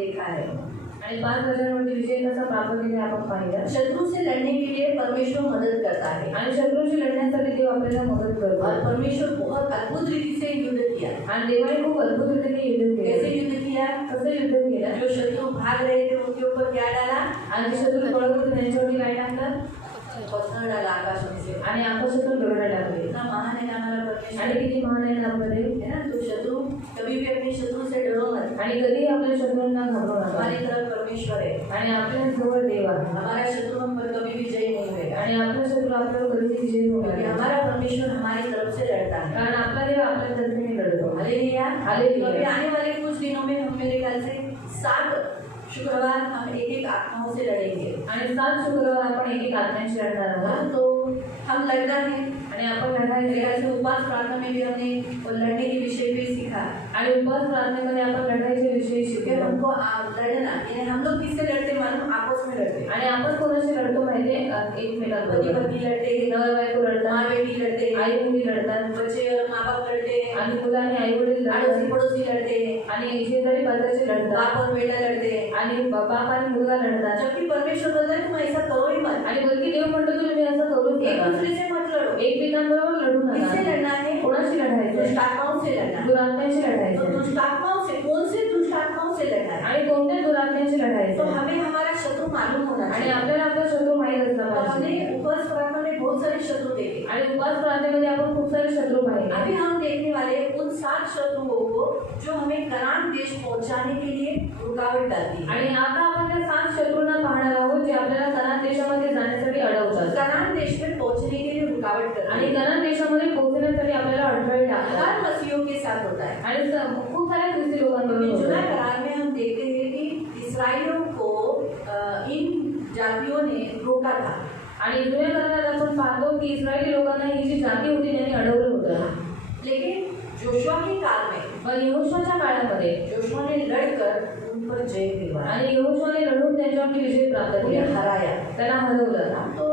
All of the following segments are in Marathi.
देखा है। आणि 5 वर्षांमध्ये विजय कसा प्राप्त केला आपण पाहिलं। शत्रु से लड़ने के लिए परमेश्वर मदद करता है आणि शत्रूशी लढण्यासाठी देव आपल्याला मदत करतो। और परमेश्वर बहुत अद्भुत रीति से युद्ध किया। आणि देवाने खूप अद्भुत रीतीने युद्ध केले। कैसे युद्ध किया? कसं युद्ध केलं? जो शत्रु भाग रहे थे उनके ऊपर क्या डाला? आणि शत्रू पळत होते त्यांच्यावरती काय टाकलं? पत्थर डाला आकाश में से। आणि आकाशातून दगड टाकले। इतना महान है हमारा परमेश्वर। आणि किती महान आहे ना आपलं देव, है ना? तो शत्रु कभी भी अपने शत्रु से डरो मत। आणि कधी आपल्या शत्रूंना घाबरू नका। हमारी तरफ परमेश्वर है आणि आपल्या जवळ देव आहे। हमारा शत्रु हम पर कभी विजय नहीं होगा आणि आपला शत्रू आपल्यावर कधी विजय होणार क्योंकि नाही। हमारा परमेश्वर हमारी तरफ से लड़ता है। कारण आपला देव आपल्या तर्फे लढतो। Hallelujah hallelujah. अभी आने वाले कुछ दिनों में हम मेरे ख्याल से 7 शुक्रवार हम एक आत्माओं से लड़ेंगे। आणि 7 शुक्रवार आपण एक आत्म्यांशी लढणार आहोत। तो हम लड़ना है आणि आपण मेरे लढायचे। ख्याल से उपवास प्रार्थना में भी हमने वो लड़ने के विषय पे सीखा। आणि उपवास प्रार्थनेमध्ये आपण लढाईचे विषय क्योंकि शिकलो। हमको लड़ना यानी हम लोग किससे लड़ते मालूम? आपस में लड़ते। आणि आपण कोणाशी लढतो माहिती आहे? पति एकमेकांबरोबर। पत्नी लड़ते, नवरा बायको माँ लढतात, बेटी लड़ते, आई मुली लढतात, बच्चे और माँ बाप लड़ते, आणि मुलं आणि आई वडील अड़ोसी लढतात, पड़ोसी लड़ते, आणि शेजारी पाजारी लढतात, बाप और बेटा लड़ते। आणि बाप आणि मुलगा लढतात। जबकि परमेश्वर बोलता है तुम ऐसा करो ही मत। आणि बल्कि देव म्हणतो की तुम्ही असं करूच एक नका। दूसरे से मत लड़ो। एकमेकांबरोबर लढू किससे नका। लड़ना है? कोणाशी लढायचं? दुष्ट आत्माओं से लड़ना। दुरात्म्यांशी तो लढायचं। दुष्ट आत्माओं से कौन से दुष्ट आत्माओं से लड़ना है? आणि कोणत्या दुरात्म्यांशी तो लढायचं? हमें हमारा शत्रु मालूम होना आणि चाहिए। आपल्याला आपला शत्रू माहीत असला तो पाहिजे। हमने उपवास प्रार्थना में बहुत सारे शत्रु देखे। आणि उपवास प्रार्थनेमध्ये आपण खूप सारे शत्रू पाहिले। अभी हम देखने वाले उन 7 शत्रुओं को जो हमें कनान देश पहुंचाने के लिए रुकावट डालती है। आणि आता आपण त्या 7 शत्रूंना पाहणार आहोत जे आपल्याला कनान देशामध्ये जाण्यासाठी अडवतात। कनान देश में पहुंचने के लिए रुकावट करती आणि है। कनान देशामध्ये पोहोचण्यासाठी आपल्याला अडथळे टाकतात। हर मसीहों के साथ होता है। आणि खूप साऱ्या ख्रिस्ती लोकांबरोबर जुना होतं। करार में हम देखते हैं कि इस्राएलियों को इन जातियों ने रोका था। आणि जुन्या करारात आपण पाहतो की इस्रायली लोकांना ही जी जाती होती त्यांनी अडवलं होतं। लेकिन जोशुआ के काल में पण यहोशूआच्या काळामध्ये जोशुआ ने लड़कर उन पर जय दिलवाया, आणि यहोशूआने लढून त्यांच्यावरती विजय प्राप्त उन्हें केला, हराया। त्यांना हरवलं। तो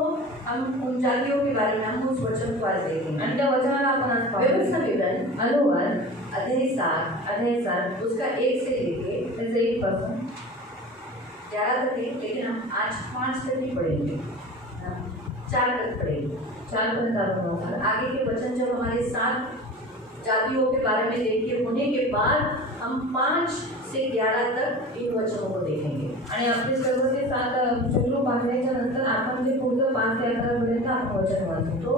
हम उन जातियों के बारे में हम उस वचन को आज देखेंगे। आणि त्या वचनाला आपण आज व्यवस्था पाहू। विवरण अनुवाद अध्याय 7 अध्याय 7 उसका 1 से लेके त्याचे 1 11 तक है, लेकिन हम आज 5 तक ही पढ़ेंगे, हम 4 तक पढ़ेंगे। 4 पर्यंत आपण और वाचू। आगे के वचन जब हमारे 7 जातियों के बारे में देखिए होने के बाद हम 5 से 11 तक इन वचनों को देखेंगे। आणि आपले सर्व ते 7 शत्रू पाहण्याच्या नंतर आपण जे पुढचं 5 ते 11 पर्यंत आपण वचन वाचू। तो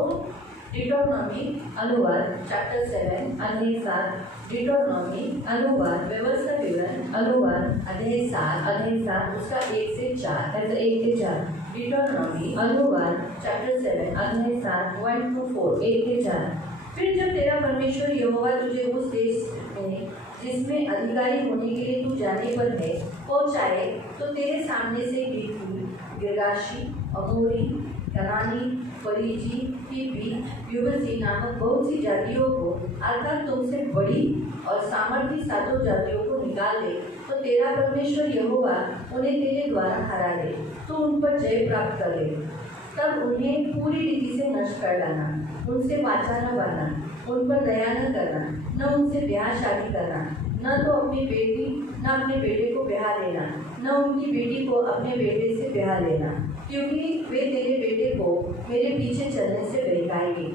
डिटोनॉमी अनुवाद चैप्टर 7, अध्याय 7 डिटोनॉमी अनुवाद व्यवस्था विवरण अनुवाद अध्याय 7 अध्याय 7 उसका 1 से 4, त्याचं 1 ते 4 डिटोनॉमी अनुवाद चैप्टर 7 अध्याय 7 1 to 4। 1 ते 4। फिर जब तेरा परमेश्वर यहोवा तुझे उस देश में जिसमें अधिकारी होने के लिए तू जाने पर है पहुँचाए, तो तेरे सामने से गिरगी, गिर्गाशी, अमोरी, कनानी, फरीजी, हिब्बी, युबसी नामक बहुत सी जातियों को अर्थात तुमसे बड़ी और सामर्थी 7 जातियों को निकाल दे, तो तेरा परमेश्वर यहोवा उन्हें तेरे द्वारा हरा दे, तू उन पर जय प्राप्त करे। तब उन्हें पूरी रीति से नष्ट कर डालना, उनसे वाचा न बांधना, उन पर दया न करना, न उनसे ब्याह शादी करना, न तो अपनी बेटी न अपने बेटे को ब्याह देना, न उनकी बेटी को अपने बेटे से ब्याह लेना, क्योंकि वे तेरे बेटे को मेरे पीछे चलने से बहकाएंगे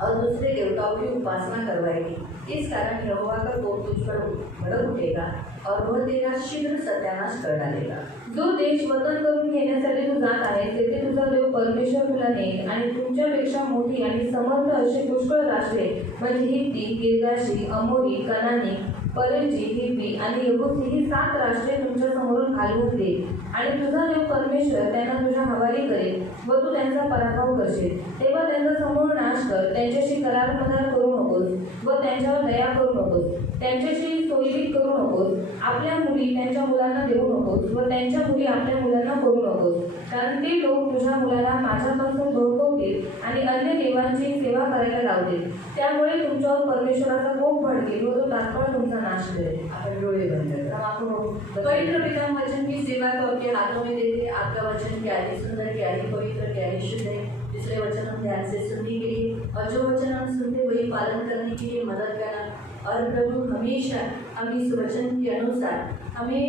और दूसरे देवताओं की उपासना करवाएगी। इस कारण यहोवा का कोप तुझ पर भड़क उठेगा और वह तेरा शीघ्र सत्यानाश कर डालेगा। जो देश वतन करून घेण्यासाठी तू जात आहे तेथे तुझा देव परमेश्वर तुला नेईल आणि तुमच्यापेक्षा मोठी आणि समर्थ अशी पुष्कळ राष्ट्रे म्हणजे हित्ती, गिर्गाशी, अमोरी, कनानी, परजी, हिब्बी आणि यबूसी ही 7 राष्ट्रे तुमच्या समोरून घालवून देईल आणि तुझा देव परमेश्वर त्यांना तुझ्या हवाली करेल व तू त्यांचा पराभव करशील। तेव्हा त्यांचा समूळ नाश कर, त्यांच्याशी करार करू नकोस व त्यांच्यावर दया करू नकोस, त्यांच्याशी सोयीक करू नकोस, आपल्या मुली त्यांच्या मुलांना देऊ नकोस व त्यांच्या मुली आपल्या मुलांना करू नकोस, कारण ते लोक तुझ्या मुलाला माझ्यापासून भडकवतील आणि अन्य देवांची सेवा करायला लावतील। त्यामुळे तुमच्यावर परमेश्वराचा कोप भडकेल व तो तात्काळ तुमचा नाश करेल। आपण डोळे बंद करा। हम आपको पवित्र पिता वचन की सेवा को आपके हाथों में देते। आपका वचन क्या है सुंदर, क्या है पवित्र, क्या है शुद्ध है। दूसरे वचन हम ध्यान से सुनने के लिए और जो वचन हम सुनते वही पालन करने के लिए मदद करना। और प्रभु हमेशा हम इस वचन के अनुसार हमें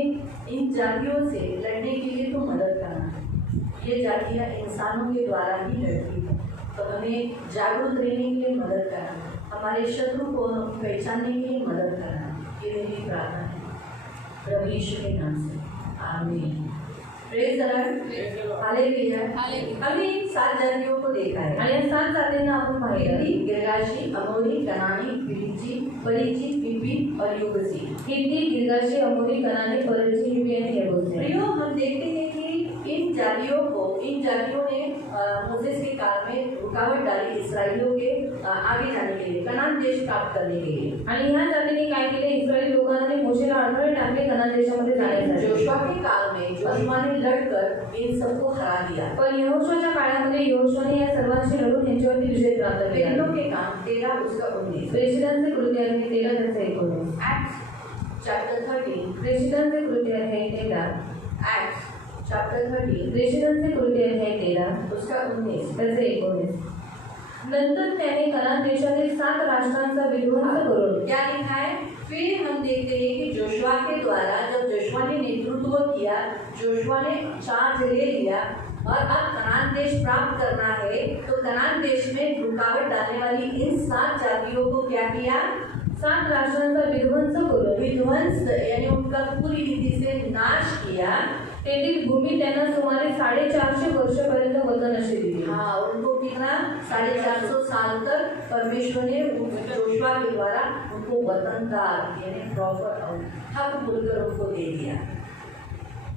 इन जातियों से लड़ने के लिए तो मदद करना। ये जातियाँ इंसानों के द्वारा ही लड़ती हैं, तो हमें जागरूक रहने के लिए मदद करना, हमारे शत्रु को पहचानने के लिए मदद करना। ये मेरी प्रार्थना है प्रभु यीशु के नाम से, आमीन। Praise the Lord, hallelujah. हमने इन 7 जातियों को देखा है आणि या 7 जातींना आपण पाहिलं। हित्ती, गिर्गाशी, अमोरी, कनानी, फिलिस्ती, परिज्जी, हिब्बी और यबूसी। हित्ती, गिर्गाशी, अमोरी, कनानी, परिज्जी, हिब्बी आणि यबूसी। प्रियो, हम देखते हैं कि इन जातियों ने मोसेस के काल में रुकावट डाली इस्राएलियों के आगे जाने के लिए, कनान देश प्राप्त करने के लिए। आणि ह्या जातीने काय केले, इस्रायली लोकांनी मोशेला अडथळे टाकले कनान देशामध्ये जाण्यासाठी। जोशुआ के काल में जोशुआ ने लड़कर इन सबको हरा दिया। पण यहोशुआच्या काळामध्ये यहोशुआने या सर्वांशी लढून यांच्यावरती विजय प्राप्त केला। प्रेरितों के काम 13 उसका 19। प्रेषितांचे कृत्य आहे 13 त्याचे 19। Acts chapter 13। प्रेषितांचे कृत्य आहे 13। एक्ट्स चैप्टर 13 प्रेषितांचे कृत्य आहे 13 उसका 19 त्याचे 19। नंतर त्याने कनान देशातील 7 राष्ट्रांचा विध्वंस करून, क्या लिखा है? फिर हम देखते हैं कि जोशुआ के द्वारा, जब जोशुआ ने नेतृत्व किया, जोशुआ ने चार्ज ले लिया और अब कनान देश प्राप्त करना है, तो कनान देश में रुकावट डालने वाली इन 7 जातियों को क्या किया? 7 राष्ट्रांचा विध्वंस करून, विध्वंस यानी उनका पूरी रीति से नाश किया। तेथील भूमी त्यांना सुमारे 450 वर्षपर्यंत वतन अशी दिली। हाँ, उनको कितना 450 साल तक परमेश्वर ने जोशुआ के द्वारा उनको वतनदार यानी प्रॉपर हक बोलकर उनको दे दिया।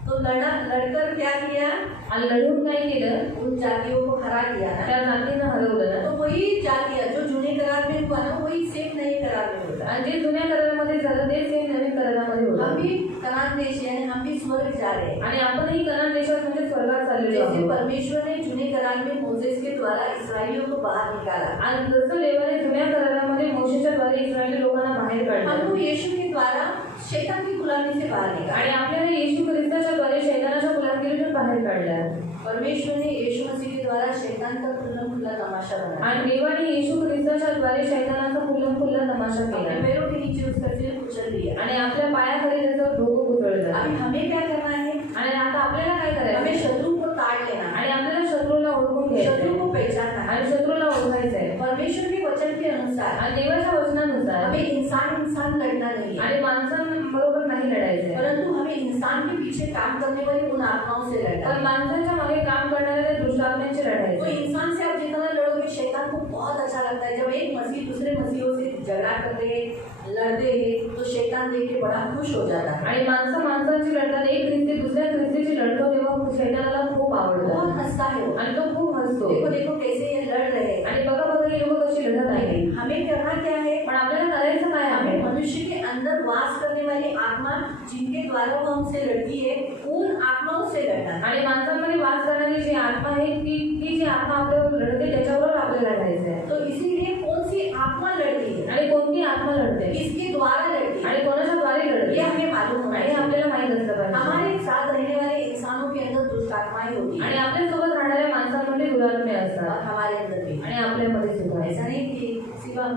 तो लड़कर क्या किया? आणि लढून काय केलं, उन जातियों को हरा दिया ना। त्या जातींना हरवलं ना। तो वही जातियाँ जो जुने करार में हुआ ना, वही सेम नए करार में होता है। आणि जे जुन्या करारामध्ये झालं ते सेम नवीन करारामध्ये हम होतं। भी कनान देश यानी हम भी स्वर्ग जा रहे हैं। आणि आपणही कनान देशात म्हणजे स्वर्गात चाललेलो जैसे आहोत। परमेश्वर ने जुने करार में मोसेस के द्वारा इस्राएलियों को बाहर निकाला, आणि जसं देवाने जुन्या करारामध्ये मोशेच्या द्वारे इस्रायली लोकांना बाहेर काढलं, हमको यीशु के द्वारा शैतान की गुलामी से बाहर निकाला। आणि आपल्याला येशू ख्रिस्ताच्या द्वारे शैतानाच्या गुलामगिरीतून बाहेर काढलं। परमेश्वर ने यीशु मसीह के द्वारा शैतान का खुला तमाशा बनाया आणि देवाने येशू ख्रिस्ताच्या द्वारे शैतानाचा खुला तमाशा अपने केला पैरों के नीचे उसका सिर कुचल दिया। आणि आपल्या पायाखाली त्याचं डोकं कुचळलं। अभी हमें क्या करना है? आणि आता आपल्याला काय हमें करायचं? शत्रु को ताड़ लेना है, आणि आपल्याला शत्रूला ओळखून शत्रु घ्यायचं को पहचानना है। आणि शत्रूला ओळखायचं आहे। परमेश्वर के वचन के अनुसार आणि देवाच्या वचनानुसार हमें इंसान लड़ना नहीं है, आणि माणसांबरोबर नाही लढायचं, परंतु हमें इंसान के पीछे काम करने वाली उन आत्माओं से लड़ना पण है। माणसांच्या मागे काम करणाऱ्या त्या दुष्टात्म्यांची तो लढायचं। इंसान से आप जितना लड़ोगे, शैतान को बहुत अच्छा लगता है जब एक मसीह दूसरे मसीहों से झगड़ा करते हैं, लड़ते हैं, तो शैतान देख के बड़ा खुश हो जाता है। आणि माणसांची लढतात, एक ख्रिस्ती दुसऱ्या ख्रिस्तीची लढतो तेव्हा शैतानाला खूप आवडतं बहुत हंसता है वो। आणि तो खूप हसतो। देखो कैसे ये लड़ रहे हैं। आणि बघा हे लोक कशी लढत आहे। हमें करना क्या है? पण आपल्याला करायचं काय आहे? हमें मनुष्य के अंदर वास करने वाली आत्मा जिनके द्वारा वो हमसे लड़ती है, उन आत्माओं से लड़ना है। आणि माणसांमध्ये वास करणारी जी आत्मा आहे ती जी आत्मा आपल्यावर लढते त्याच्यावर आपल्याला लढायचं आहे। तो इसीलिए कौन सी आत्मा लड़ती है आणि कोणती आत्मा लढते, किसके द्वारा लड़ती है, आणि कोणाच्या द्वारे लढते ये हमें मालूम होना हे चाहिए। आपल्याला माहित असलं पाहिजे। हमारे साथ रहने वाले इंसानों के अंदर दुष्ट आत्माएं होती आणि है आपल्यासोबत राहणाऱ्या माणसांमध्ये दुरात्मे और असतात हमारे अंदर भी। आणि आपल्यामध्ये सुद्धा आहे। ऐसा नहीं कि सिर्फ हम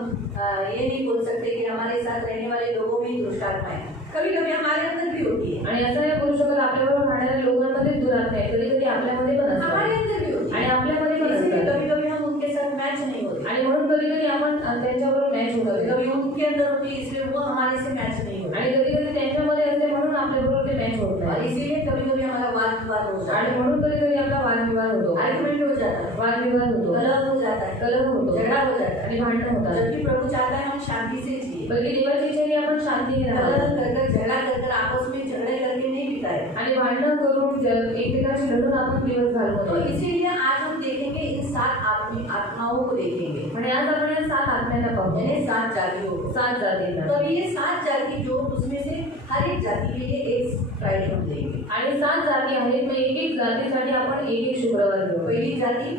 ये नहीं बोल सकते कि हमारे साथ रहने वाले लोगों में ही दुष्ट आत्माएं, कभी कभी हमारे अंदर भी होती है, आणि असं नाही बोलू शकत आपल्याबरोबर राहणाऱ्या लोकांमध्ये दुरात्मे आहे, कधी कधी आपल्यामध्ये पण असतात हमारे अंदर भी होती आणि है। आपल्यामध्ये पण इसलिए असतात। कभी कभी हम उनके साथ मैच नहीं होते, आणि म्हणून कधी कधी आपण त्यांच्याबरोबर मॅच होतो, कभी कभी उनके अंदर होती है इसलिए वो हमारे से मैच नहीं होते, आणि कधी कधी त्यांच्यामध्ये असते म्हणून आपल्याबरोबर ते मॅच होत और नाही, इसीलिए कभी कभी हमारा वाद विवाद हो जाता आणि है, म्हणून कधी कधी आपला वादविवाद होतो, आर्ग्यूमेंट हो जाता है, वादविवाद होतो, कलह हो जाता है, कलह होतो, झगड़ा हो जाता है। आणि भांडण होतात। जबकि प्रभु चाहता है हम शांति से जिए, बल्कि देवाची इच्छा आहे की आपण शांतीने कलह राहावं कर झगड़ा कर आपस में झगड़े करके नहीं बिताए। आणि भांडण करून एकमेकांशी लढून आपण दिवस तो घालवतो। इसीलिए आज हम देखेंगे इन 7 आत्माओं को देखेंगे, आणि आज आपण या 7 आत्म्यांना पाहू, यानी 7 जातियों को। 7 जातींना। तो अभी ये 7 जाति जो उसमें से हर एक जाति के लिए एक फ्राइडे हम देंगे। आणि 7 जाती आहेत, मग एक जातीसाठी आपण एक शुक्रवार घेऊ। पहली जाति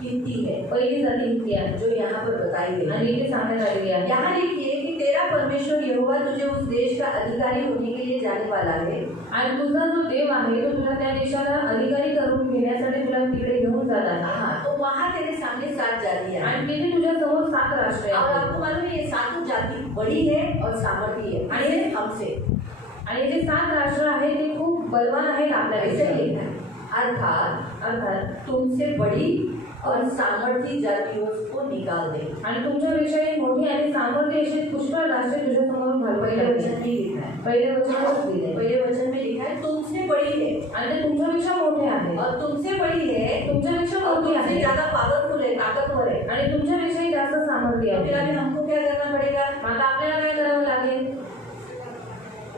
हित्ती है, पहिली जाती हित्ती आहे जो यहाँ पर बताई गई है। आणि इथे सांगण्यात आलेली आहे। यहाँ लिखिए कि तेरा परमेश्वर यहोवा तुझे उस देश का अधिकारी होने के लिए जाने वाला है आणि तुझा जो देव आहे तो तुला त्या देशाला अधिकारी करून घेण्यासाठी तुला तिकडे घेऊन जात आहे. हाँ, तो वहाँ तेरे सामने 7 जातियाँ हैं आणि तिथे तुझ्या समोर 7 राष्ट्र और आहेत. आपको मालूम है ये सातों जाति बड़ी है और सामर्थी है आणि हे हमसे आणि जे 7 राष्ट्र आहेत ते खूप बलवान आहेत ऐसे आपल्यापेक्षा. लिखा है अर्थात तुमसे बड़ी और सामर्थी जातियों को निकाल दे. आणि तुमच्यापेक्षाही मोठी आणि सामर्थ्य अशी पुष्कळ राष्ट्रे तुझ्या समोर पहले घालवायला वचन में लिखा है पहिले वचनातच लिहिलंय. पहले वचन में लिखा है तुमसे बड़ी है आणि ते तुमच्यापेक्षा मोठे आहेत. और तुमसे बड़ी है तुमच्यापेक्षा और मोठी तुमसे आहे ज्यादा पावरफुल है ताकतवर है. आणि तुमच्यापेक्षाही जास्त सामर्थ्य तो फिर आहे. अभी हमको क्या करना पड़ेगा? आता आपल्याला काय करावं लागेल?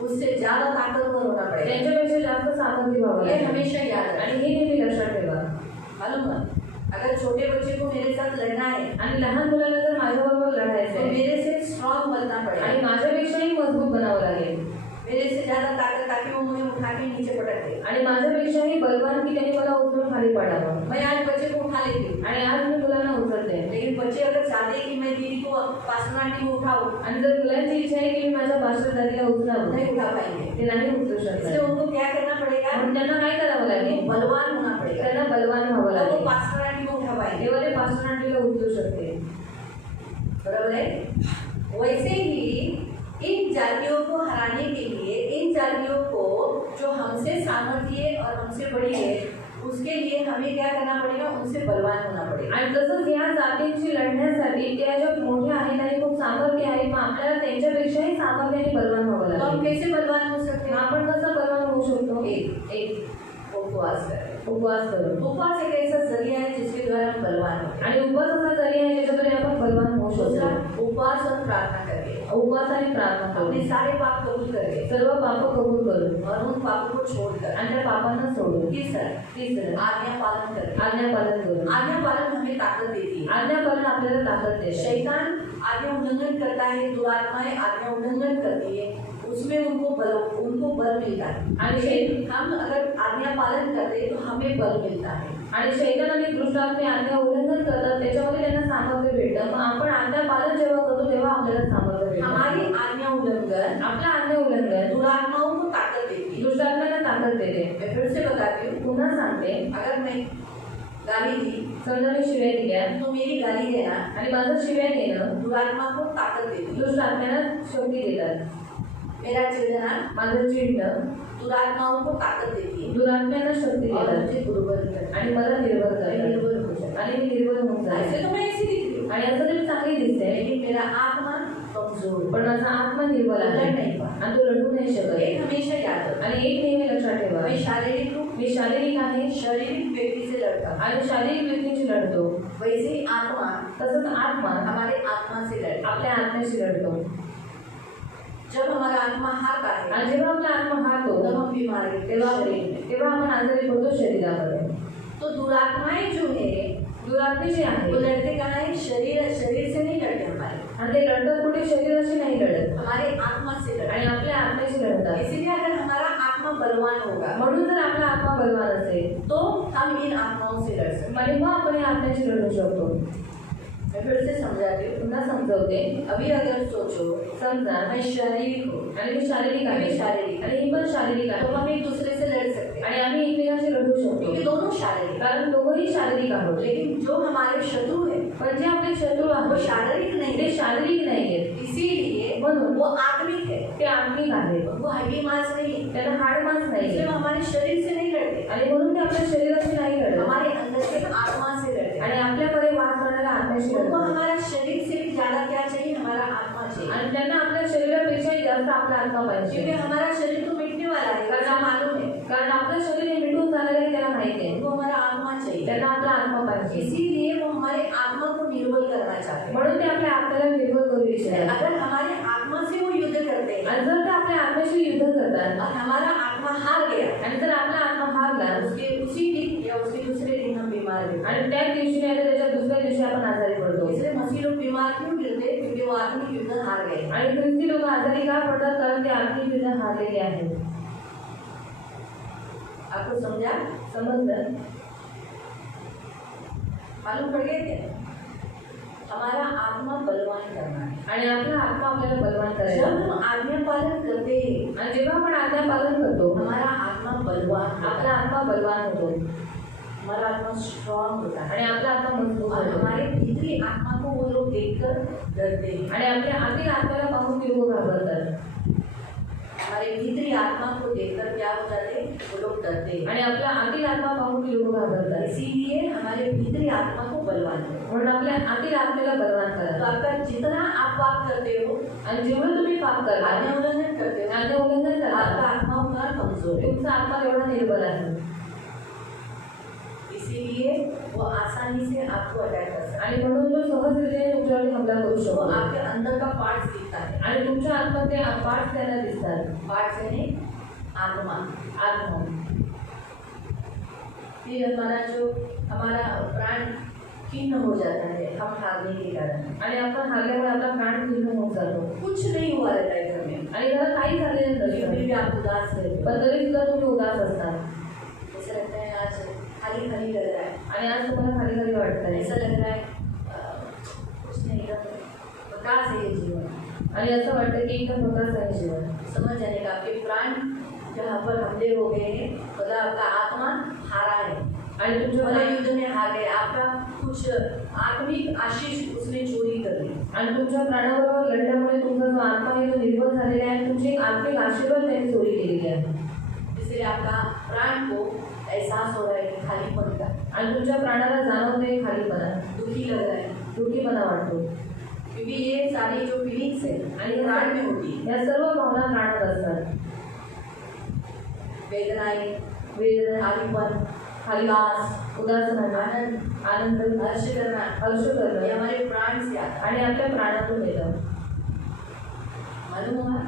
उससे ज्यादा ताकतवर होना पड़ेगा. त्यांच्यापेक्षा जास्त सामर्थ्य व्हावं ये लागेल. हमेशा याद रखना. आणि हे नेहमी लक्षात ठेवा. मालूम है अगर छोटे बच्चे को मेरे साथ लड़ना है आणि लहान मुलाला जर माझ्याबरोबर लढायचं तो आहे मेरे से स्ट्रांग बनना पड़ेगा. आणि माझ्यापेक्षाही मजबूत बनावं लागेल मेरे से ज्यादा ताकत ताकि वो मुझे उठा के नीचे पटक दे. आणि माझ्यापेक्षाही बलवान की त्यांनी मला उचलून खाली पाडावं. मैं आज बच्चे को उठा लेती हूँ आणि आज मी मुलांना उचलते. लेकिन बच्चे अगर चाहते हैं कि मैं दीदी को पासनाटी को उठाऊं आणि जर मुलांची इच्छा आहे की मी माझ्या पास्टर दादीला उचलावं नहीं उठा पाएंगे. ते नाही उचलू इसलिए शकत. उनको क्या करना पड़ेगा? म्हणून त्यांना काय करावं लागेल? बलवान होना पड़ेगा. त्यांना बलवान व्हावं तो वो लागेल पासनाटी को उठा पाएंगे. तेव्हा ते पास्टर दादीला उचलू शकते. बराबर है. वैसे ही इन जातियों को हराने के लिए इन जातियों को जो हमसे सामर्थ्य और हमसे बड़ी है उसके लिए हमें क्या करना पड़ेगा? उनसे बलवान होना पड़ेगा. आणि तसंच या जातींची लढण्यासाठी त्या ज्या मोठ्या आहेत आणि खूप सामर्थ्य आहे मग आपल्याला त्यांच्यापेक्षाही सामर्थ्याने बलवान व्हावं तो हम लागेल. कैसे बलवान हो सकते मग हैं? आपण कसं बलवान होऊ शकतो? एक उपवास करें. उपवास करून. उपवास एक ऐसा जरिया है जिसके द्वारा हम बलवान होते हैं. आणि उपवास असा जरिया आहे ज्याच्याद्वारे आपण बलवान होऊ दूसरा शकतो. उपवास और प्रार्थना करके उपवास आणि प्रार्थना अपने करून सारे पाप कबूल करके सर्व पाप कबूल करून और उन पापों को छोड़कर आणि त्या पापांना सोडून तीसरा आज्ञा पालन करके. आज्ञा पालन करून. आज्ञा पालन हमें ताकत देती है. आज्ञा पालन आपल्याला ताकद देते. शैतान आज्ञा उल्लंघन करता है, दुरात्माएं आज्ञा उल्लंघन करती है, उसमें उनको बल मिलता है. आणि हम अगर आज्ञा पालन करते हैं तो हमें बल मिलता है. आणि शैतान आणि दुष्टात्मे आज्ञा उल्लंघन करतात त्याच्यामध्ये त्यांना सामर्थ्य भेटतं. मग आपण आज्ञा पालन जेव्हा करतो तेव्हा आपल्याला सामर्थ्य भेटतं. हमारी आज्ञा उल्लंघन आपला आज्ञा उल्लंघन दुरात्माओं को ताकत देती है. दुष्टात्म्यांना ताकद देते. मैं फिर से बताती हूँ, पुन्हा सांगते, अगर मैं गाली दी समजा मी शिव्या दिल्या तो मेरी गाली देना आणि माझं शिव्या देणं दुरात्मा को ताकत देती है. दुष्टात्म्यांना शक्ती देतात. मेरा चिढ़ना माझं चिडणं दुरात्माओं को ताकत देती है दुरात्म्यांना शक्ती और देतात मुझे दुर्बल करती आणि मला निर्बल है. मैं करतात निर्बल हो जाती आणि मी निर्बल होऊन हूँ. जाते. ऐसे तो मैं ऐसी दिखती हूँ आणि असं तरी चांगली दिसते लेकिन मेरा आत्मा कमजोर पण माझा आत्मा निर्बल लढ आहे नहीं पाता. आणि तो लढू नाही शकत. एक हमेशा याद रखना, आणि एक नेहमी लक्षात ठेवा, मैं शारीरिक रूप मी शारीरिक आहे शारीरिक व्यक्ति से लड़ता हूँ. आणि शारीरिक व्यक्तींशी लढतो. वैसे ही आत्मा तसंच आत्मा हमारे आत्मा से लड़ता है. आपल्या आत्म्याशी लढतो. जब हमारा आत्मा हारता है आणि जेव्हा आपला आत्मा हारतो तब हम बीमार रहते हैं तेव्हा शरीर में. तेव्हा आपण आजारी पडतो शरीरामध्ये. तो दुरात्माएं जो है दुरात्मे जे आहे वो लड़ते कहाँ है? शरीर से नहीं लड़ते हमारे, आणि ते लढतात कुठे? शरीराशी नाही लढत हमारे आत्मा से लड़ते. आणि आपल्या आत्म्याशी लढतात. इसीलिए अगर हमारा आत्मा बलवान होगा म्हणून जर आपला आत्मा बलवान असेल तो हम इन आत्माओं से लड़ सकते. म्हणजे मग आपण या आत्म्याशी लढू शकतो. मैं फिर से समझाती हूँ. पुन्हा समजवते. अभी अगर सोचो समजा मैं शारीरिक हूँ आणि मी शारीरिक आहे मी शारीरिक. आणि ही पण शारीरिक तो आहे हम एक दूसरे से लड़ सकते हैं आणि आम्ही एकमेकांशी लढू क्योंकि शकतो दोनों शारीरिक. कारण दोघंही शारीरिक आहोत. लेकिन जो हमारे शत्रु है पण जे आपले शत्रू वो आहेत शारीरिक नहीं ते है, शारीरिक नाहीयेत, इसीलिए म्हणून वो आत्मिक है. ते आत्मिक आहेत. वो हड्डी मांस नहीं है, त्यांना हाड मांस इसलिए नाहीये वो हमारे शरीर से नहीं लड़ते, आणि म्हणून ते आपल्या शरीराशी नाही लढत हमारे अंदर के आत्मा से लड़ते. आणि आपल्याकडे वास करणाऱ्या आत्म्याशी उनको लढतात. हमारा शरीर से भी ज्यादा क्या चाहिए? हमारा आत्मा चाहिए. आणि त्यांना आपल्या शरीरापेक्षाही जास्त आपला आत्मा क्योंकि पाहिजे. हमारा शरीर तो मिटने वाला है, कारण ऐसा मालूम है. कारण आपलं शरीर हे मिटून जाणार आहे त्यांना माहिती आहे. उनको हमारा आत्मा चाहिए. त्यांना आपला आत्मा पाहिजे. इसीलिए वो हमारे आत्मा को निर्बल करना चाहते हैं. म्हणून ते आपल्या आत्म्याला निर्बल करू इच्छितात. अगर हमारे आत्मा से वो युद्ध करते हैं आणि जर ते आपल्या आत्म्याशी युद्ध करतात और हमारा आत्मा हार गया, आणि जर आपला आत्मा हारला उसके उसी दिन या उसके दूसरे दिन हम बीमार गिरते. आणि त्याच दिवशी नाही तर त्याच्या दुसऱ्या दिवशी आपण आजारी पडतो. इसलिए मसीह लोग बीमार क्यों गिरते? क्योंकि वो आत्मिक युद्ध हार गए. आणि ख्रिस्ती लोक आजारी का पडतात? कारण ते आत्मिक युद्ध हारलेले आहेत. आपको समझा? समजलं? मालूम पड़ गया क्या? हमारा आत्मा बलवान करना है। आणि आपला आत्मा आपल्याला बलवान करायचा जब हम आज्ञा पालन करते हैं, आणि जेव्हा आपण आज्ञा पालन करतो हमारा आत्मा बलवान होता आपला है, आत्मा बलवान होतो हमारा आत्मा स्ट्रांग होता है आणि आपला आत्मा मजबूत और होतो हमारे भीतरी आत्मा को वो लोग देखकर डरते हैं। आणि आपल्या आतील आत्म्याला पाहून ते लोक घाबरतात हमारे भीतरी आत्मा को देखकर क्या हो जाते, वो लोग डरते हैं। आणि आपल्या आतील आत्मा पाहून ते लोक घाबरतात इसीलिए हमारे भीतरी आत्मा को बलवान करो। म्हणून आपल्या आतील आत्म्याला बलवान तो करा आपका जितना आप पाप करते हो, आणि जेवढं तुम्ही पाप करता आज्ञा उल्लंघन करते हो, आज्ञा उल्लंघन आपका करता आत्मा उतना कमजोर है। तुमचा आत्मा एवढा निर्बल आहे इसीलिए वो आसानी से आपको अटैक कर सकता आणि म्हणून तो सहजरित्याने तुमच्यावर हमला करू है। वो शकतो आपके अंदर का पार्ट दिखता है। आणि तुमच्या आत्म्यात ते पार्ट त्यांना दिसतात पार्ट यानी आत्मा। आत्मा फिर हमारा प्राण खिन्न हो जाता है हम हारने के कारण। आणि आपण हारल्यामुळे आपला प्राण खिन्न होऊन जातो कुछ नहीं हुआ रहता है घर में, आणि त्याला काही झालेलं फिर नसतं भी आप उदास रहते हो। पण तरी सुद्धा तुम्ही उदास असता ऐसा लगता है आज खाली खाली लग रहा है, आणि आज तुम्हाला खाली खाली वाटतंय ऐसा लग रहा है कुछ नहीं कर प्रकाश है ये जीवन। आणि असं वाटतं की एकदम प्रकारचं आहे जीवन समझ जाने का आपके प्राण जहाँ पर हमले हो गए हैं, मतलब आपका आत्मा हारा है आणि तुमच्या मतलब युद्ध में हार गए। आपका कुछ आत्मिक आशीष उसने चोरी कर ली आणि तुमच्या प्राणाबरोबर लढल्यामुळे तुमचा जो आत्मा आहे तो निर्बल झालेला आहे तुमची एक आत्मिक आशीर्वाद त्यांनी चोरी केलेली आहे इसलिए आपका प्राण को एहसास हो रहा है कि खालीपन का, आणि तुमच्या प्राणाला जाणवते खालीपणा दुखी लग रहा है, दुःखीपणा वाटतो क्योंकि ये सारी जो फीलिंग्स है आणि ये प्राण में होती है। या सर्व भावना प्राणात असतात वेदनाएं, वेदना खालीपन, खालीवास उदासीनता आनंद, आनंद हर्ष करना, हर्ष ये करणं हमारे प्राण से आता है। आणि आपल्या प्राणातून येतं मालूम हुआ?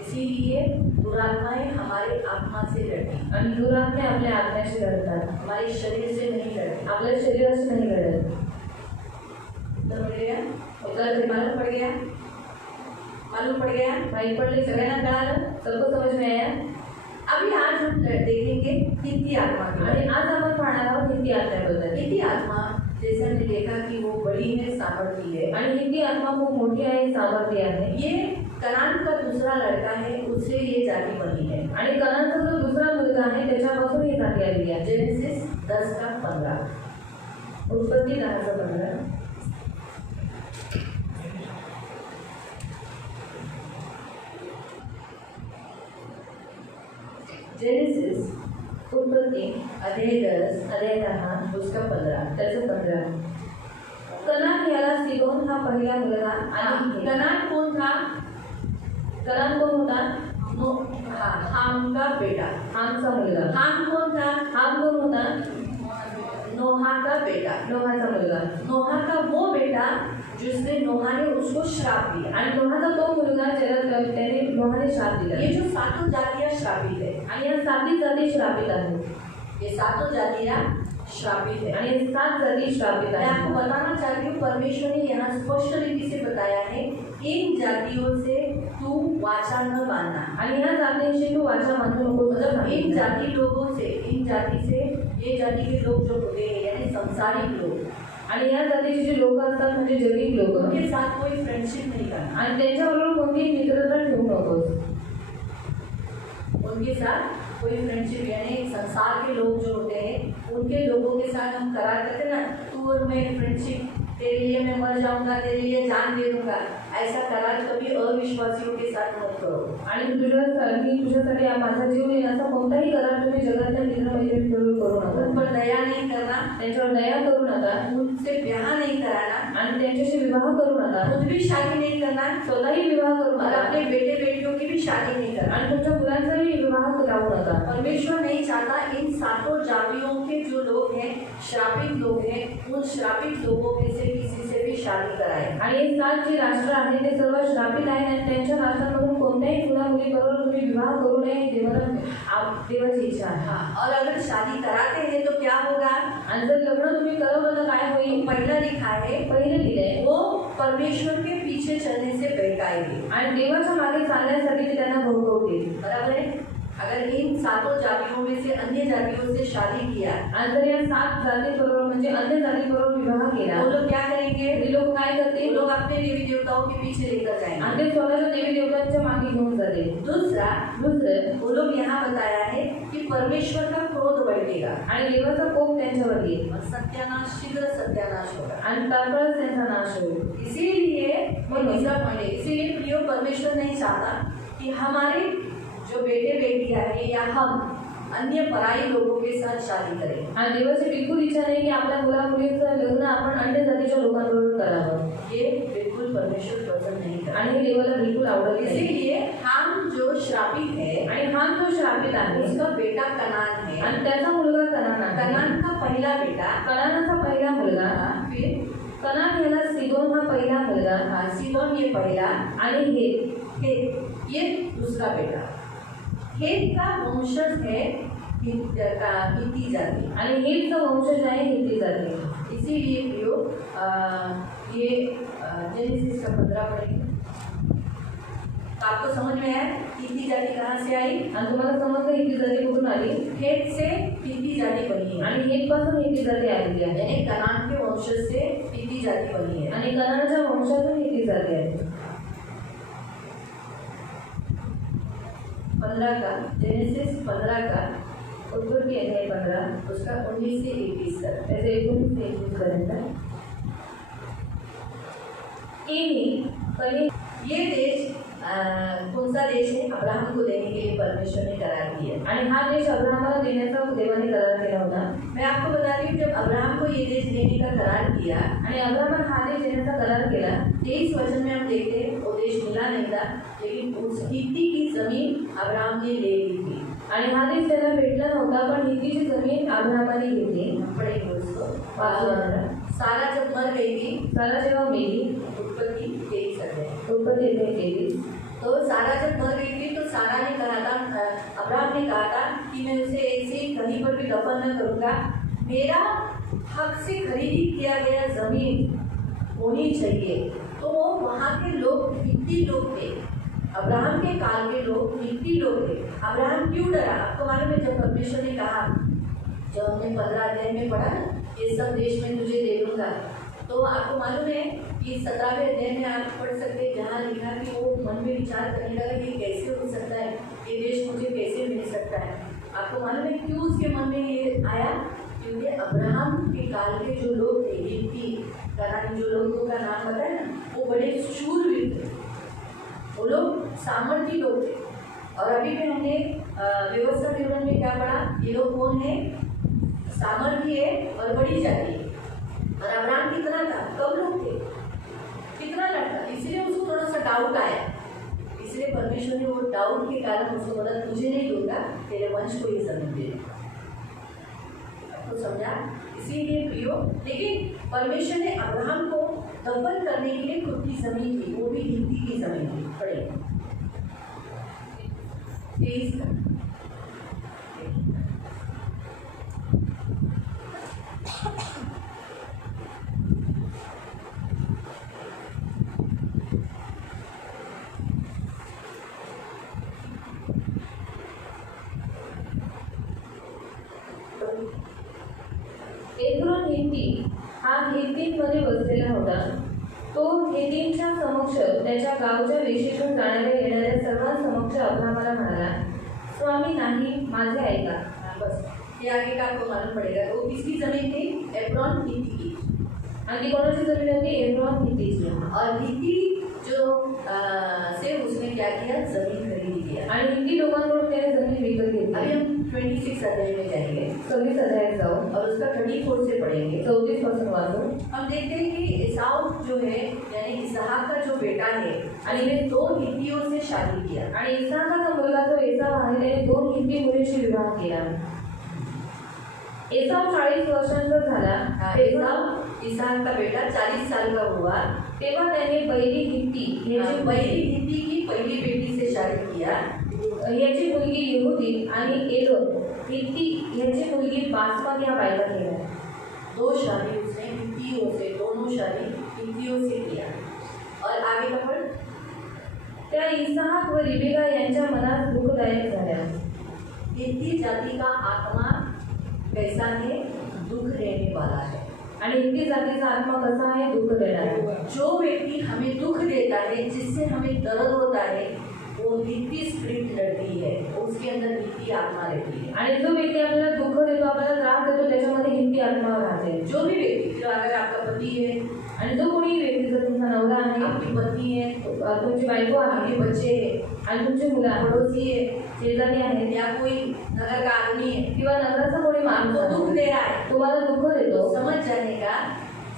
इसीलिए दुरात्माएं हमारे आत्मा से लड़ती, आणि दुरात्मे आपल्या आत्म्याशी लढतात हमारे शरीर से नहीं लड़ती। आपल्या शरीराशी नाही लढत तो मिल गया, उत्तर मालूम पड़ गया, मालूम पड़ गया, माहित पडले सगळ्यांना कळालं? सबको समझ में आया अभी आज हम देखेंगे हिंदी आत्मा की। आणि आज आपण पाहणार आहोत हिंदी आत्म्याबद्दल हिंदी आत्मा जैसे हमने देखा कि वो बड़ी है, सामर्थ्य है। आणि हिंदी आत्मा खूप मोठी आहे सामर्थ्य आहे ये कनान का दूसरा लड़का है, उससे ये जाति बनी है। आणि कनानचा जो दुसरा मुलगा आहे त्याच्यापासून ही जाती आलेली आहे जेनेसिस 10:15, उत्पत्ती 10:15 जेनेसिस उत्पत्ती अध्याय 10 अध्याय 10 उसका 15। त्याचं 15 कनान याला सीदोन हा पहिला मुलगा आणि कनान कौन था? कनान कोण होता हाम का बेटा। हामचा मुलगा हाम कौन था? हाम कोण होता नोहा का बेटा। नोहाचा मुलगा नोहा का वो बेटा जिसने नोहा ने उसको श्राप दिया। आणि नोहाचा तो मुलगा ज्याला त्याने नोहाने श्राप दिला ये जो सातों जातियां श्रापित है, आणि या साती जाती श्रापित आहेत ये सातों जातियां श्रापित है। आणि या 7 जाती श्रापित मैं आपको आहेत बताना चाहती हूँ, परमेश्वर ने यहाँ स्पष्ट रीति से बताया है, इन जातियों से तू वाचा न बांधना। आणि या जातींशी तू वाचा बांधू नको मतलब इन जाति लोगों से, इन जाति से, ये जाति के लोग जो होते हैं यानी संसारिक लोग, आणि या जातीचे जे लोक असतात म्हणजे जैविक लोक उनके साथ कोई फ्रेंडशिप नहीं करना। आणि त्यांच्याबरोबर कोणतीही मित्रता ठेवू नकोस उनके साथ कोई फ्रेंडशिप यानी संसार के लोग जो होते हैं उनके लोगों के साथ हम करार करते ना, तू और मैं फ्रेंडशिप, तेरे लिए मैं मर जाऊंगा, तेरे लिए जान दे दूंगा, ऐसा करार कभी अविश्वासियों के साथ मत करो। आणि तुझ्यासाठी माझा जीव येईल असा कोणताही करार तुम्ही जगातल्या मित्रमैत्रिणींबरोबर करू नका उन पर दया नहीं करना, त्यांच्यावर दया करू नका उनसे ब्याह नहीं कराना, आणि त्यांच्याशी विवाह करू नका खुद भी शादी नहीं करना स्वतःही विवाह करू और नका अपने बेटे बेटियों की भी शादी नहीं करना। आणि तुमच्या मुलांचाही विवाह लावू नका परमेश्वर नहीं चाहता इन सातों जातियों के जो लोग हैं, श्रापित लोग हैं, उन श्रापित लोगों में से किसी से भी शादी कराए। आणि हे 7 जे राष्ट्र आहेत ते सर्व श्रापित आहेत आणि त्यांच्या राष्ट्रांमधून कोणत्याही मुला मुलीबरोबर तुम्ही विवाह करू नये ही देवाची इच्छा आहे हाँ, और अगर शादी कराते हैं तो क्या होगा? आणि जर लग्न तुम्ही करवलं तर काय होईल पहला लिखा है पहिले लिहिलंय वो परमेश्वर के पीछे चलने से बहकाएंगे। आणि देवाच्या मागे चालण्यासाठी ते त्यांना भोगवतील बराबर है? अगर इन सातों जातियों में से अन्य जातियों से शादी किया आणि जर या 7 जातीबरोबर म्हणजे अन्य जातीबरोबर विवाह केला वो लोग क्या करेंगे? ते लोक काय वो करतील लोग अपने देवी देवताओं के पीछे लेकर जाएंगे। आणि ते स्वतःच्या देवी देवतांच्या मागे घेऊन जातील। दूसरा, दुसरं वो लोग यहाँ बताया है कि परमेश्वर का क्रोध बढ़ेगा आणि देवाचा कोप त्यांच्यावर येईल और सत्यानाश, शीघ्र सत्यानाश होगा। आणि तात्काळच त्यांचा नाश होईल। इसीलिए वो दूसरा पॉइंट है, इसीलिए प्रियो परमेश्वर नहीं चाहता कि हमारे जो बेटे बेटियां हैं या हम अन्य पराई लोगों के साथ शादी करें। आणि देवाची बिलकुल इच्छा नाही की आपल्या मुला मुलीचं लग्न आपण अन्य जातीच्या लोकांबरोबर करावं। ये बिल्कुल परमेश्वर पसंद नहीं करता आणि हे देवाला बिलकुल आवडत नाही। इसीलिए हम जो श्रापित है आणि हा जो श्रापित आहे उसका बेटा कनान है आणि त्याचा मुलगा कनान आहे। कनान का पहला बेटा कनानाचा पहिला मुलगा फिर कनान याला सीदोन हा पहिला मुलगा सीदोन ये पहला आणि हेत ये दूसरा बेटा। हेत का वंशज है हित्ती जाति आणि हेतचा वंशज आहे हित्ती जाती। इसीलिए प्रियो ये जेनेसिस का 15 पढ़ेंगे। आपको समझ में आया हित्ती जाति कहाँ से आई? आणि तुम्हाला समजलं हित्ती जाती कुठून आली? हेत से हित्ती जाति बनी है आणि हेत पासून हित्ती जाती आलेली आहे। यानी कनान के वंशज से हित्ती जाति बनी है आणि कनानाच्या वंशातून हित्ती जाती आहे। 15 का जेनेसिस 15 का उत्पत्ती अध्याय 15 उसका 19 से 21 तक त्याचे 19 ते 21 पर्यंत। ये देश कौन सा देश है? अब्राहम को देने के लिए परमेश्वर ने करार दिया आणि हा देश अब्राहमाला देण्याचा देवाने करार केला होता। मैं आपको बताती हूँ, जब अब्राहम को ये देश देने का करार किया आणि अब्राहमाने हा देश देण्याचा करार केला। 23 वचन में हम देखते हैं वो देश मिला नहीं था, लेकिन उस हित्ती की जमीन अब्राहम ने ले ली थी आणि हा देश त्याला भेटला नव्हता, पण हित्तीची जमीन अब्राहमाने घेतली। पढ़ेंगे उसको। वाचूया। सारा जब मर गई थी, सारा जेव्हा मेली, उत्पत्ति 23 अध्याय, उत्पत्ती अध्याय 23, तो सारा जब मर गई थी तो सारा ने कहा था, अब्राहम ने कहा था कि मैं उसे ऐसे ही कहीं पर भी दफन न करूँगा, मेरा हक से खरीदी किया गया जमीन होनी चाहिए। तो वो वहाँ के लोग हित्ती लोग थे, अब्राहम के काल के लोग हित्ती लोग थे। अब्राहम क्यों डरा? आपको मालूम है, जब परमेश्वर ने कहा, जब हमने 15 अध्याय में पढ़ा ना, ये सब देश में तुझे दे दूंगा, तो आपको मालूम है कि 17वें अध्याय में आप पढ़ सकते हैं, जहाँ लिखा कि वो मन में विचार करने लगा कि कैसे हो सकता है, ये देश मुझे कैसे मिल सकता है। आपको मालूम है क्यों उसके मन में ये आया? क्योंकि अब्राहम के काल के जो लोग थे, हित्ती कनानी, जो लोगों का नाम पता है ना, वो बड़े शूरवीर थे, वो लोग सामर्थी लोग थे। और अभी भी हमने व्यवस्था विवरण में क्या पढ़ा? ये लोग कौन है? सामर्थी है और बड़ी जाति है। और अब्राहम कितना था? कम लोग थे, कितना लड़का, इसलिए उसको थोड़ा सा डाउट आया, इसलिए परमेश्वर ने वो डाउट के कारण उसको बोला, तुझे नहीं दूंगा, तेरे वंश को ये जमीन दे। आपको समझा? इसीलिए प्रियो, लेकिन परमेश्वर ने अब्राहम को दफन करने के लिए खुद की जमीन दी, वो भी हित्ती की जमीन दी। पढ़े 23 का। एग्रोन हित्ती हा हित्तींमध्ये बसलेला होता। तो हित्तींच्या समक्ष त्याच्या गावच्या वेशीतून जाणाऱ्या येणाऱ्या सर्वांसमक्ष अब्राहमाला म्हणाला, स्वामी नाही, माझे ऐका। बस ये आगे का आपको मालूम पड़ेगा। वो किसकी जमीन थी? एब्रोन हित्ती की। आणि कोणाची जमीन होती? एब्रोन हित्तीची। और हित्ती जो से उसने क्या किया? जमीन खरीद लिया। आणि हित्ती लोकांकडून त्याने जमीन विकत घेतली। अभी हम 26 अध्याय में जाएंगे, 26 अध्यायात जाऊ और उसका 34 से पढ़ेंगे। 34 पासून वाचू। हम देखते हैं कि एसाव जो है, यानी इसहाक का जो बेटा है, आणि ने 2 हित्तियों से शादी किया। आणि इसाकाचा मुलगा जो एसाव आहे त्याने 2 हित्ती मुलीशी विवाह केला। एसाव 40 वर्षांचा झाला। इसहाक का बेटा 40 साल का हुआ, तेव्हा त्याने बैली हित्ती पहली हित्ती की पहली बेटी से शादी किया। याची मुलगी यहूदी आणि एलोन हित्ती याची मुलगी बासमत या बायका केल्या। 2 शादी उसने हित्तियों से, दोनों शादी हित्तियों से किया। और आगे का पढ़। त्या इसहाक व रिबेका यांच्या मनात दुःखदायक झाल्या। हित्ती जाति का आत्मा कैसा है? दुख देने वाला है। आणि हिंदी जातीचा आत्मा कसा आहे? दुःख देणारा. जो व्यक्ति हमें दुख देता है, जिससे हमें दर्द होता है, वो हित्ती स्पिरिट लड़ती है, उसके अंदर हित्ती आत्मा रहती है। आणि जो व्यक्ती आपल्याला दुःख देतो, आपल्याला त्रास देतो, त्याच्यामध्ये हिंदी आत्मा राहते. जो भी व्यक्ति, जो अगर आपका पति है, आणि जो कोणी व्यक्ती, जर तुमचा नवरा आहे, आपकी पत्नी है, तुमची बायको आहे, आपके बच्चे है, आणि तुमची मुलं आहेत, पड़ोसी है, शेजारी आहेत, या कोई नगर का आदमी है, किंवा नगराचा कोणी माणूस आपको दुख आहे, दे रहा है, तुम्हाला दुःख देतो, समझ जाने का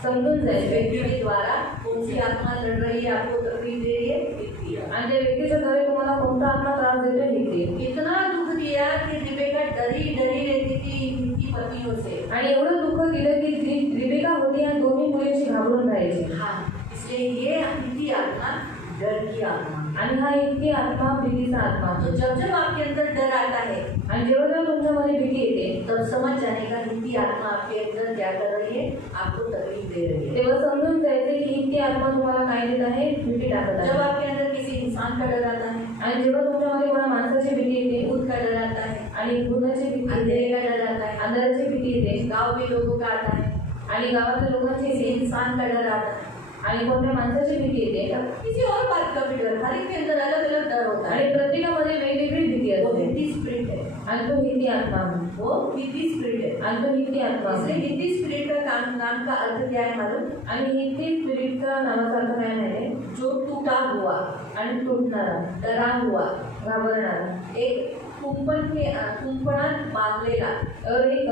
समजून इस जायचे व्यक्ति के द्वारा कौन सी आत्मा लड़ रही है, आपको तकलीफ दे रही है, हित्ती है। आणि त्या व्यक्तीच्या द्वारे तुम्हाला कोणता आत्मा त्रास देतो हिंदी. इतना दुख दिया कि रिबेका डरी डरी रहती थी इनकी पत्नियों से। आणि एवढं दुःख दिलं की रिबेका होती आणि दोन्ही मुलींची घाबरून राहायची. हाँ, इसलिए ये हित्ती आत्मा डर की आत्मा। आणि हा इतकी आत्मा भीतीचा आत्मा. तो जब जब आपके अंदर डर आता है, आणि जेव्हा जेव्हा तुमच्यामध्ये भीती येते, तब समझ जाने का हित्ती आत्मा आपके अंदर क्या कर रही है, आपको तकलीफ दे रही है। तेव्हा समजून जायचे की इतकी आत्मा तुम्हाला काय देत आहे? भीती टाकत जब आहे. आपके अंदर किसी इंसान का डर आता है, आणि जेव्हा तुमच्यामध्ये कोणा माणसाची भीती येते, भूत का डर आता है, आणि भूताची भीती अंधेरे येते, का डर आता है, अंधाराची भीती येते, गांव के लोगों का आता है, आणि गावातल्या लोकांची किसी येते, इंसान का डर आता है, आणि कोणत्या माणसाची भीती येते, किसी और बात का भी डर। हर एक के अंदर अलग अलग डर होता है। आणि प्रत्येकामध्ये वेगवेगळी भीती वो असते. हित्ती स्पिरिट है, आणि तो हिंदी आत्मा आहे. वो हित्ती स्पिरिट है। आणि तो हिंदी आत्मा इसलिए आहे. हित्ती स्पिरिट का नाम का अर्थ क्या है मालूम? आणि हिंदी स्पिरिटचा नावाचा अर्थ काय माहिती? जो टूटा हुआ, आणि तुटणारा, डरा हुआ, घाबरणारा, एक कुंपणात बांधलेला और एक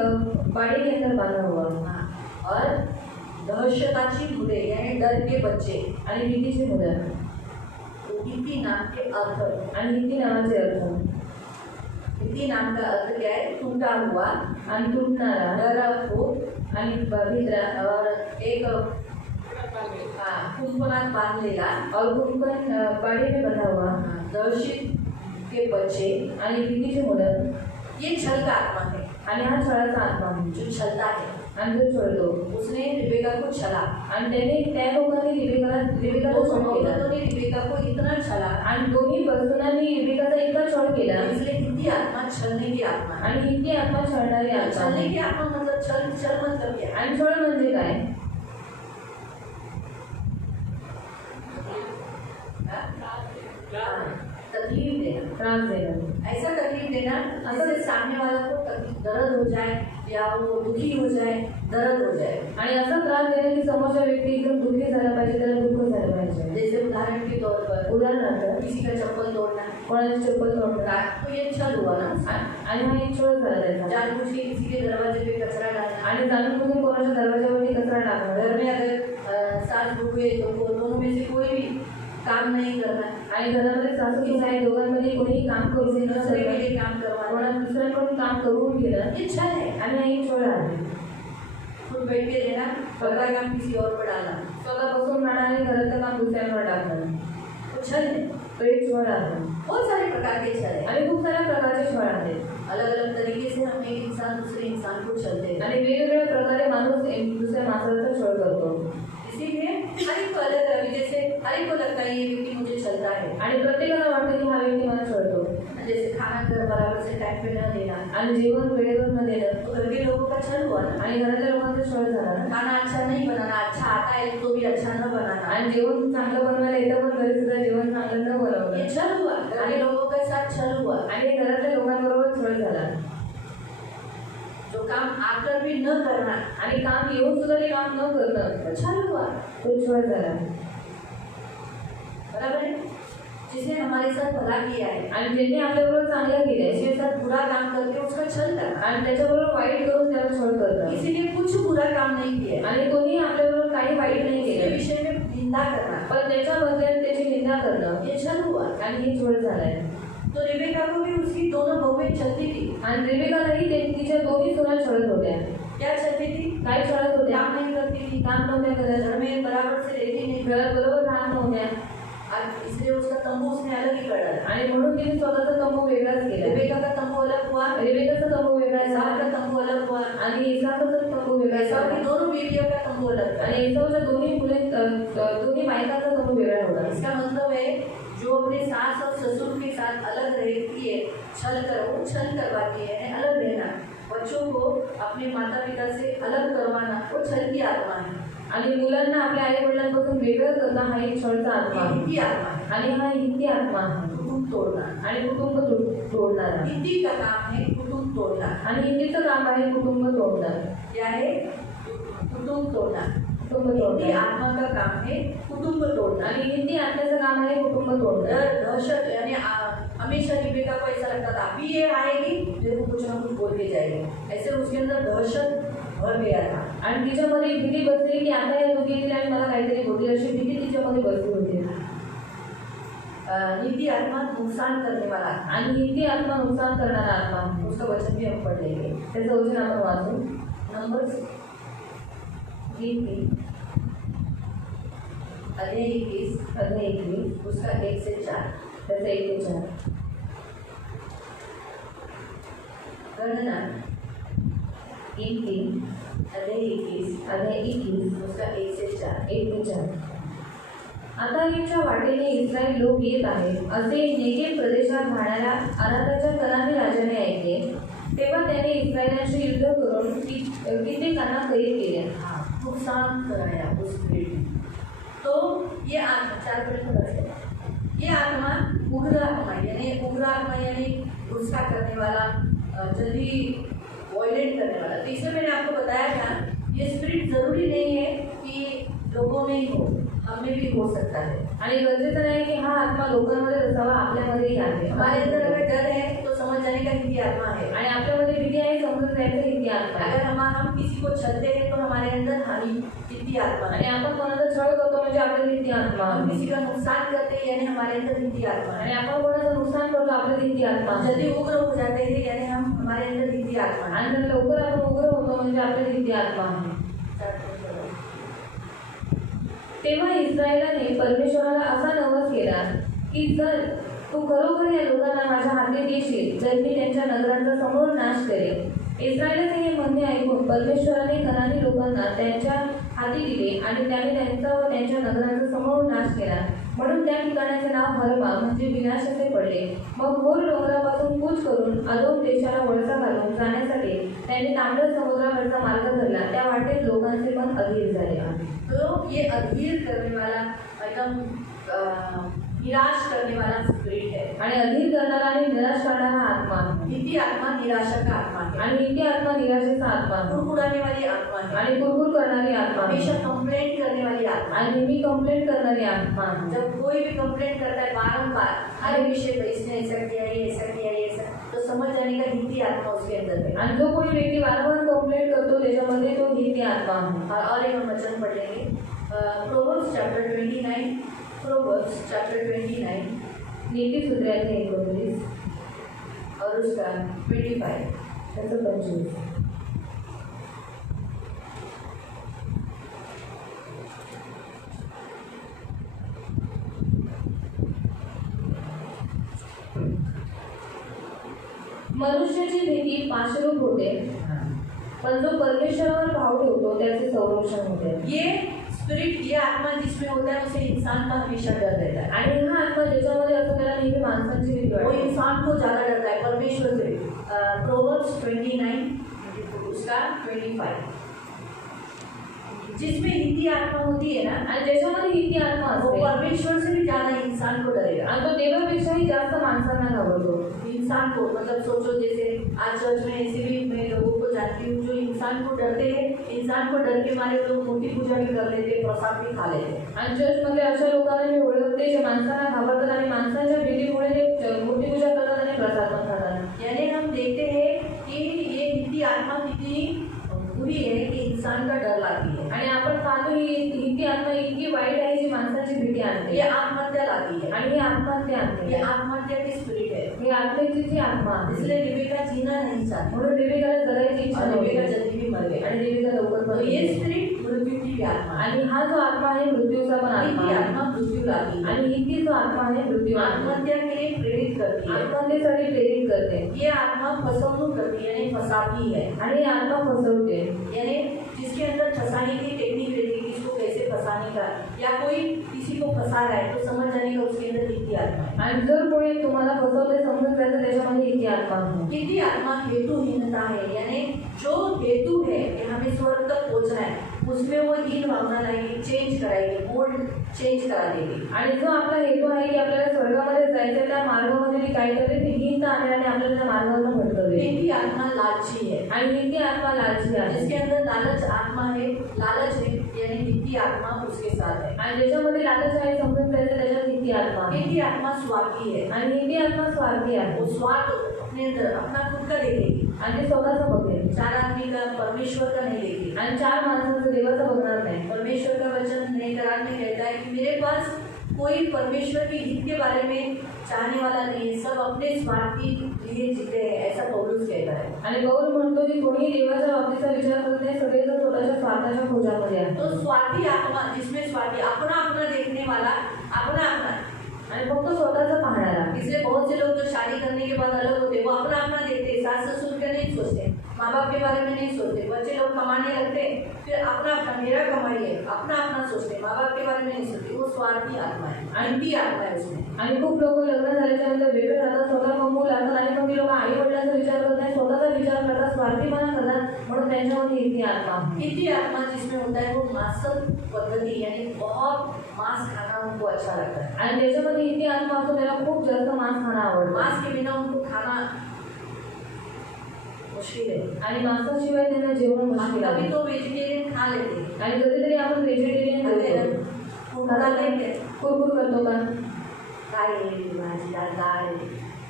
बाड़ी के अंदर बांधा हुआ, और दहशताची मुले यानी डर के बच्चे, आणि भीतीची मुलं. हित्ती नाम के अर्थ। आणि हिंदी नावाचे अर्थ. हित्ती नाम का अर्थ क्या है? टूटा हुआ, आणि तुटणारा, डरा हो, आणि भित्रा, और एक कुंपणात बांधलेला, और कुंपण बाड़ी में बंधा हुआ, दहशत के बच्चे, आणि भीतीची मुलं. ये छल का आत्मा है, आणि हा छळाचा आत्मा आहे, जो छलता है। आणि तो छळतो. उसने रिबेका को छला, आणि त्याने त्या लोकांनी रिबेकाला दोनों छळ केला. औरतों ने रिबेका को इतना छला, आणि दोन्ही पर्सनांनी रिबेकाचा इतका छळ केला. इसलिए हित्ती आत्मा छलने की आत्मा है। आणि हिंदी आत्मा छळणारी आत्मा छलने आहे. की आत्मा मतलब छल मतलब क्या है? आणि छळ म्हणजे काय? तकलीफ देना, त्रास देणं. ऐसा तकलीफ देना जिससे सामने वाला को दर्द हो जाए, या वो दुखी हो जाए, दर्द हो जाए। आणि असा त्रास देणं की समोरचा व्यक्ती एकदम दुःखी झाला पाहिजे, त्याला दुःख झालं पाहिजे. जैसे उदाहरण के तौर पर उदाहरणार्थ किसी का चप्पल तोड़ना, कोणाची चप्पल तोडणं, तो ये छल हुआ ना। आणि हा एक छळ झाला त्याचा. जानबूझ के किसी के दरवाजे पे कचरा डालना, आणि जाणून बुजून कोणाच्या दरवाजावरती कचरा टाकणं. घर में अगर सास बहू है तो वो दोनों में से कोई भी काम नहीं करना, आणि घरामध्ये सासू सुना आहे, दोघांमध्ये कोणीही काम करून किसी न दूसरे के शकत, लिए काम करवाना, कोणा दुसऱ्याकडून काम करून घेणं, ये छल है। आणि हा एक छळ आहे. खुद बैठ के देना, बड़ा काम किसी और पर डालना, स्वतः बसून राहणं आणि घराचं काम दुसऱ्यांवर टाकणं, तो छल है। तो एक छळ आहे. बहुत सारे प्रकार के छल है। आणि खूप साऱ्या प्रकारचे छळ आहेत. अलग अलग तरीके से हम एक इंसान दूसरे इंसान को छलते हैं। आणि वेगवेगळ्या प्रकारे माणूस एक दुसऱ्या माणसाचा छळ करतो. इसीलिए हर एक को अलग अलग, जैसे हर एक को लगता है ये व्यक्ति मुझे छलता है। आणि प्रत्येकाला वाटतं की हा व्यक्ती मला छळतो. जैसे खाना घर बराबर से टाइम पे न देना, आणि जेवण वेळेवर न देणं, तो घर के लोगों का छल हुआ ना। आणि घरातल्या लोकांचा छळ झाला ना. खाना अच्छा नहीं बनाना, अच्छा आता है तो भी अच्छा न बनाना, आणि जेवण चांगलं बनवायला येतं पण घरी सुद्धा जेवण चांगलं न बनवलं. ये छल हुआ। घर के लोगों के साथ छल हुआ। आणि घरातल्या लोकांबरोबर छळ झाला. जो काम आकर भी न करना, आणि काम येऊन सुद्धा ते काम न करणं, तो छल हुआ। तो छळ झाला. बराबर है। जिसने हमारे साथ भला किया है, आणि ज्यांनी आपल्याबरोबर चांगलं केलंय, इसके साथ बुरा काम करके उसका छल करना, आणि त्याच्याबरोबर वाईट करून त्याला छळ करतं. इसीलिए कुछ बुरा काम नहीं किया, आणि कोणी आपल्याबरोबर काही वाईट नाही उसके केलं, विषय में निंदा करना, पण त्याच्याबद्दल त्याची निंदा करणं, ये छल हुआ। आणि हे छळ झालाय. तो रिबेका को भी उसकी दोनों बहुएं चलती थी। आणि रिबेकालाही तिच्या दोन्ही सुना छळत होत्या. क्या चलती थी? काय छळत होत्या? काम नहीं करती थी, काम नव्हत्या करत, घर में बराबर से रहती नहीं, घरात बरोबर राहत नव्हत्या. और इसलिए उसका तंबू उसने अलग ही गढ़ा। आणि म्हणून तिने स्वतःचा तंबू वेगळाच केला. रिबेका का तंबू अलग हुआ, रिबेकाचा तंबू वेगळा एसाव झाला, का तंबू अलग हुआ, आणि इसाकाचा तंबू वेगळा एसाव झाला, की दोनों बीवियों का तंबू अलग था। आणि इसावच्या दोन्ही मुले दोन्ही बायकांचा तंबू वेगळा होता. इसका मतलब है जो अपने सास और ससुर के साथ अलग रहती है, वो छल करवाती है, अलग रहना। बच्चों को अपने माता पिता से अलग करवाना वो छल की आत्मा है। आणि मुलांना आपल्या आई वडिलांपासून वेगळं करणं हा एक छळचा आत्मा आहे हिंदी आत्मा है। आणि हा हिंदी आत्मा आहे कुटुंब तोड़ना, आणि कुटुंब तोडणारा। हिंदी का काम है कुटुंब तोड़ना। आणि हिंदीचं काम आहे कुटुंब तोडणं। क्या है? कुटुंब तोड़ना। कुटुंब हिंदी तोडणं आत्मा का काम है कुटुंब तोड़ना। आणि हिंदी आत्म्याचं काम आहे कुटुंब तोडणं। दहशत यानी हमेशा रिबेका को ऐसा लगता था अभी ये आएगी देखो कुछ ना कुछ बोल के जाएगी, ऐसे उसके अंदर दहशत भर गया था। आणि तिच्यामध्ये भीती बसली की आता या दोघी येतील आणि मला काहीतरी होतील अशी भीती तिच्यामध्ये बसली होती। हिंदी आत्मा नुकसान करने वाला आणि हिंदी आत्मा नुकसान करणारा आत्मा आहे। उसका वचन भी हम पढ़ लेंगे। त्याचं वचन आपण वाचू। नंबर्स 21 अध्याय 21 उसका 1 से 4 त्याचं 1 ते 4। गणना 3 अध्याय 21 उसका 1 से 4 1 ते 4। आताच्या वाटेने इस्रायल लोक येत आहेत असे नेगेव प्रदेशात राहणाऱ्या अराताच्या कनानी राजाने ऐकले। तेव्हा त्याने इस्रायलांशी युद्ध करून कित्येकांना कैद केले। नुकसान कराया उस पीढ़ी ने। तो ये आत्मा 4 ये आत्मा उग्र आत्मा यानी गुस्सा करने वाला, जल्दी वॉयलेंट करने वाला। तो इसमें मैंने आपको बताया था ये स्पिरिट जरूरी नहीं है कि लोगों में ही हो, हमें भी हो सकता है। आणि गरजेचं नाही की हा आत्मा लोकांमध्ये असावा, आपल्यामध्येही आहे। हमारे अंदर अगर डर है तो समझ जाने का हिंदी आत्मा है, आणि आपल्यामध्ये भीती आहे समजून जायचं हिंदी आत्मा आहे। अगर हम किसी को छलते हैं तो हमारे अंदर हिंदी आत्मा है। आणि आपण कोणाचा छळ करतो म्हणजे आपल्यात हिंदी आत्मा हम आहे। किसी का नुकसान करते हैं यानी हमारे अंदर हिंदी आत्मा आणि है। आपण कोणाचं नुकसान करतो आपल्यात हिंदी आत्मा आहे। जल्दी उग्र हो जाते हैं यानी हमारे अंदर हिंदी आत्मा है। आणि जर लवकर आपण उग्र होतो म्हणजे आपल्यात हिंदी आत्मा आहे। तेव्हा इस्रायलाने परमेश्वराला असा नवस केला की जर तू खरोखर या लोकांना माझ्या हाती देशील तर मी त्यांच्या नगरांचा समूळ नाश करेन। इस्रायलाचे हे म्हणणे ऐकून परमेश्वराने कनानी लोकांना त्यांच्या हाती दिले आणि त्याने त्यांचा व त्यांच्या नगरांचा समूळ नाश केला। म्हणून त्या ठिकाणाचे नाव हरमा म्हणजे विनाशाचे पडले। मग घोर डोंगरापासून कूच करून अदोम देशाला वळसा घालून जाण्यासाठी त्यांनी तांबड्या समुद्रावरचा मार्ग धरला। त्या वाटेत लोकांचे मन अधीर झाले। तो ये अधीर करने वाला एकदम निराश करने वाला स्पिरिट है। आणि अधीर करणारा आणि निराश करणारा आत्मा आहे। हिंदी आत्मा निराशा का आत्मा है आणि हिंदी आत्मा निराशेचा आत्मा आहे। कुरकुराने वाली आत्मा है आणि कुरकुर करणारी आत्मा आहे। हमेशा कंप्लेंट करने वाली आत्मा है। आणि नेहमी कंप्लेंट करणारी आत्मा आहे। जब कोई भी कंप्लेंट करता है बारंबार हर विषय पर इसने ऐसा किया ये ऐसा किया ये ऐसा, तो समझ जाने का हिंदी आत्मा उसके अंदर है। आणि जो कोणी व्यक्ती वारंवार कंप्लेंट करतो त्याच्यामध्ये तो हिंदी आत्मा आहे। और एक हम वचन पढ़ लेंगे प्रोवर्ब्स चैप्टर 29 नीतिसूत्रे अध्याय 29 और उसका 25 त्याचं 25। मनुष्याची भीती पाशरूप होते पण जो परमेश्वरावर भाव ठेवतो त्याचे संरक्षण होते। ये स्पिरिट ये आत्मा जिसमें होता है उसे इंसान का हमेशा डर रहता है। आणि हा आत्मा ज्याच्यामध्ये असतो त्याला नेहमी माणसांची भीती वो वाटते। इंसान को ज्यादा डरता है परमेश्वर से। प्रोवर्ब्स 29 उसका 25 जिसमें हिंदी आत्मा होती है ना, आणि ज्याच्यामध्ये हिंदी आत्मा वो असते परमेश्वर से भी ज्यादा इंसान को डरेगा। आणि तो देवापेक्षाही जास्त माणसांना घाबरतो। इंसान को मतलब सोचो जैसे आज चर्च में ऐसे भी मैं लोगों को जानती हूँ जो इंसान को डरते हैं, इंसान को डर के मारे लोग मूर्ति पूजा भी कर लेते, प्रसाद भी खा लेते। आणि चर्चमध्ये अशा लोकांना मी ओळखते जे माणसांना घाबरतात आणि माणसांच्या भीतीमुळे ते मूर्तिपूजा करतात आणि प्रसाद पण खातात। यानी हम देखते हैं कि ये हिंदी आत्मा कितनी बुरी है कि इंसान का डर लाती है। आणि आपण पाहतो ही हिंदी आत्मा इतकी वाईट आहे जी माणसाची भीती आणते। ये आत्महत्या लाती है आणि ही आत्महत्या आणते। ये आत्महत्या की स्पिरिट है। ही आत्मेची जी आत्मा आहे इसलिए रिबेका जीना नहीं चाहती, म्हणून देविकाला जगायची इच्छा और रिबेका नव्हती जल्दी भी मर गई। आणि देविका लवकर तो पण ये गेली। स्पिरिट मृत्यु की मृत्यू की आत्मा है। आणि हा जो आत्मा आहे मृत्यूचा पण आत्मा ही आहे आत्मा मृत्यू लाती है, आणि ही जो आत्मा आहे मृत्यू आत्मा आत्महत्या के लिए प्रेरित करती है। आत्महत्येसाठी प्रेरित करते ये आत्मा फसवणूक करती है, यानी फसाती है, आणि ही आत्मा फसवते यानी जिसके अंदर फंसाने की टेक्निक रहती है कि इसको कैसे फंसाने का, या कोई किसी को फंसा रहा है तो समझ जाने का उसके अंदर हिती आत्मा है। आणि जर कोणी तुम्हाला फसवते समजून जायचं त्याच्यामध्ये हिती आत्मा आहे हिती आत्मा हेतुहीनता है, यानी जो हेतु है कि हमें स्वर्ग तक पहुंचना है उसमें वो हीन भावना लाएगी, चेंज कराएगी, मोड चेंज करा देगी। आणि जो आपला हेतू आहे की आपल्याला स्वर्गामध्ये जायचं त्या मार्गामध्ये ती काहीतरी हीनता आहे आणि आपल्याला त्या मार्गावर भटकवते हिती आत्मा लालची है, आणि हिती आत्मा लालची आहे जिसके अंदर लालच आत्मा है, लालच है, यानी हिती आत्मा उसके साथ है। आणि ज्याच्यामध्ये लालच आहे समजून जायचं त्याच्यात हिती आत्मा आहे हिती आत्मा स्वार्थी है, आणि हिती आत्मा स्वार्थी आहे वो स्वार्थ अपने अंदर अपना खुद का देखेगी, आणि ते स्वतःचं बघेल चार आदमी का, परमेश्वर का नहीं देखेगी। आणि चार माणसाचं देवाचं बघणार नाही परमेश्वर का वचन नए करार में कहता है कि मेरे पास कोई परमेश्वर के हित के बारे में चाहने वाला नहीं है, सब अपने स्वार्थी लिए जीते हैं, ऐसा पौलुस कहता है। आणि पौल म्हणतो की कोणी देवाच्या बाबतीचा विचार करत नाही, सगळेजण स्वतःच्या स्वार्थाच्या खोजामध्ये आहेत तो स्वार्थी आत्मा, जिसमें स्वार्थी अपना अपना देखने वाला, अपना अपना, आणि फक्त स्वतःचं पाहणारा इसलिए बहुत से लोग जो शादी करने के बाद अलग होते हैं वो अपना अपना देखते, सास ससुर का नहीं सोचते, माँ बाप के बारे में नहीं सोचते, बच्चे लोग कमाने लगते फिर अपना अपना, मेरा कमाई है, अपना अपना सोचते, माँ बाप के बारे में नहीं सोचते, वो स्वार्थी आत्मा है, अनबी आत्मा है उसमें। आणि खूप लोक लग्न झाल्याच्या नंतर वेगळे राहतात, स्वतः कमवू लागतात आणि मग ती लोक आई वडिलांचा विचार करत नाही, स्वतःचा विचार करतात, स्वार्थीपणा करतात, म्हणून त्यांच्यामध्ये हिती आत्मा आहे। हिती आत्मा जिसमें होता है वो मांसल पद्धति, यानी बहुत मांस खाना उनको अच्छा लगता है, आणि त्याच्यामध्ये हिती आत्मा असतो त्याला खूप जास्त मांस खाणं आवडतं मांस के बिना उनको खाना मुश्किल है। आणि मांसाशिवाय त्यांना जेवण मुश्किल कभी आहे तो वेजिटेरियन खा लेते हैं, आणि कधीतरी आपण व्हेजिटेरियन कुरकुरा लेते हैं, कुरकुर करतो का काय भाजी दाल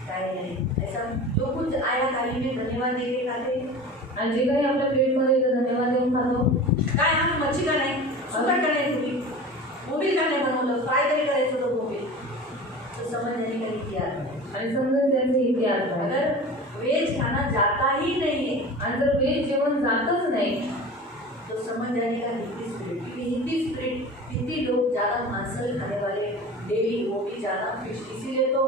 काय नहीं, ऐसा जो कुछ आया थाली में धन्यवाद दे के खाते हैं। आणि जे काही आपल्या प्लेटमध्ये येतं धन्यवाद देऊन खातो काय आम्ही मच्छी का नाही, सुका का नाही, तुम्ही मोबिल का नाही बनवलं, फ्राय तरी करायचं होतं मोबिल, तो समझ जाने का हिती आत्मा है। आणि समजून त्यांचे हिती आत्मा आहे अगर वेज खाना जाता ही नहीं है आणि जर वेज जेवण जातच नाही तो समझ जाने का हिंदी स्पिरिट, क्योंकि हिंदी स्पिरिट, हिंदी लोग ज़्यादा मांसल खाने वाले, डेली वो भी ज़्यादा फिश, इसीलिए तो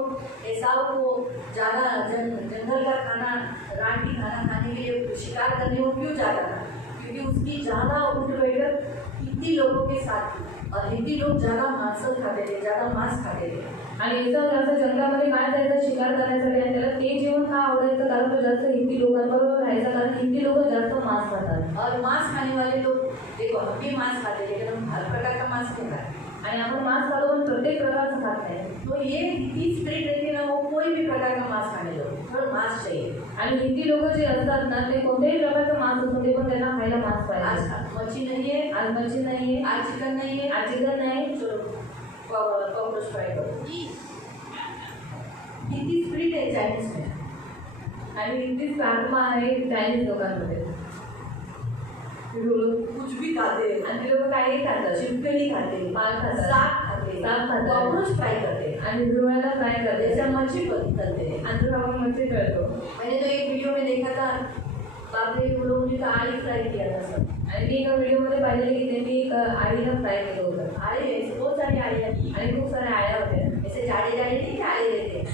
एसाव को ज़्यादा जंगल का खाना, रात की खाना खाने के लिए शिकार करने वो क्यों जाता था, क्योंकि उसकी ज़्यादा उठ बैठक हिंदी लोगों के साथ थी, और हिंदी लोग ज़्यादा मांसल खाते थे, ज़्यादा मांस खाते थे। आणि याचा जास्त जंगलामध्ये काय जायचं शिकार करण्यासाठी आणि त्याला ते जेवण का आवडायचं कारण तो जास्त हिंदी लोकांबरोबर राहायचा, कारण हिंदी लोक जास्त मांस खातात और मांस खाने वाले लोग, देखो हम भी मांस खाते हैं लेकिन हम हर प्रकार का मांस नहीं खाते, आणि आपण मांस खातो पण प्रत्येक प्रकारचं खात नाही, तो ये हिंदी स्पिरिट रहती है ना, वो कोई भी प्रकार का मांस खाने लो, थोड़ा मांस चाहिए। आणि हिंदी लोक जे असतात ना ते कोणत्याही प्रकारचं मांस असून ते पण त्यांना खायला मांस आज पाहिजे। मच्छी नहीं है, आज मच्छी नाही आहे, आज चिकन नहीं है, आज चिकन नाही, चलो कॉकरोच फ्राई करो। हिंदी स्पिरिट है चाइनीज में, आणि हिंदीच आत्मा आहे चायनीज लोकांमध्ये फिर वो लोग कुछ भी खाते हैं, आणि ते लोक काही खातात छिपकली खाते हैं, पाल खातात, साग खाते हैं, साग खातात, कॉकरोच फ्राई करते हैं, आणि जुळ्याला फ्राय करते जैसे हम मच्छी तलते हैं। आणि जर आपण मच्छी तळतो मैंने तो एक वीडियो में देखा था, बाप रे वो लोगों ने तो आलू फ्राई किया था सब, आणि मी एका व्हिडिओमध्ये पाहिलेलं की त्यांनी एक आळीला फ्राय केलं होतं आले ऐसे बहुत सारी आलियाँ थी, आणि खूप साऱ्या आळ्या होत्या, ऐसे जाड़े जाड़े नहीं आले रहते हैं,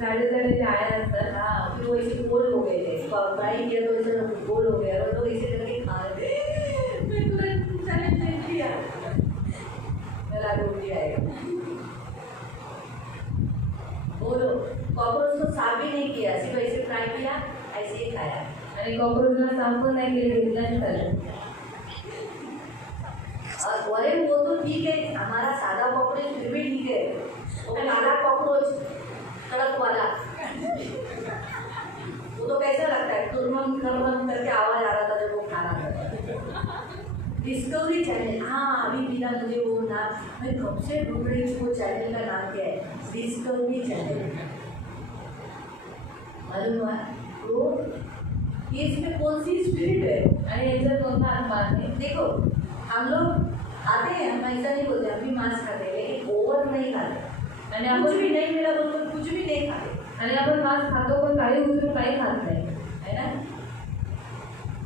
जाडे जाडे जे आळ्या असतात हाँ, फिर वो ऐसे गोल हो गए थे, फ्राई किया तो ऐसे गोल हो गया, और लोग इसे करके खा रहे थे, मैं तुरंत चैलेंज ले लिया, मेरा उल्टी आएगा। बोलो, कॉकरोच तो साफ भी नहीं किया, सिर्फ ऐसे फ्राई किया, ऐसे ही खाया। आणि कॉकरोचला साफ पण नाही केले, घेतला आणि खाल्लं। और अरे वो तो ठीक है, हमारा सादा कॉकरोच फिर भी ठीक है, वो काला कॉकरोच कड़क वाला वो तो कैसा लगता है, तुरमम खरमम करके आवाज आ रहा था जब वो खाना था। डिस्कवरी चैनल, हाँ अभी बिना मुझे वो नाम, मैं कब से ढूंढ रही हूँ वो चैनल का नाम क्या है, डिस्कवरी चैनल, मालूम हुआ तो ये इसमें कौन सी स्पिरिट है, आणि याच्यात कोणता आत्मा आहे? देखो हम लोग खाते हैं, हम ऐसा नहीं बोलते, हम भी मांस खाते हैं लेकिन ओवर नहीं खाते, आणि कुछ आपण भी नहीं मिला बोलते कुछ भी नहीं खाते, आणि आपण मांस खातो पण काही उचलून काही खात नाही, है ना,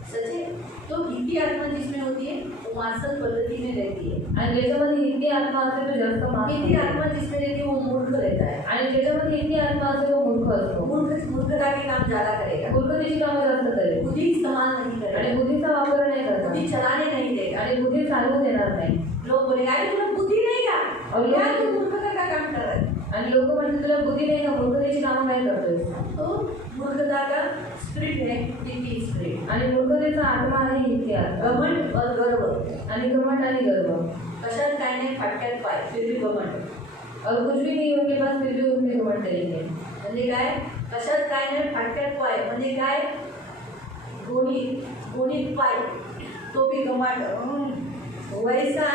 सच्चे तो हिती आत्मा जिसमें होती है वो मार्शल पद्धति में रहती है। आणि ज्याच्यामध्ये हिंदी आत्मा असेल तो जास्त मार्क्स हिती आत्मा जिसमें रहती है वो मूर्ख रहता है। आणि ज्याच्यामध्ये हिंदी आत्मा असेल तो मूर्ख असतो। मूर्खता के काम ज्यादा करेगा, मूर्खतेची कामं जास्त करेल, बुद्धि इस्तेमाल नहीं करेगा आणि बुद्धीचा वापर नाही करणार, बुद्धि चलाने नहीं देगा आणि बुद्धी चालवू देणार नाही। लोग बोलेगा अरे तुला बुद्धि नहीं का और क्या तू मूर्खता का काम कर रहा है। आणि लोक म्हणतात तुला बुद्धी नाही का, मूर्खतेची कामं काय करतोय। तो मूर्खता का स्पिरिट है हिती स्पिरिट, आणि मूर्खतेचा आत्मा आहे हिंदी आत्मा। घमंड और गर्व, आणि घमंड आणि गर्व, कशात काय नाही फाटक्यात पाय फिर भी घमंड, और कुछ भी नहीं उनके पास फिर भी उनके घमंड करेंगे। म्हणजे काय कशात काय नाही फाटक्यात पाय म्हणजे काय गोणीत पाय तो भी घमंड। वैसा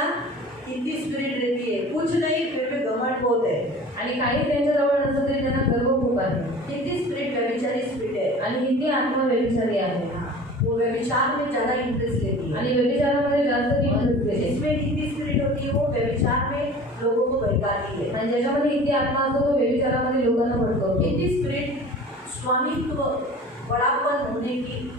हिती स्पिरिट रहती है, कुछ नहीं फिर भी घमंड बहुत है। आणि काही त्यांच्याजवळ नसतं तरी त्यांना गर्व खूप आहे। हिती स्पिरिट व्यभिचारी स्पिरिट है आणि हिंदी आत्मा व्यभिचारी आहे, वो व्यभिचार में ज्यादा इंटरेस्ट लेती है। आणि व्यभिचारामध्ये जास्त इंटरेस्ट घेते। जिसमें हिती स्पिरिट होती है वो व्यभिचार में लोगों को बहकाती है। आणि ज्याच्यामध्ये हिंदी आत्मा असतो तो व्यभिचारामध्ये लोकांना भडकवतो। हिती स्पिरिट स्वामित्व बड़ापन होने की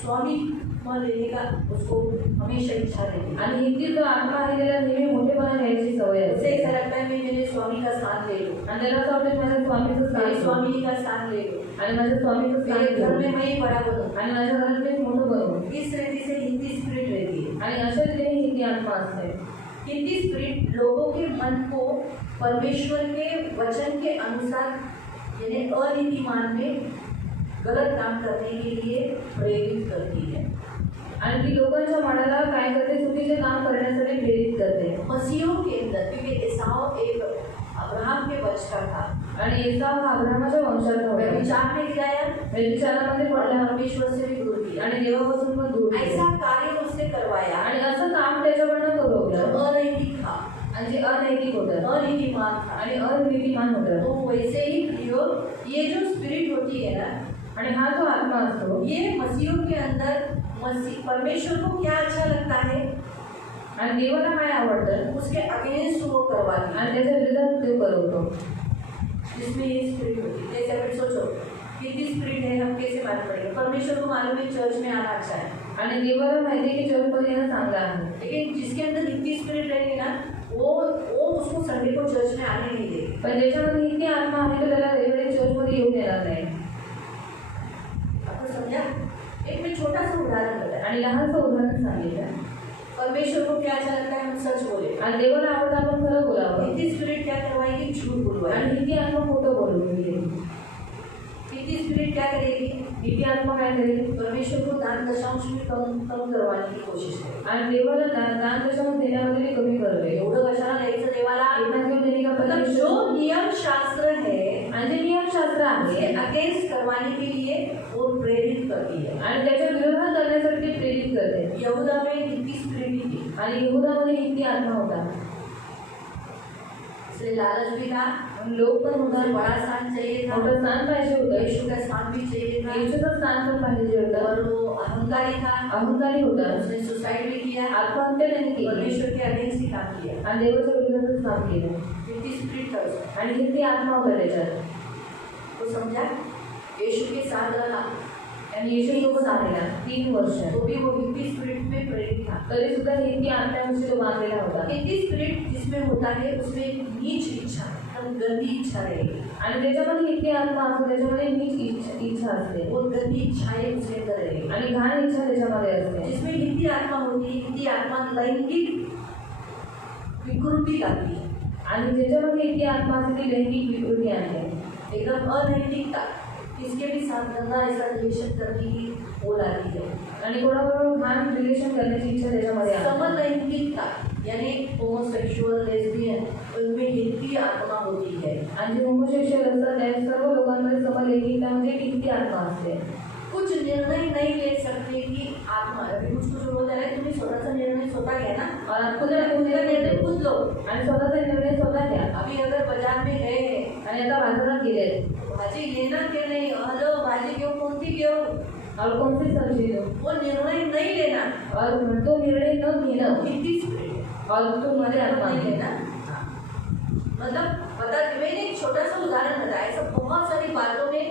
स्वामित्व लेने का उसको हमेशा इच्छा रहती है। आणि हिंदी जो आत्मा आहे त्याला नेहमी मोठेपणा घ्यायची सवय उसे असते। ऐसा लगता है मैं मेरे स्वामी का स्थान ले लूं, आणि त्याला असं वाटतं माझ्या स्वामीचं स्थान मेरे घेऊ, स्वामी का स्थान ले लूं, आणि माझ्या स्वामीचं स्थान मेरे घर घेऊ, में मैं ही बड़ा बनूं। आणि माझ्या घरात मी मोठं बनवू। इस रीति से हिंदी स्पिरिट रहती है। आणि अशा रीतीने हिंदी आत्मा असते। हिंदी स्पिरिट लोगों के मन को परमेश्वर के वचन के अनुसार यानी अनीतिमान में गलत काम करने के लिए प्रेरित करती है। आणि ती लोकांच्या मनाला काय करते, चुकीचे काम करण्यासाठी प्रेरित करते। मसीहों के अंदर क्योंकि एसाव एक अब्राहम के वंश का था, आणि एसाव हा अब्राहमाच्या वंशाचा होता। व्यभिचार में गिराया, व्यभिचारामध्ये पडला परमेश्वर से भी दूर किया, आणि देवापासून पण दूर गेला। ऐसा कार्य उसने करवाया आणि असं काम त्याच्याकडनं जो करवलं अनैतिक था, आणि जे अनैतिक होतं अनीतिमान था। आणि अनितिमान होतं। तो वैसे ही ये जो स्पिरिट होती है ना, आणि हा जो आत्मा असतो ये मसीहों के अंदर परमेश्वर को क्या अच्छा लगता है आणि देवाला काय आवडतं उसके अगेंस्ट वो करवाती है। आणि त्याच्या विरोधात तो करवतो। जिसमें ये स्पिरिट होती है, जैसे अगर सोचो कितनी स्पिरिट है, हम कैसे मालूम पड़ेगा। परमेश्वर को मालूम है चर्च में आना अच्छा है, आणि देवाला माहिती आहे की चर्चमध्ये येणं चांगलं आहे, लेकिन जिसके अंदर इतनी स्पिरिट रहेगी ना वो उसको संडे को चर्च में आने नहीं देगी। पण ज्याच्यामध्ये इतकी आत्मा आहे तर त्याला रविवारी चर्चमध्ये येऊन येणार नाही। आपको समझा? एक मैं छोटा सा उदाहरण बताया। आणि लहानचं उदाहरण सांगितलं। परमेश्वर को क्या अच्छा लगता है हम सच बोले, आणि देवाला आवडतं आपण खरं बोलावं, इतनी स्पिरिट क्या करवाएगी झूठ बोलवाएगी। आणि इतकी आत्मा खोटं बोलून इतनी स्पिरिट क्या करेगी, इतकी आत्मा काय करेल, परमेश्वर को दान दशांश में कम करवाने की कोशिश करेगी। आणि देवाला दान दशम देण्यामध्ये भी कमी करवे। एवढं कशाला द्यायचं देवाला, इतना क्यों देने का मतलब परमेश्वर, जो नियम शास्त्र है आणि जे नियमशास्त्र उसके आहे अगेंस्ट करवाने के लिए वो प्रेरित करती है। आणि त्याच्या विरोधात करण्यासाठी ते प्रेरित करते। यहूदा में हिंदी स्पिरिट थी, आणि यहूदामध्ये हिंदी आत्मा होता, इसलिए लालच भी था, लोक पण होता, उसे बड़ा स्थान चाहिए था, मोठं स्थान पाहिजे होतं, यीशु का स्थान भी चाहिए था, येशूचं स्थान पण पाहिजे होतं, और वो अहंकारी था, अहंकारी होता, उसने सुसाइड भी किया, आत्महत्या त्यांनी केली, परमेश्वर के अगेंस्ट ही काम किया। आणि देवाच्या विरोधातच काम केलं, हिंदी स्पिरिट था उसमें। आणि हिंदी आत्मा होता त्याच्यात। तो समझा, यीशु के साथ रहा, आणि येशू सोबत आलेला 3 वर्ष, तो भी वो हिंदी स्पिरिट में प्रेरित था। तरी सुद्धा हिंदी आत्म्याविषयी तो बांधलेला होता। हिंदी स्पिरिट जिसमें होता है उसमें एक नीच इच्छा, एकदम गंदी इच्छा रहेगी, आणि त्याच्यामध्ये हिंदी आत्मा असतो, त्याच्यामध्ये नीच इच्छा असते, वो गंदी इच्छाएं उसके अंदर रहेगी। आणि घाण इच्छा त्याच्यामध्ये असते। जिसमें हिंदी आत्मा होती है, हिंदी आत्मा लैंगिक विकृति लाती है, आणि ज्याच्यामध्ये हिंदी आत्मा असते ती लैंगिक विकृती आहे, एकदम अनैतिकता, किसके भी साथ गंदा ऐसा रिलेशन करने की वो लाती है। आणि कोणाबरोबर घाण रिलेशन करण्याची इच्छा त्याच्यामध्ये आहे। समलैंगिकता यानी होमोसेक्सुअल, लेस्बियन, उनमें हिंदी आत्मा होती है। आणि जे होमोसेक्सुअल असतात त्या सर्व लोकांमध्ये समलैंगिकता म्हणजे हिंदी आत्मा असते। कुछ निर्णय नहीं ले सकते कि आत्मा, अभी कुछ बोल रहा है तुम्हें स्वतःचा निर्णय स्वतः घ्या ना, और खुद निर्णय खुद लो, आणि स्वतःचा निर्णय स्वतः घ्या। अभी अगर बाजार में गए आणि आता बाजारात गेले, भाजी लेना के नहीं, हेलो भाजी घेऊ कोणती घेऊ, और कोणती सब्जी लो, वो निर्णय नहीं लेना, और तो निर्णय न घेणं, हिंदी स्पिरिट है। और तो मध्ये आत्मा नहीं आहे। लेना, मतलब मैंने एक छोटा सा उदाहरण बताया, ऐसा बहुत सारी बातों में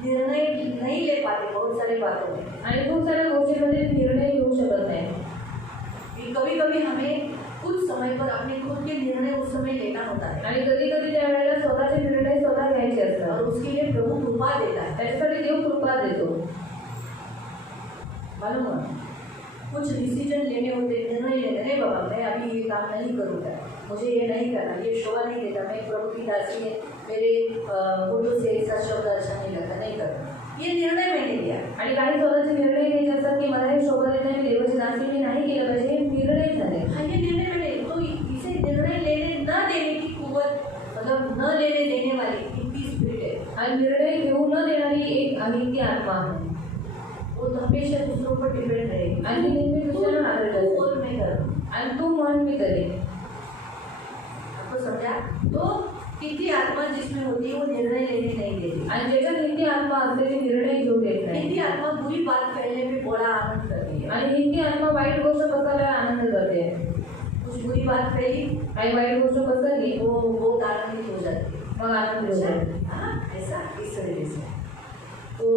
निर्णय नहीं ले पाते बहुत सारे बातों में। आणि खूप साऱ्या गोष्टींमध्ये निर्णय घेऊ शकत नाही। कभी कभी हमें कुछ समय पर अपने खुद के निर्णय उस समय लेना होता है आणि कधी कधी त्यावेळेला स्वतःचे निर्णय स्वतः घ्यायचे और असतात। उसके लिए प्रभु कृपा देता है। त्याच्यासाठी देव कृपा देतो। मालूम है कुछ डिसीजन लेने होते, निर्णय लेने, नहीं बाबा मैं अभी ये काम नहीं करूँगा, मुझे ये नहीं करना, ये शोभा नहीं देता, मैं प्रभु की दासी है, मेरे मुंह से ऐसा शब्द अच्छा नहीं लगता, नहीं करना, ये निर्णय मैंने लिया। आणि काही स्वतःचे निर्णय घ्यायचे असतात की मला हे शोभा देत नाही, देवाची दासी मी नाही केलं पाहिजे, हे निर्णय झाले। हाँ ये निर्णय मैंने, तो इसे निर्णय लेने न देने की कुवत, मतलब न लेने देने वाली इनकी स्पिरिट है। आणि निर्णय घेऊ न देणारी एक आणि ती आत्मा आहे। वो तो हमेशा दूसरों पर डिपेंड रहेगी आणि ती नेहमी दुसऱ्यावर आधारित तू असते। बोल मैं करूँ, आणि तू म्हण मी करेन। आपको समझा? तो किती आत्मा जिसमें होती है वो निर्णय लेने नहीं देती। आणि ज्याच्यात हिंदी आत्मा असते ती निर्णय घेऊ देत नाही। हिंदी आत्मा बुरी बात फैलने में बड़ा आनंद करती है। आणि हिंदी आत्मा वाईट गोष्ट पसरल्यावर आनंद करते। कुछ बुरी बात फैली, काही वाईट गोष्ट पसरली वो बहुत आनंदित हो जाती है। मग आनंद होतो। हाँ, ऐसा इस तरीके से तो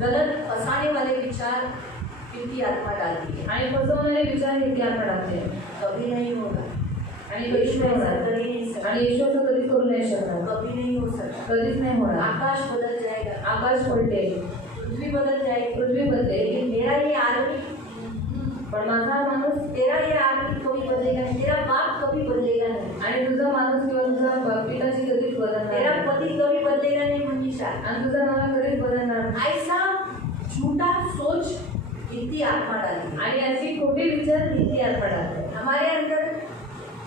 गलत फंसाने वाले विचार किनकी आत्मा डालती है। आणि फसवणारे विचार हिंदी आत्मा टाकते। कभी नहीं होगा आणि कधीच नाही होणार। कर ही नहीं सकता, आणि ईश्वर तर कधीच करू नाही शकणार, कभी नहीं हो सकता। कधीच नाही होणार। आकाश बदल जाएगा, आकाश पलटे, पृथ्वी बदल जाएगी, पृथ्वी बदलेल, लेकिन मेरा ये आदमी, पण माझा हा माणूस तेरा ये आदमी कभी बदलेगा नहीं, तेरा बाप कभी बदलेगा नहीं, आणि तुझा माणूस किंवा तुझा पिताची कधीच बदलणार तेरा नाही। पति कभी बदलेगा नहीं मनीषा। आणि तुझा नवरा कधीच बदलणार नाही। ऐसा झूठा सोच कितनी आत्मा डालती है। आणि अशी खोटी विचार हिंदी आत्मा टाकते। हमारे अंदर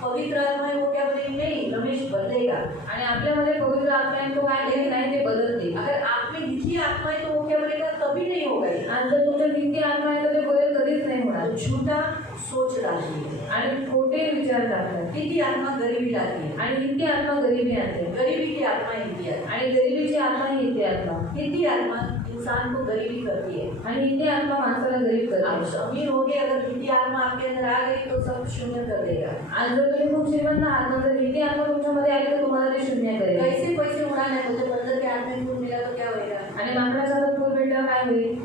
पवित्र आत्मा है, वो क्या बोलेगी नहीं रमेश बदलेगा। आणि आपल्यामध्ये पवित्र आत्मा आहे, तो काय लेख नाही ते बदलते। अगर आप में हिंदी आत्मा है तो वो क्या बोलेगा कभी नहीं होगा ये। आणि जर तुमच्या हिंदी आत्मा आहे तर ते बदल कधीच नाही होणार। तो झूठा सोच डालती है। आणि खोटे विचार टाकतात। हिंदी आत्मा गरीबी लाती है, आणि हिंदी आत्मा गरिबी आणते। गरीबी की आत्मा हिंदी आत्मा। आणि गरिबीची आत्मा ही हिंदी आत्मा। हिंदी आत्मा इंसान को गरीबी करती है। आणि हिंदी आत्मा माणसाला गरीब आप करते। अमीर हो गए, अगर हिंदी आत्मा आपके अंदर आ गई तो सब शून्य कर देगा। आणि जर तुम्ही खूप श्रीमंत आहात तर हिंदी आत्मा तुमच्यामध्ये आली तर तुम्हाला ते शून्य करेल। कैसे पैसे उड़ाना है, मुझे बंदर के हाथ में फूल मिला तो क्या होगा। आणि माकडाच्या हातात फूल भेटल्यावर काय होईल।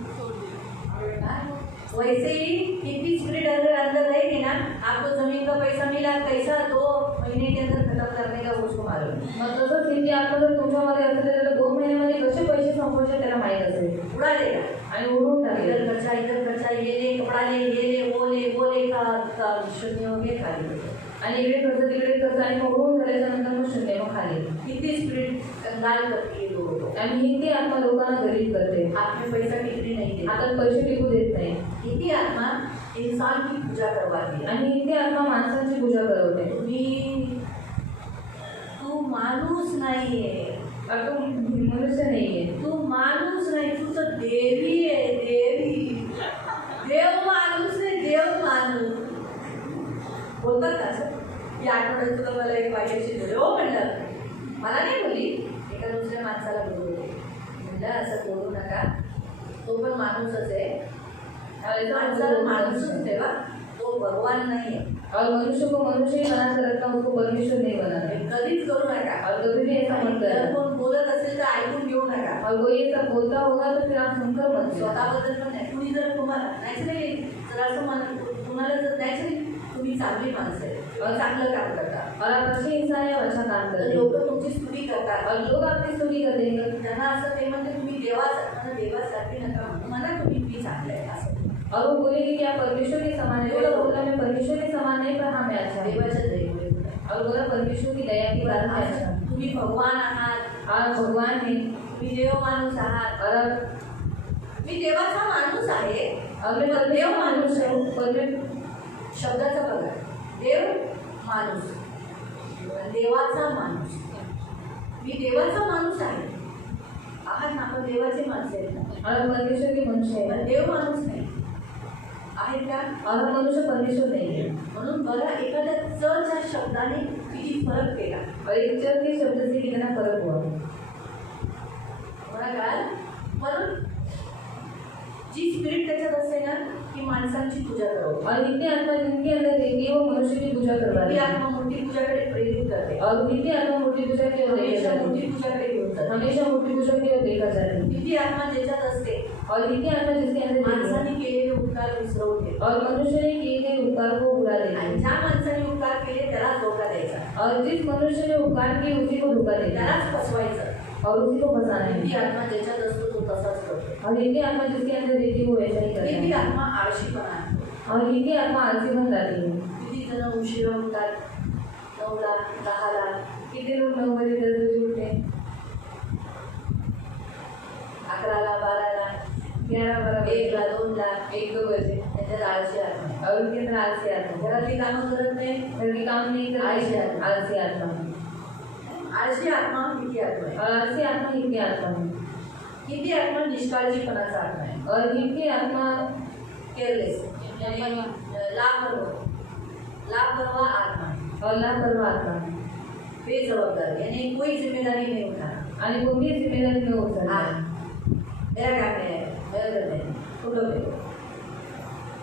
वैसे ही हिंदी स्पिरिट अगर अंदर रहेगी ना, आपको जमीन का पैसा मिला, कैसा 2 महीने के अंदर खत्म करने का उसको मालूम है। मग तसंच हिंदी आत्मा जर तुमच्यामध्ये असेल तर त्याला 2 महिन्यामध्ये कसे पैसे संपवायचे त्याला माहीत असेल। उड़ा देगा आणि उडवून टाकेल। इधर खर्चा, ये ले कपड़ा ले, ये ले वो ले का शून्य हो गए खाली हो गए। आणि इकडे खर्च तिकडे खर्च आणि मग उडवून झाल्याच्या नंतर मग शून्य मग खाली। हिंदी स्पिरिट कंगाल करती है लोगों को। आणि हिंदी आत्मा लोकांना गरीब करते। हाथ में पैसा टिकने नहीं देती। हातात पैसे टिकू देत नाही। हिंदी आत्मा इंसान की पूजा करवाती है। आणि हिंदी आत्मा माणसांची पूजा करवते। तू माणूस नाहीये, और तू मनुष्य नाहीये, तू माणूस नाही, तू तर देवी आहे, देवी। देव माणूस आहे, देव माणूस बोलतात का असं? या आठवड्यात तुला मला एक बाईशी बोलले, हो म्हणलं, मला नाही बोलली, एका दुसऱ्या माणसाला बोलवले, म्हणलं असं बोलू नका, तो पण माणूसच आहे, माणसाला माणूसच ठेवा, तो भगवान नाही आहे। और मनुष्य को मनुष्य ही बना कर रखना, उसको परमेश्वर नहीं बनाना। कधीच करू नका। और कभी भी ऐसा मत जर करना। कोण बोलत असेल तर ऐकून घेऊ नका। और कोई ऐसा बोलता होगा तो फिर आप सुनकर मत जाओ। स्वतःबद्दल पण नाही, कुणी जर तुम्हाला नॅचरली जर असं तुम्हाला जर नॅचरली तुम्ही चांगली माणसं आहे और चांगलं काम करता और आप अच्छे इंसान है, अच्छा काम तर करते लोक तुमची स्तुती करतात और लोग आपकी स्तुति करेंगे। त्यांना असं ते म्हणते तुम्ही देवासारखी नका म्हणू, म्हणा तुम्ही चांगलं आहे असं। और वो बोलेगी कि आप परमेश्वर के समान है। बोला बोला मैं परमेश्वर के समान नहीं, पर हाँ मैं अच्छा हूँ। देवाच्या दयेमुळे और बोला परमेश्वर की दया की बात मैं अच्छा हूँ। तुम्ही भगवान आहात, आप भगवान है तुम्ही देव माणूस आहात। और मी देवाचा माणूस आहे, और मैं देव मानुष हूँ। शब्दाचा बघा, देव माणूस, देवाचा माणूस। मी देवाचा माणूस आहे, आहात ना, आपण देवाचे माणसं आहेत ना, और परमेश्वर के मनुष्य है। पण देव माणूस नाही आहेत का? और हम मनुष्य परमेश्वर नहीं है। म्हणून बघा एखाद्या चच्या शब्दाने किती फरक केला। और एक चल के शब्द से कितना फर्क हुआ। बघा काय म्हणून जी स्पिरिट त्याच्यात असते ना की माणसांची पूजा करतो, और हिंदी आत्मा जिनके अंदर रहेगी वो मनुष्य की पूजा करवाती ती है। आत्मा मूर्ती पूजाकडे प्रेरित करते और हिंदी आत्मा मूर्ति पूजा की ओर लेके हमेशा जाती है। मूर्ती पूजाकडे घेऊन जाते, हमेशा मूर्तिपूजन की ओर देखा जाते, हिंदी आत्मा ज्याच्यात असते और हिंदी आत्मा जिसके अंदर रहती है, माणसाने केलेले उपकार विसरवते और मनुष्य ने किए गए उपकार को भुला देती आणि है, ज्या माणसाने उपकार केले त्याला धोका द्यायचा, और जिस मनुष्य ने उपकार किए उसी को धोखा देता है त्यालाच फसवायचं. और उसी को फंसाना हिंदी है, आत्मा ज्याच्यात असतो तो तसाच करतो. और हिंदी आत्मा जिसके अंदर रहती है वो ऐसा ही करता हिंदी है, आत्मा आळशीपणा आहे. और हिंदी आत्मा आलसी बन जाती है. किती जण उशिरा उठतात, 9ला 10ला, किती लोग 9 बजे 10 बजे उठते, 11ला 12ला, 11 12 1ला 2ला, 1 2 बजे, त्याच्यात आळशी आत्मा आहे. और उनके अंदर आलसी आत्मा, घरातली कामं करत नाही, घर के काम नहीं आलसी करते, आत्मा. आलसी आत्मा है. आळशी आत्मा हिंदी आत्मा आहे. और आलसी आत्मा हिंदी आत्मा है, हिंदी आत्मा निष्काळजीपणाचा आत्मा आहे. और हिंदी आत्मा केअरलेस, लापरवाह आत्मा है. और लापरवाह आत्मा है, बेजवाबदार यानी कोई जिम्मेदारी नहीं उठाना. आणि कोणतीही जिम्मेदारी न उचलणार. हाँ, मेरा काम है, मेरा करना है, तुम लोग देखो.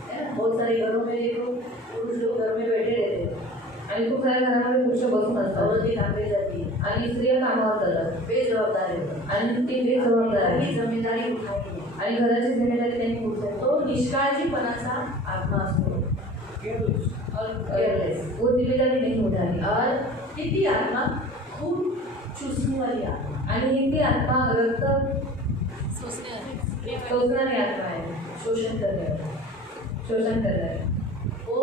है ना, बहुत सारे घरों में देखो पुरुष लोग घर में बैठे रहते हैं, आणि खूप साऱ्या घरामध्ये पुरुष बसून असतात औरतें काम पे जाती है, आणि स्त्रिया कामावर जातात बेजवाबदार होतात. आणि ते बेजबाबदार ही आहे जिम्मेदारी उठानी है. आणि घराची जिम्मेदारी त्यांनी उचलतो. तो निष्काळजीपणाचा आत्मा असतो, और केअरलेस. वो जिम्मेदारी नहीं उठानी. और हिंदी आत्मा खूब चूसने वाली आत्मा, आणि हिंदी आत्मा रक्त शोषणारी आत्मा आहे, शोषण करने वाली. शोषण करणारी. वो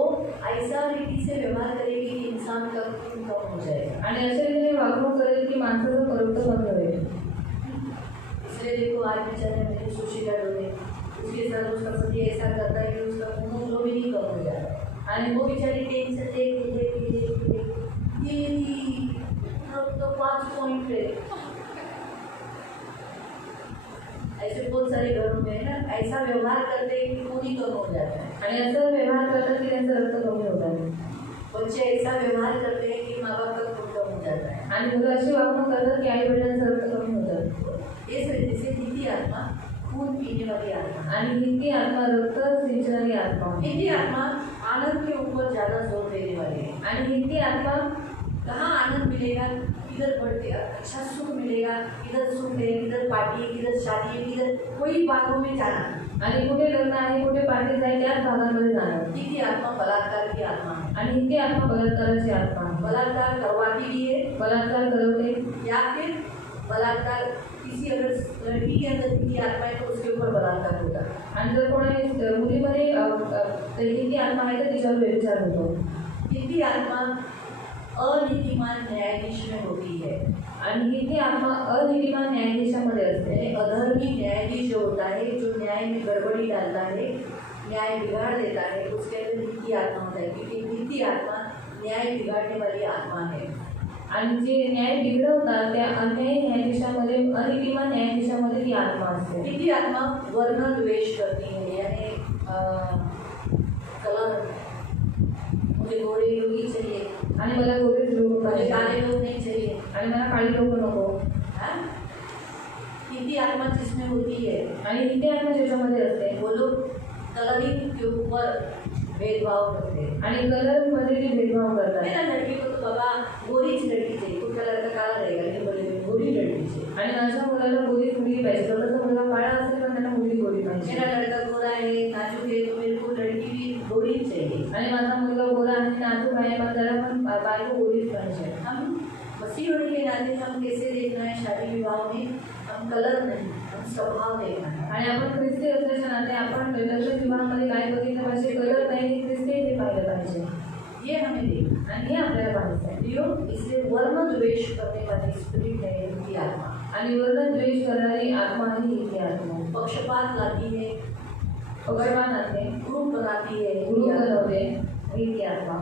ऐसा रीति से व्यवहार करेगी कि इंसान का खून कम हो जाएगा. आणि अशा रीतीने वागणूक करेल की माणसाचं रक्त कमी होईल. इसलिए देखो आज बेचारे मेरे सुशीला डोले, उसके साथ उसका पति ऐसा करता है कि उसका खून जो भी नहीं कम हो जाता है. आणि वो बेचारी टेंशन लेके तो 5 पॉइंट पे. ऐसे बहुत सारे घरों में है ना, ऐसा व्यवहार करते हैं कि खून ही कम हो जाता है. आणि असं व्यवहार करतात की त्यांचं रक्त कमी होत आहे. बच्चे ऐसा व्यवहार करते हैं कि माँ बाप का खून कम हो जाता है. आणि मुलं अशी वागणूक करतात की आई वडिलांचं रक्त कमी होतं. इस रीति से हिंदी आत्मा खून पीने वाली आत्मा. आणि हिंदी आत्मा रक्त सिंचणारी आत्मा. हिंदी आत्मा आनंद के ऊपर ज़्यादा जोर देने वाली है. आणि हिंदी आत्मा कहाँ आनंद मिलेगा, इधर बढ़ते अच्छा सुख मिलेगा, इधर सुख है, इधर पार्टी है, इधर शादी है, इधर कोई बातों में जाना. आणि कुठे लग्न आहे कुठे पार्टी जाईल त्याच भागांमध्ये जाणार. हिंदी आत्मा बलात्कार की आत्मा है. आणि हिंदी आत्मा बलात्काराची आत्मा आहे. बलात्कार करवाती भी है बलात्कार करवते या फिर बलात्कार किसी अगर लड़की के अंदर हिंदी आत्मा है तो उसके ऊपर बलात्कार होता है. आणि जर कोणी मुलीमध्ये हिंदी आत्मा आहे तर तिच्यावर व्यभिचार होतो. हिंदी आत्मा अनीतिमान न्यायाधीश में होती है. आणि हिंदी आत्मा अनितिमान न्यायाधीशामध्ये असते. यानी अधर्मी न्यायाधीश जो होता है, जो न्याय में गड़बड़ी डालता है, न्याय बिगाड़ देता है, उसके अंदर हिंदी आत्मा होता है. क्योंकि हिंदी आत्मा न्याय बिगाड़ने वाली आत्मा है. आणि जे न्याय बिघडवतात त्या अन्यायी न्यायाधीशामध्ये अनितिमान न्यायाधीशामध्ये ती आत्मा असते. हिंदी आत्मा वर्ण द्वेष करती है. यानी कलर, मुझे गोरे लोग ही चाहिए आणि मला गोरेच लोक मुझे पाहिजे काले लोग नहीं चाहिए. आणि मला काळी लोक नको. हाँ? हिंदी आत्मा जिसमें होती है आणि हिंदी आत्मा ज्याच्यामध्ये असते वो लोग कलरिंग के ऊपर भेदभाव करते हैं. आणि कलरमध्ये ते भेदभाव करतात. मेरा लड़की को तो बाबा गोरीच लड़की चाहिए, कुछ कलर का काला रहेगा लेकिन बोले गोरी लड़की चाहिए. आणि माझ्या मुलाला गोरी मुलगी पाहिजे. स्वतःचा मुलगा काळा असेल पण त्यांना मुलगी गोरी पाहिजे. मेरा लड़का गोरा है, नाजुक है, तो मेरे को लड़की भी गोरी चाहिए. आणि माझा मुलगा गोरा आणि नाजूक आहे पण त्याला पण बायको गोरीच पाहिजे. हम मसीह होने के नाते हम कैसे देखना है शादी विवाह में, हम कलर नहीं, हम स्वभाव देखना है. आणि आपण ख्रिस्ती असल्याच्या नाते आपण लग्न विवाहामध्ये काय बघितलं पाहिजे, कलर नाही ख्रिस्ती ते पाहिलं पाहिजे. ये हमें देखना आणि हे आपल्याला पाहायचं आहे. है. इसलिए वर्ण द्वेष करने वाली स्पिरिट है हिंदी आत्मा. आणि वर्ण द्वेष करणारी आत्मा ही हिंदी आत्मा. पक्षपात लाती है, पक्षपात असते, ग्रुप बनाती है. गुरु बनवते हिंदी आत्मा.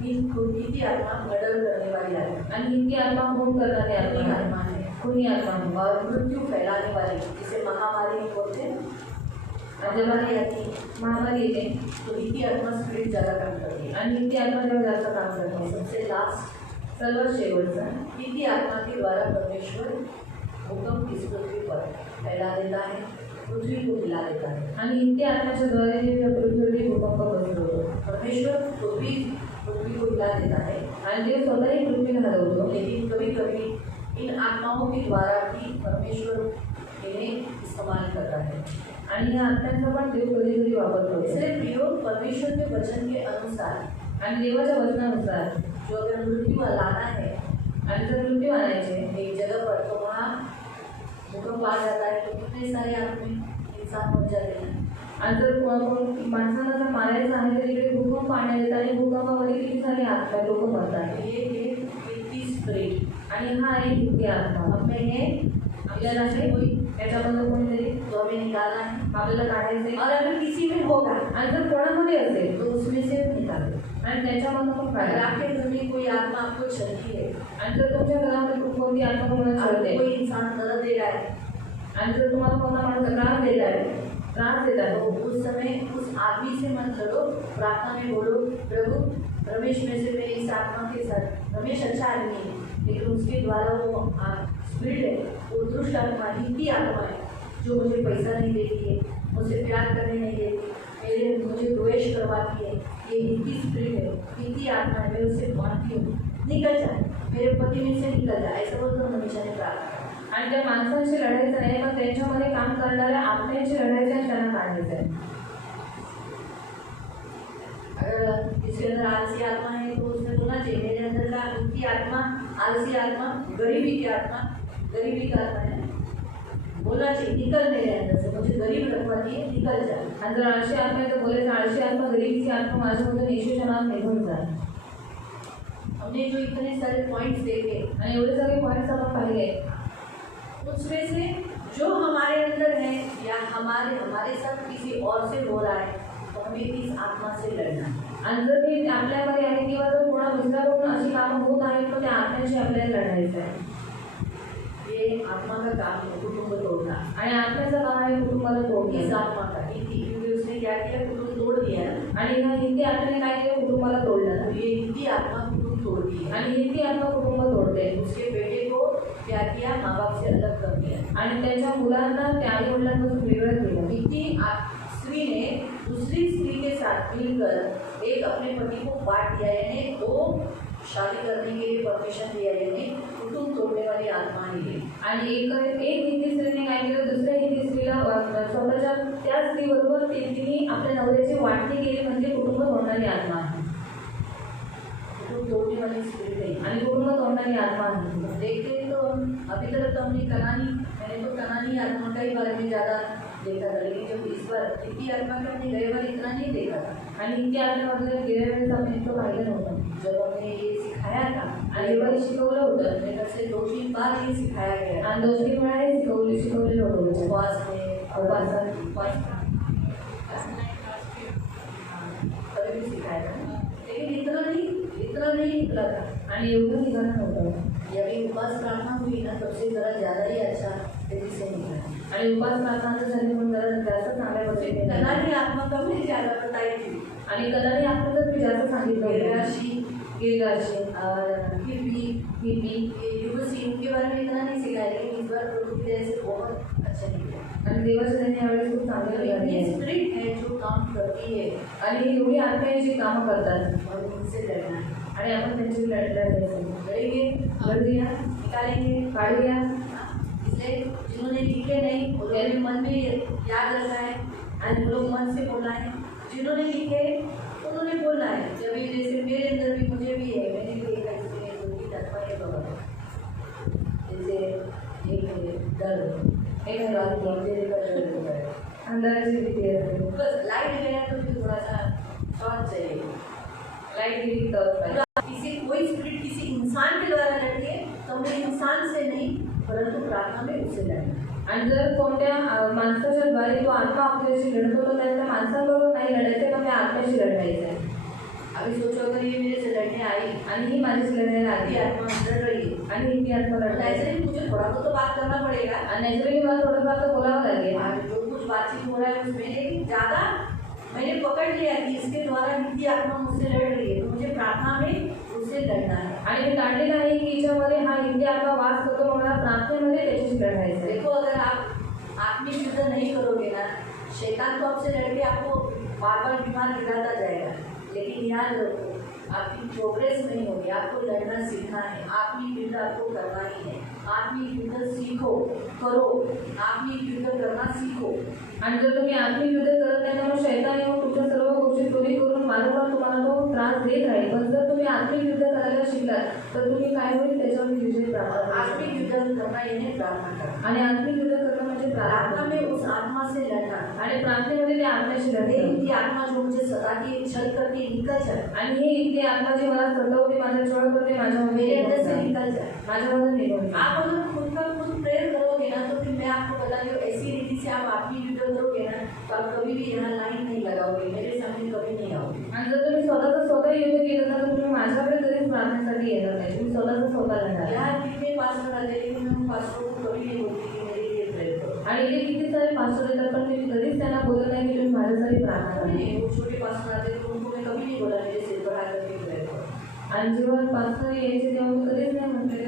हिंदी आत्मा मर्डर करने वाली आत्मा. आणि हिंदी आत्मा खून करणारी अपनी आत्मा आत्मा है. खुनी आत्मा है. और मृत्यू फैलाने वाली, जिसे महामारी बोलते हैं. महामारी आती है महामारी येते तो हिंदी आत्मा स्पिरिट ज़्यादा काम करती है. आणि हिंदी आत्मा जेव्हा जास्त काम करते. सबसे लास्ट सर्वात शेवटचा हिंदी आत्मा के द्वारा परमेश्वर भूकंप इस पृथ्वी पर फैला देता है, पृथ्वी को हिला देता है. आणि हिंदी आत्म्याच्या द्वारे पृथ्वीवरती भूकंप बसवतो. परमेश्वर पृथ्वी को हिला देता है. आणि देव स्वतःही पृथ्वीला हलवतो. लेकिन कभी कभी इन आत्माओं के द्वारा भी परमेश्वर इन्हें इस्तेमाल कर रहा है। आणि ह्या आत्म्यांचा पण देव कधी कधी वापरतो. इसलिए प्रियो, परमेश्वर के वचन के अनुसार आणि देवाच्या वचनानुसार जो अगर मृत्यु लाना है आणि जर मृत्यू आणायचे एक जगह पर, तो वहाँ भूकंप आ जाता है तो कितने सारे आदमी इंसान मर जाते हैं। आणि जर माणसांना जर मारायचं आहे तर इकडे भूकंप पाण्यात येतात आणि भूकंपामध्ये किती सारे आत्मा लोक मरतात. ये स्पिरिट आणि हा एक हिंदी आत्मा हम में है, आपल्याला असे कोई त्याच्याबद्दल कोणीतरी तो हमें निकालना है आपल्याला काढायचे. और अगर किसी में होगा आणि जर कोणामध्ये असेल तो उसमें से निकालो। आणि त्याच्यामधून पण अगर काढा. आपके घर में कोई आत्मा आपको चलती है, आणि जर तुमच्या घरामध्ये कोणती आत्मा तुम्हाला आपको छळते कोई इंसान दर्द दे रहा है, आणि जर तुम्हाला कोणता माणूस त्रास देत आहे तो उस समय उस आदमी से मत लड़ो, प्रार्थना में बोलो, प्रभु रमेश में से मेरी इस आत्मा के साथ, रमेश अच्छा आदमी है लेकिन उसके द्वारा वो स्पिरिट है, वो दुष्ट आत्मा, हिंदी आत्मा है जो मुझे पैसा नहीं देती है, मुझसे प्यार करने नहीं देती, मुझे द्वेष करवाती है, ये हिंदी स्पिरिट है, हिंदी आत्मा है, मैं उससे मानती हूँ, निकल जाए, मेरे पति में से निकल जाए, ऐसा बोलकर हमेशा ने प्रार्थना। आणि त्या माणसांशी लढायचं नाही, पण त्यांच्यामध्ये काम करणाऱ्या आत्म्यांशी लढायचं आणि त्यांना काढायचं आहे. अगर किसी अंदर आलसी आत्मा है तो उसने बोलना चाहिए मेरे अंदर का उनकी आत्मा, आलसी आत्मा, गरीबी की आत्मा, गरीबी का आत्मा है, बोलना चाहिए निकल मेरे अंदर से, मुझे गरीब रखवाती है, निकल जा। आणि जर आळशी आत्मा आहे तर बोलायचं आळशी आत्मा गरीबीची आत्मा माझ्यामधून येशूच्या नावात निघून जा. हमने जो इतने सारे पॉइंट्स देखे आणि एवढे सगळे पॉईंट्स आपण पाहिले, उसमें से जो हमारे अंदर है या हमारे साथ किसी और से हो रहा है तो हमें इस आत्मा से लड़ना है। आणि जर हे आपल्यामध्ये आहे किंवा जर कोणा दुसऱ्याकडून अशी कामं होत आहेत तर त्या आत्म्याशी आपल्याला लढायचं आहे. ये आत्मा का काम है कुटुंब तोड़ना, आणि आत्म्याचं काम आहे कुटुंबाला इस तोडणं. आत्मा का क्योंकि उसने क्या किया, कुटुंब तोड़ दिया ना, आणि ह्या हिंदी आत्म्याने काय केलं, कुटुंबाला तोडलं. तो ये हिंदी आत्मा कुटुंब तोड़ दी है। आणि हिंदी आत्मा कुटुंब तोडते. उसके बेटे को क्या किया, माँ बाप से अलग कर दिया। आणि त्यांच्या मुलांना त्या आई वडिलांपासून वेगळं केलं. हिंदी स्त्री ने दूसरी स्त्री के साथ मिलकर एक अपने पति को बांट दिया, यानी दो शादी करने के लिए परमिशन दिया, यानी कुटुंब तोड़ने वाली आत्मा है ये। आणि एक हिंदी स्त्रीने काय केलं, दुसऱ्या हिंदी स्त्रीला स्वतःच्या त्या स्त्रीबरोबर तिने आपल्या नवऱ्याची वाटणी केली, म्हणजे कुटुंब तोडणारी आत्मा आहे. कुटुंब तोड़ने वाली स्पिरिट है आणि कुटुंब तोडणारी आत्मा आहे. देखते हैं तो अभी तक तो हमने मैंने तो कनानी आत्मा का ही बारे में ज़्यादा देखा था, लेकिन जब इस बार हिंदी आत्मा का हमने गए बार इतना नहीं देखा था। आणि हिंदी आत्म्यामध्ये गेल्या वेळेस आपण इतकं पाहिलं नव्हतं. जब हमने ये सिखाया था आणि एवढं शिकवलं होतं, मेरे घर से 2-3 बार ये सिखाया गया, आणि 2-3 वेळा हे शिकवलेलं होतं. उपवास में कभी भी सिखाया था, लेकिन इतना नहीं निकला था। आणि एवढं निघालं नव्हतं. ये अभी उपवास प्रार्थना हुई ना, तब से जरा ज़्यादा ही अच्छा तेजी से निकला। आणि उपास प्रार्थनाचं झाले पण जरा जास्त चांगल्या पद्धतीने कनानी आत्मा का मैं ज़्यादा बताई थी, आणि कलाने आपल्याला मी जास्त सांगितलं होतं. गिरगाशी और हिप्पी हिपी यूसी, इनके बारे में इतना नहीं सिखाया, लेकिन इस बार प्रभु की वजह से बहुत अच्छा निकला। आणि देवाच्या त्यांनी यावेळेस खूप चांगलं ये आहे. स्पिरिट है जो काम करती है आणि एवढी आत्म्याची कामं करतात और इनसे लड़ना है। आणि आपण त्यांची लढायचं. लड़ेंगे, लढूया, निकालेंगे, काढूया. इसलिए जिन्होंने लिखे नहीं उन्होंने मन में याद रखा है, आज लोग मन से बोला है, जिन्होंने लिखे उन्होंने बोलना है। जब ये जैसे मेरे अंदर भी मुझे भी है, मैंने भी एक एक्सपीरियंस उनकी तत्वा है बाबा, जैसे एक दर्द एक रात बोलते का दर्द होता है, अंधाराची भीती असते. बस लाइट गया तो फिर थोड़ा सा शॉर्ट चाहिए, लाईट गेली तर किसी कोई स्पिरिट किसी इंसान के द्वारा लड़ती है तो हमें इंसान से नहीं परंतु प्रार्थना में उससे लड़ना। आणि जर कोणत्या माणसाच्या द्वारे तो आत्मा आपल्याशी लढतो तर त्या माणसाबरोबर नाही लढायचं, पण त्या आत्म्याशी लढायचं आहे. अभी सोचो अगर ये मेरे से लड़ने आई आणि ही माझ्याशी लढायला आधी आली आत्मा लड़ रही है, आणि ही आत्मा लढायचं. नैसर्गिक मुझे थोड़ा बहुत तो बात करना पड़ेगा, आणि नॅचरली मला थोडंफार तर बोलावं लागेल. और जो कुछ बातचीत हो रहा है उसमें लेकिन ज़्यादा मैंने पकड़ लिया कि इसके द्वारा हिंदी आत्मा मुझसे लड़ रही है, तो मुझे प्रार्थना में उससे लड़ना है। आणि मी काढलेलं आहे की हिच्यामध्ये हा हिंदी आत्मा वास करतो, मला प्रार्थनेमध्ये त्याच्याशी लढायचं आहे. देखो अगर आप आत्मिक युद्ध नहीं करोगे ना, शैतान तो आपसे लड़के आपको बार बार बीमार गिराता जाएगा, लेकिन याद रखो आपकी प्रोग्रेस नहीं होगी। आपको लड़ना सीखना है, आत्मिक युद्ध आपको करना ही है। आत्मिक युद्ध सीखो, करो, आत्मिक युद्ध करना सीखो। आणि जर तुम्ही आत्मिक युद्ध करत नाही तर मग शैतान येऊन तुमच्या सर्व गोष्टी चोरी करून वारंवार तुम्हाला तो त्रास देत राहील। पण जर तुम्ही आत्मिक युद्ध करायला शिकलात तर तुम्ही काय होईल त्याच्यावर विजय प्राप्त कराल। आत्मिक युद्ध करना यानी प्रार्थना करना, आणि आत्मिक युद्ध करणं म्हणजे प्रार्थना प्रार्थना में उस आत्मा से लड़ना। आणि प्रार्थनेमध्ये ते आत्म्याशी अरे लढणं इनकी आत्मा जो मुझे सदा की छल करती है, निकल जाए। आणि हे इथे आत्मा जी मला सतवते, माझा छळ करते, मेरे अंदर से माझ्या निकल जाए। माझ्यामधून निघून जा। आप अगर खुद का खुद प्रेयर करोगे ना तो फिर मैं आपको बता दूं, ऐसी रीति से आप आत्मिक युद्ध करोगे ना तो आप कभी भी यहाँ लाइन नहीं लगाओगे, मेरे सामने कभी नहीं आओगे। आणि जर तुम्ही स्वतः युद्ध केलं ना तर तुम्ही माझ्याकडे कधीच प्रार्थनेसाठी येणार नाही, तुम्ही स्वतः लढणार। यहाँ कितने पास्टर आते हैं, लेकिन मैं पास्टरों को कभी नहीं बोलती कि मेरे लिए प्रेयर करो। आणि इथे किती सारे पास्टर येतात पण मी कधीच त्यांना बोलत नाही की तुम्ही माझ्यासाठी प्रार्थना कभी करा। नहीं, वो छोटे पास्टर आते थे उनको मैं कभी नहीं बोला मेरे सिर पर हाथ करके प्रेयर करो। आणि जेव्हा पास्टर यायचे तेव्हा मी कधीच नाही म्हटले,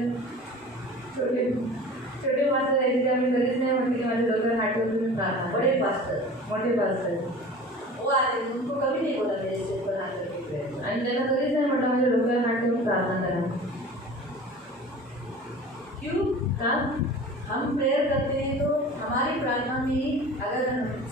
छोटे पास्टर यायचे तेव्हा मी कधीच नाही म्हटले की माझ्या डोक्यावर हात ठेवून तुम्ही प्रार्थना करा। बड़े पास्टर मोठे पास्टर वो आते थे, उनको कभी नहीं बोला मेरे सिर पर हाथ करके प्रेयर करो। आणि त्यांना कधीच नाही म्हटलं माझ्या डोक्यावर हात ठेवून प्रार्थना करा। क्यों? का? हम प्रेयर करते हैं तो हमारी प्रार्थना में अगर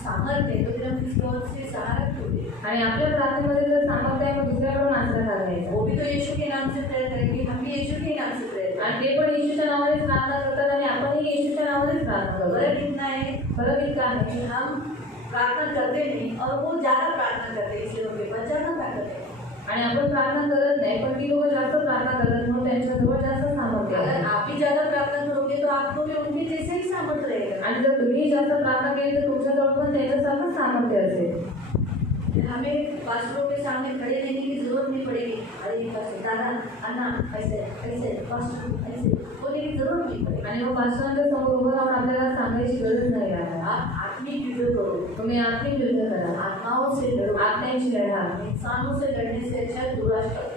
सामर्थ्य है तो फिर हम किसी और से सहारा क्यों लें? आणि आपल्या प्रार्थनेमध्ये जर सामर्थ्य आहे मग दुसऱ्याकडून आश्रय घ्यायचा। वो भी तो यीशु के नाम से प्रेयर करेंगे, हम भी यीशु के नाम से प्रेयर करेंगे। आणि ते पण येशूच्या नावानेच प्रार्थना करतात आणि आपणही येशूच्या नावानेच प्रार्थना करतो। फर्क इतना है फरक इतका आहे कि हम प्रार्थना करते नहीं और वो ज्यादा प्रार्थना करते हैं, इसलिए उनके पास ज्यादा ताकत है। आणि आपण प्रार्थना करत नाही पण ती लोक जास्त प्रार्थना करतात म्हणून त्यांच्याजवळ जास्त सामर्थ्य अगर आहे। आप भी ज्यादा प्रार्थना करोगे तो आपको भी उनके जैसे ही सामर्थ्य रहेगा। आणि जर तुम्ही जास्त प्रार्थना केली तर तुमच्याजवळ पण त्यांच्यासारखं सामर्थ्य असेल। हमें पास्टरों के सामने खड़े रहने की जरूरत नहीं पड़ेगी। अरे पास्टर दादा अन्ना ऐसे ऐसे पास्टर ऐसे बोलने की जरूरत नहीं पड़ेगी। आणि मग पास्टरांच्या समोर उभं राहून आपल्याला सांगायची गरज नाही आहे। आप आत्मिक युद्ध करो, तुम्ही आत्मिक युद्ध करा, आत्माओं से लड़ो। आत्म्याशी लढा इंसानों से लड़ने से अच्छा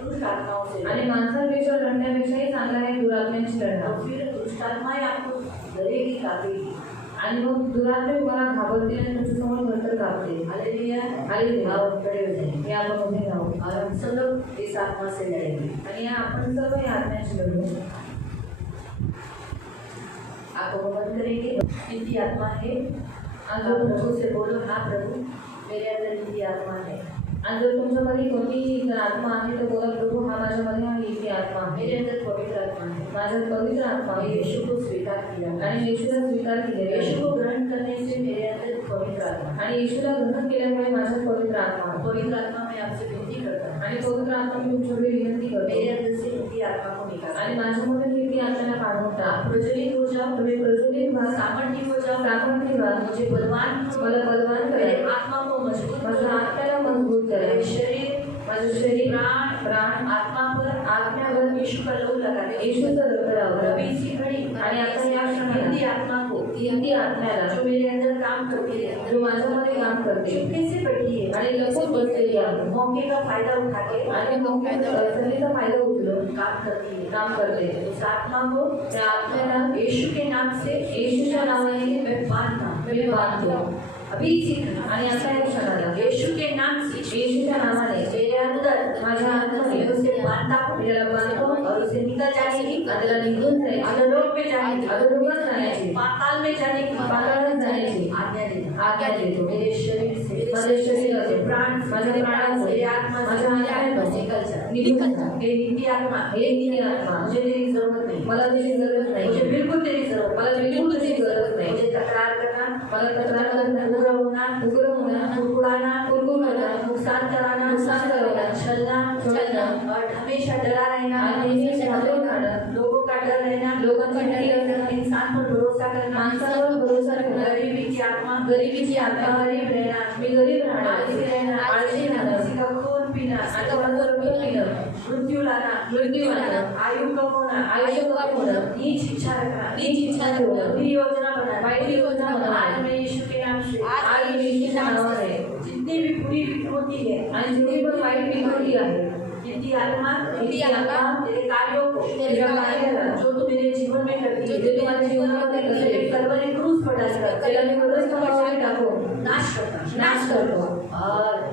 दुष्ट आत्माओं से आणि लड़ो। माणसांपेक्षा लढण्यापेक्षाही चांगला आहे दुरात्म्यांशी लढा। और फिर दुष्ट आत्माएं आपको डरेगी, कांपेगी। आणि मग दुरात्मे तुम्हाला घाबरतील आणि तुमच्यासमोर नंतर कापतील। Hallelujah, hallelujah. आओ खड़े हो जाएंगे हे आपण उभे राहू और हम सब लोग इस आत्मा से लड़ेंगे। आणि आपण सर्व या आत्म्याशी लढू। आंखों को बंद करेंगे। इनकी आत्मा है, आणि आप जर प्रभु से बोलो, हाँ प्रभु मेरे अंदर इनकी आत्मा है। आणि जर तुमच्यामध्ये कोणतीही जर आत्मा आहे तर बोला प्रभु हा माझ्यामध्ये हा ही आत्मा आहे, मेरे अंदर पवित्र आत्मा है। माझ्यात पवित्र आत्मा मैं आहे यीशु को स्वीकार किया आणि येशूला स्वीकार केलेला यीशु आहे। को ग्रहण करने से मेरे अंदर पवित्र आत्मा है। आणि येशूला ग्रहण केल्यामुळे माझ्यात पवित्र आत्मा आहे। पवित्र आत्मा मैं आपसे विनती करता हूँ, आणि पवित्र आत्मा मी तुमच्याकडे विनंती मेरे करतो अंदर से इनकी आत्मा को निकाल। आणि माझ्यामध्ये ही आत्म्याला काढून टाक। आप प्रज्वलित हो जाओ, तुम्ही प्रज्वलित व्हा, सामर्थ्य हो जाओ, सामर्थ्य व्हा, मुझे बलवान करो, मला बलवान मेरे करा, आत्मा को मजबूत माझ्या करो, आत्म्याला मजबूत करा, मेरे शरीर माझं शरीर प्राण आत्मा पर आत्म्यावर यीशु का लहू लगा दे। येशूचं रक्त लावलं अभी इसी घड़ी आणि आता या क्षणाला हिंदी आत्मा को, हिंदी आत्म्याला जो मेरे अंदर काम करती है, जो माझ्यामध्ये काम करते चुपके से बैठी है आणि लपून बसलेली आहे मौके का फायदा उठा के आणि मग संधीचा फायदा उचलून काम करती है, काम करते। उस आत्मा को त्या आत्म्याला यीशु के नाम से, येशूच्या नावाने मैं बांधता मी बांधतो अभी इसी घड़ी आणि आता या क्षणाला यीशु के नाम से, येशूच्या नावाने मेरे अंदर माझ्या आत्म्याने मैं उसे बांधता हूँ त्याला बांधतो और उसे निकल जाने की, आणि त्याला निघून जायची, अधोलोक में जाने की, अधोलोकात जाण्याची, पाताल में जाने की पाताळात जाण्याची आज्ञा देता। आज्ञा देतो। मेरे शरीर से, माझ्या शरीराचे, मेरे प्राण से, माझ्या प्राणाचे, मेरे आत्मा से, माझ्या मेरे आत्मा आत्म्याचे से निकल जा, निघून जा। हे हिंदी आत्मा, हे हिंदी आत्मा, मुझे तेरी जरूरत नहीं, मला तुझी गरज मुझे नाही, बिल्कुल तेरी जरूरत, मला बिलकुल तुझी गरज नाही, मुझे तकरार करना, मला तक्रार करना, उग्र होना, उग्र होना, कुड़कुड़ाना, कुरकुराना, नुकसान कराना, नुकसान कराना, छलना और हमेशा डरा रहना, आणि नेहमी घाबरून राहणं, लोगों का डर रहना, लोकांचा डर रहना, इंसान पर भरोसा करना, माणसावर भरोसा ठेवणं, गरीबी की आत्मा, गरिबीची आत्मा, गरीब रहना, मी गरीब राहणार, आळसी रहना, आळशी राहणं, किसी का खून पीना, आता माझं रक्त पिणं, मृत्यू लाना, मृत्यू लाना, आयु कम होना, आयुष्य कम होणं, नीच इच्छा रखना, नीच इच्छा ठेवणं, बुरी योजना बनाना, वाईट योजना बनाना, आज मैं यीशु के नाम से, आज मी येशूच्या नावाने जितनी भी बुरी विकृति है, आणि जेवढी पण वाईट विकृती आहे, जितनी आत्मा, जितनी आत्मा, तेरे कार्यों को, तेरे कार्याला, जो तू मेरे जीवन में करती है, जो तू माझ्या जीवनामध्ये करते, तेरे कलवरी क्रूस पर डालकर, त्याला मी वरच कपाळावर टाकून नाश करता, नाश करतो और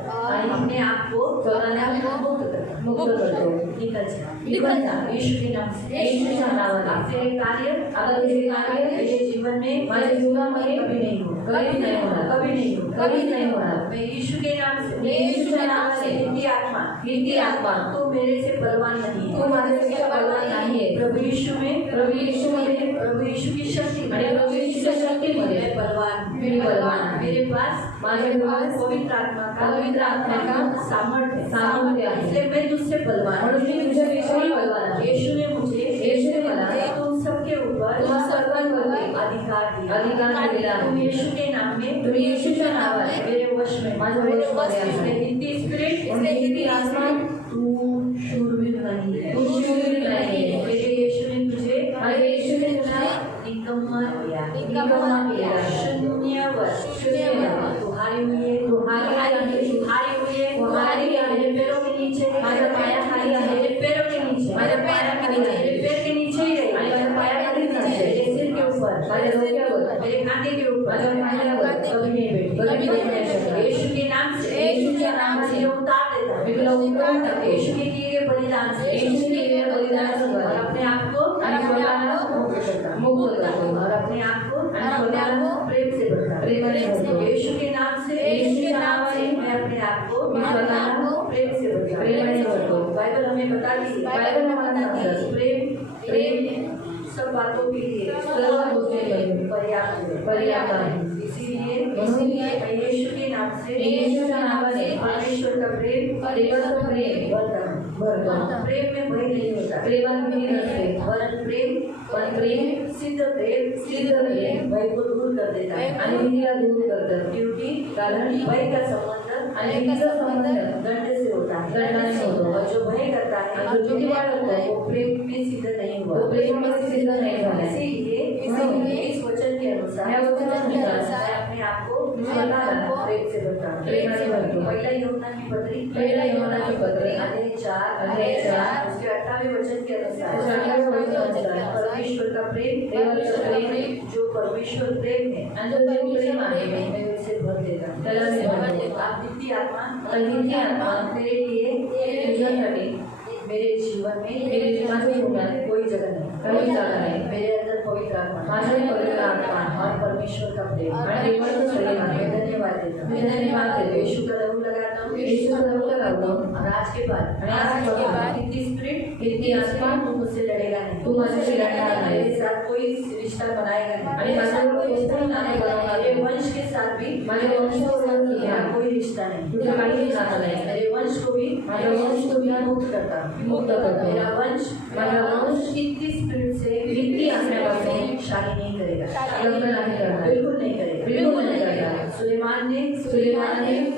अपने आप को स्वतःने आपको मुक्त करता। मुक्त करतो. निकल जा, निकल जा. यीशु के नाम से, येशूच्या नावाने. अब तेरे कार्य, आता तुझे कार्य मेरे जीवन में, माझ्या जीवनामध्ये कभी नहीं होगा, कभी नाही होणार. कभी नहीं होगा, कभी नाही होणार. मैं यीशु के नाम से, येशूच्या नावाने. हिंदी आत्मा, हिंदी आत्मा. तू मेरे से बलवान नहीं है, तू माझ्यापेक्षा बलवान नाहीये. प्रभु यीशु में, प्रभु येशूमध्ये, प्रभु यीशु की शक्ति आणि प्रभु येशूच्या शक्तीमध्ये मैं बलवान, मी बलवान आहे. मेरे पास माझ्याजवळ पवित्र आत्मा पवित्र आत्मा का सामर्थ्य आहे. इसलिए मैं तुझसे बलवान हूँ. म्हणून मी तुझ्यापेक्षाही बलवान आहे. यीशु ने मुझे, येशूने मला तुम सबके ऊपर तुम्हा सर्वांवरती अधिकार दिया, अधिकार दिला आहे. तुम यीशु के नाम में, तुम्ही येशूच्या नावाने मेरे वश में, माझ्या वशमध्ये आहे. इसलिए हिंदी स्पिरिट, म्हणून हिंदी आत्मा, तू शूरवीर नहीं है, तू शूरवीर नाहीये. मेरे यीशु ने तुझे माझ्या येशूने तुला निकम्मा किया, निकम्मा किया. शून्यवर, शून्यवर. तुम्हारे लिए, तुम्हारे लिए, तुम्हारे लिए मेरे पैरों के नीचे, माझ्या पायाखाली आहे. मेरे पैरों के नीचे, माझ्या पायाखाली आहे. मेरे पैर के नीचे ही रहे, आणि माझ्या पायाखालीच आहे. मेरे सिर के ऊपर, माझ्या डोक्यावर, मेरे कांधे के ऊपर, माझ्या पायावर कभी नहीं बैठी, कभी नहीं बैठ सकता. यीशु के नाम से, येशूच्या नावाने तुझे उतार देता, मी तुला उतरवून टाकते. यीशु के किए गए बलिदान से, येशूने केलेल्या बलिदानाद्वारे और अपने आप को आणि स्वतःला मुक्त करतो. और अपने आप को आणि स्वतःला प्रेम से भरता, प्रेमाने भरतो. यीशु के नाम से, येशूच्या नावाने मैं अपने आप को मी स्वतःला प्रेम से भरता, प्रेमाने भरतो. बाइबल हमें बताती है, बायबल आम्हाला सांगतात, प्रेम सब बातों के लिए सर्व गोष्टींमध्ये पर्याप्त है, पर्याप्त आहे. इसीलिए म्हणून मैं यीशु के नाम से, येशूच्या नावाने परमेश्वर का प्रेम देवाचं प्रेम भरता हूँ. भरतो. प्रेम में भय नहीं होता, प्रेमात भीती नसते. वरन प्रेम, पण प्रेम सिद्ध प्रेम, सिद्ध प्रेम भय को दूर कर देता है, आणि भीतीला दूर करतात. क्योंकि कारण भय का संबंध आणि भीतीचा संबंध दंड से होता है, दंडाने होतो. और जो भय करता है, आणि जो भीती बाळगतो वो प्रेम में सिद्ध नहीं हुआ. तो प्रेमामध्ये सिद्ध नाही झाला. इसीलिए इस वचन के अनुसार या वचनानुसार मैं अपने आप को स्वतःला प्रेम से भरता हूँ. प्रेमाने भरतो. पहला यूहन्ना की पत्री, पहिला यूहन्नाची पत्री, अध्याय 4, अध्याय 4, उसके 18वें वचन के अनुसार, उसके 18वें वचनानुसार, परमेश्वर का प्रेम, देवाचं प्रेम, जो परमेश्वर प्रेम है, आणि जो देव प्रेम आहे, मैं उसे भर देता हूँ. त्याला मी भरतो. आप नित्य आत्मा, तर नित्य आत्मा मेरे लिए, तुझ्यासाठी मेरे जीवन में, मेरे जीवनाच्या जीवनात कोई जगह नहीं, काही जागा नाही. मेरे अंदर पवित्र आत्मा, माझ्याही पवित्र आत्मा और परमेश्वर का प्रेम, आणि देवाचं प्रेम आहे. मैं धन्यवाद देता हूँ. मी धन्यवाद देतो. यीशु का लहू लगाता हूँ. येशूचा लहू लगावतो. और आज के बाद, आणि आज के बाद, हिंदी स्पिरिट, हिंदी आत्मा, तू मुझसे लड़ेगा नहीं, तू माझ्याशी लढणार नाही. मेरे साथ कोई रिश्ता बनाएगा नहीं, आणि माझ्याबरोबर कोणतंही नाते बनवणार मेरे नाही. वंश के साथ भी माझ्या वंशावळीवर यहाँ कोई रिश्ता नहीं, तुझं काहीही नातं नाही. मेरे वंश को भी, माझ्या वंश को भी मुक्त करता हूँ. मुक्त करतो. मेरा वंश, माझा वंश हिंदी स्पिरिट से हिंदी आत्म्यापासून शादी नहीं करेगा, लग्न नाही करणार. बिल्कुल नहीं करेगा. बिल्कुल नहीं करणार. सुलेमान ने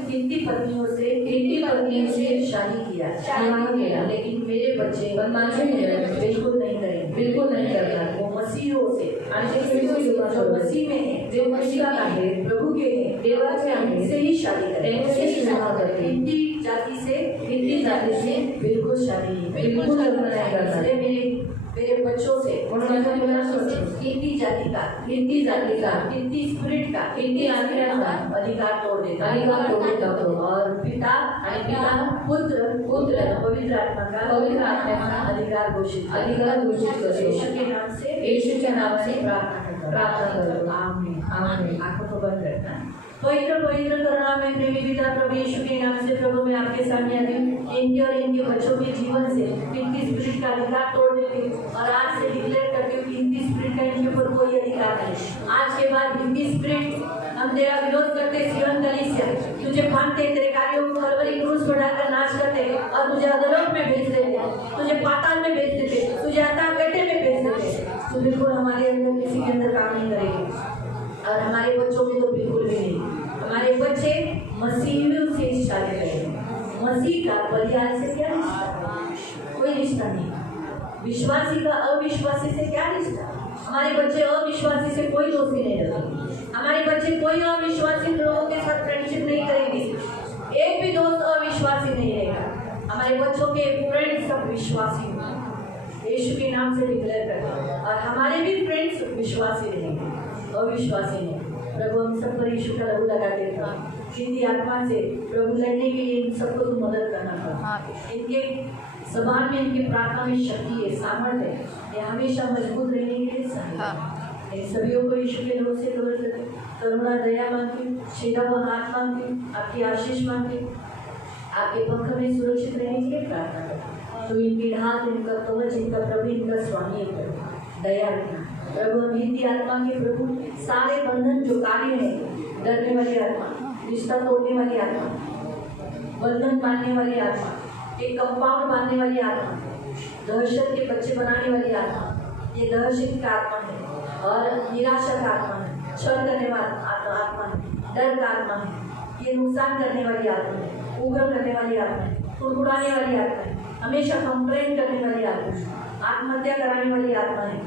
हिंदी पत्नियों से, हिंदी पत्नियों से शादी किया, विवाह किया. लेकिन मेरे बच्चे पण माझे मुलं बिल्कुल नहीं करेंगे. बिल्कुल नाही करणार. वो मसीहों से, आणि ते ख्रिस्त जो मसीह में है, जे मसीहात आहे, प्रभु के हैं, देवाचे आहे, से ही शादी करेंगे. त्यांच्याशी विवाह करते. हिंदी जाति से, हिंदी जाती से बिल्कुल शादी नहीं करेंगे. बिल्कुल लग्न नाही करणार. इसलिए मेरे बच्चों से, म्हणून माझ्या मुलांपासून हिंदी जाति का, हिंदी जातीचा, हिंदी स्पिरिट का, हिंदी आत्म्याचा अधिकार तोड़ देता है. अधिकार तोडून टाकतो. और पिता, आणि पिता, पुत्र, पवित्र आत्मा का, पवित्र आत्म्याचा अधिकार घोषित करता है. अधिकार घोषित करतो. यीशु के नाम से, येशूच्या नावाने प्रार्थना करतो. आमीन. आमीन. आंखों को बंद करना है. पवित्र पवित्र करुणा में प्रेमी पिता प्रभु यीशु के नाम से, प्रभु मैं आपके सामने आती हूँ. इनके और इनके बच्चों के जीवन से हिंदी स्पिरिट का अधिकार तोड़ देती हूँ और आज से डिक्लेयर करती हूँ कि हिंदी स्पिरिट का इनके ऊपर कोई अधिकार नहीं. आज के बाद हिंदी स्पिरिट, हम तेरा विरोध करते, सिय्योन कलीसिया तुझे फांदते, तेरे कार्यों को कलवरी क्रूस पर डालकर नाश करते और तुझे अधोलोक में भेज देते, तुझे पाताल में भेज देते, तुझे अथाह गड्ढे में भेज देते. तो बिल्कुल हमारे अंदर किसी के अंदर काम नहीं करेगी और हमारे बच्चों में तो बिल्कुल भी नहीं. हमारे बच्चे मसीहियों से शादी करेंगे. मसीह का बलिदान से क्या रिश्ता? कोई रिश्ता नहीं. विश्वासी का अविश्वासी से क्या रिश्ता? हमारे बच्चे अविश्वासी से कोई दोस्ती नहीं रखेंगे. हमारे बच्चे कोई अविश्वासी लोगों के साथ फ्रेंडशिप नहीं करेंगे. एक भी दोस्त अविश्वासी नहीं रहेगा. हमारे बच्चों के फ्रेंड्स सब विश्वासी होंगे. यीशु के नाम से डिक्लेयर करते हैं. और हमारे भी फ्रेंड्स विश्वासी रहेंगे, अविश्वासी नहीं. प्रभु हम सब पर यीशु का लहू लगा देता हूँ। हिंदी आत्मा से प्रभु लड़ने के लिए इन सबको तू मदद करना पड़ा। इनके जबान में, इनकी प्रार्थना में शक्ति है, सामर्थ्य है, ये हमेशा मजबूत रहने के लिए सहायक। इन सभी को यीशु के नाम से कवर करके करुणा दया मांगती हूँ, छेदा हुआ हाथ मांगती हूँ, आपकी आशीष मांगती हूँ, आपके पंख में सुरक्षित रहने के लिए प्रार्थना करती हूँ। तो इनकी ढाल, इनका कवच, इनका प्रभु, इनका स्वामी कर दया रखना प्रभु। हम हिंदी आत्मा के प्रभु सारे बंधन जो कार्य है, डरने वाली आत्मा, रिश्ता तोड़ने वाली आत्मा, बंधन बांधने वाली आत्मा, एक कंपाउंड बांधने वाली आत्मा, दहशत के बच्चे बनाने वाली आत्मा, ये दहशत का आत्मा है और निराशा का आत्मा है, छल करने वाला आत्मा है, डर का आत्मा है, ये नुकसान करने वाली आत्मा है, उग्र करने वाली आत्मा है, कुड़कुड़ाने वाली आत्मा है, हमेशा कंप्लेन करने वाली आत्मा है, आत्महत्या कराने वाली आत्मा है,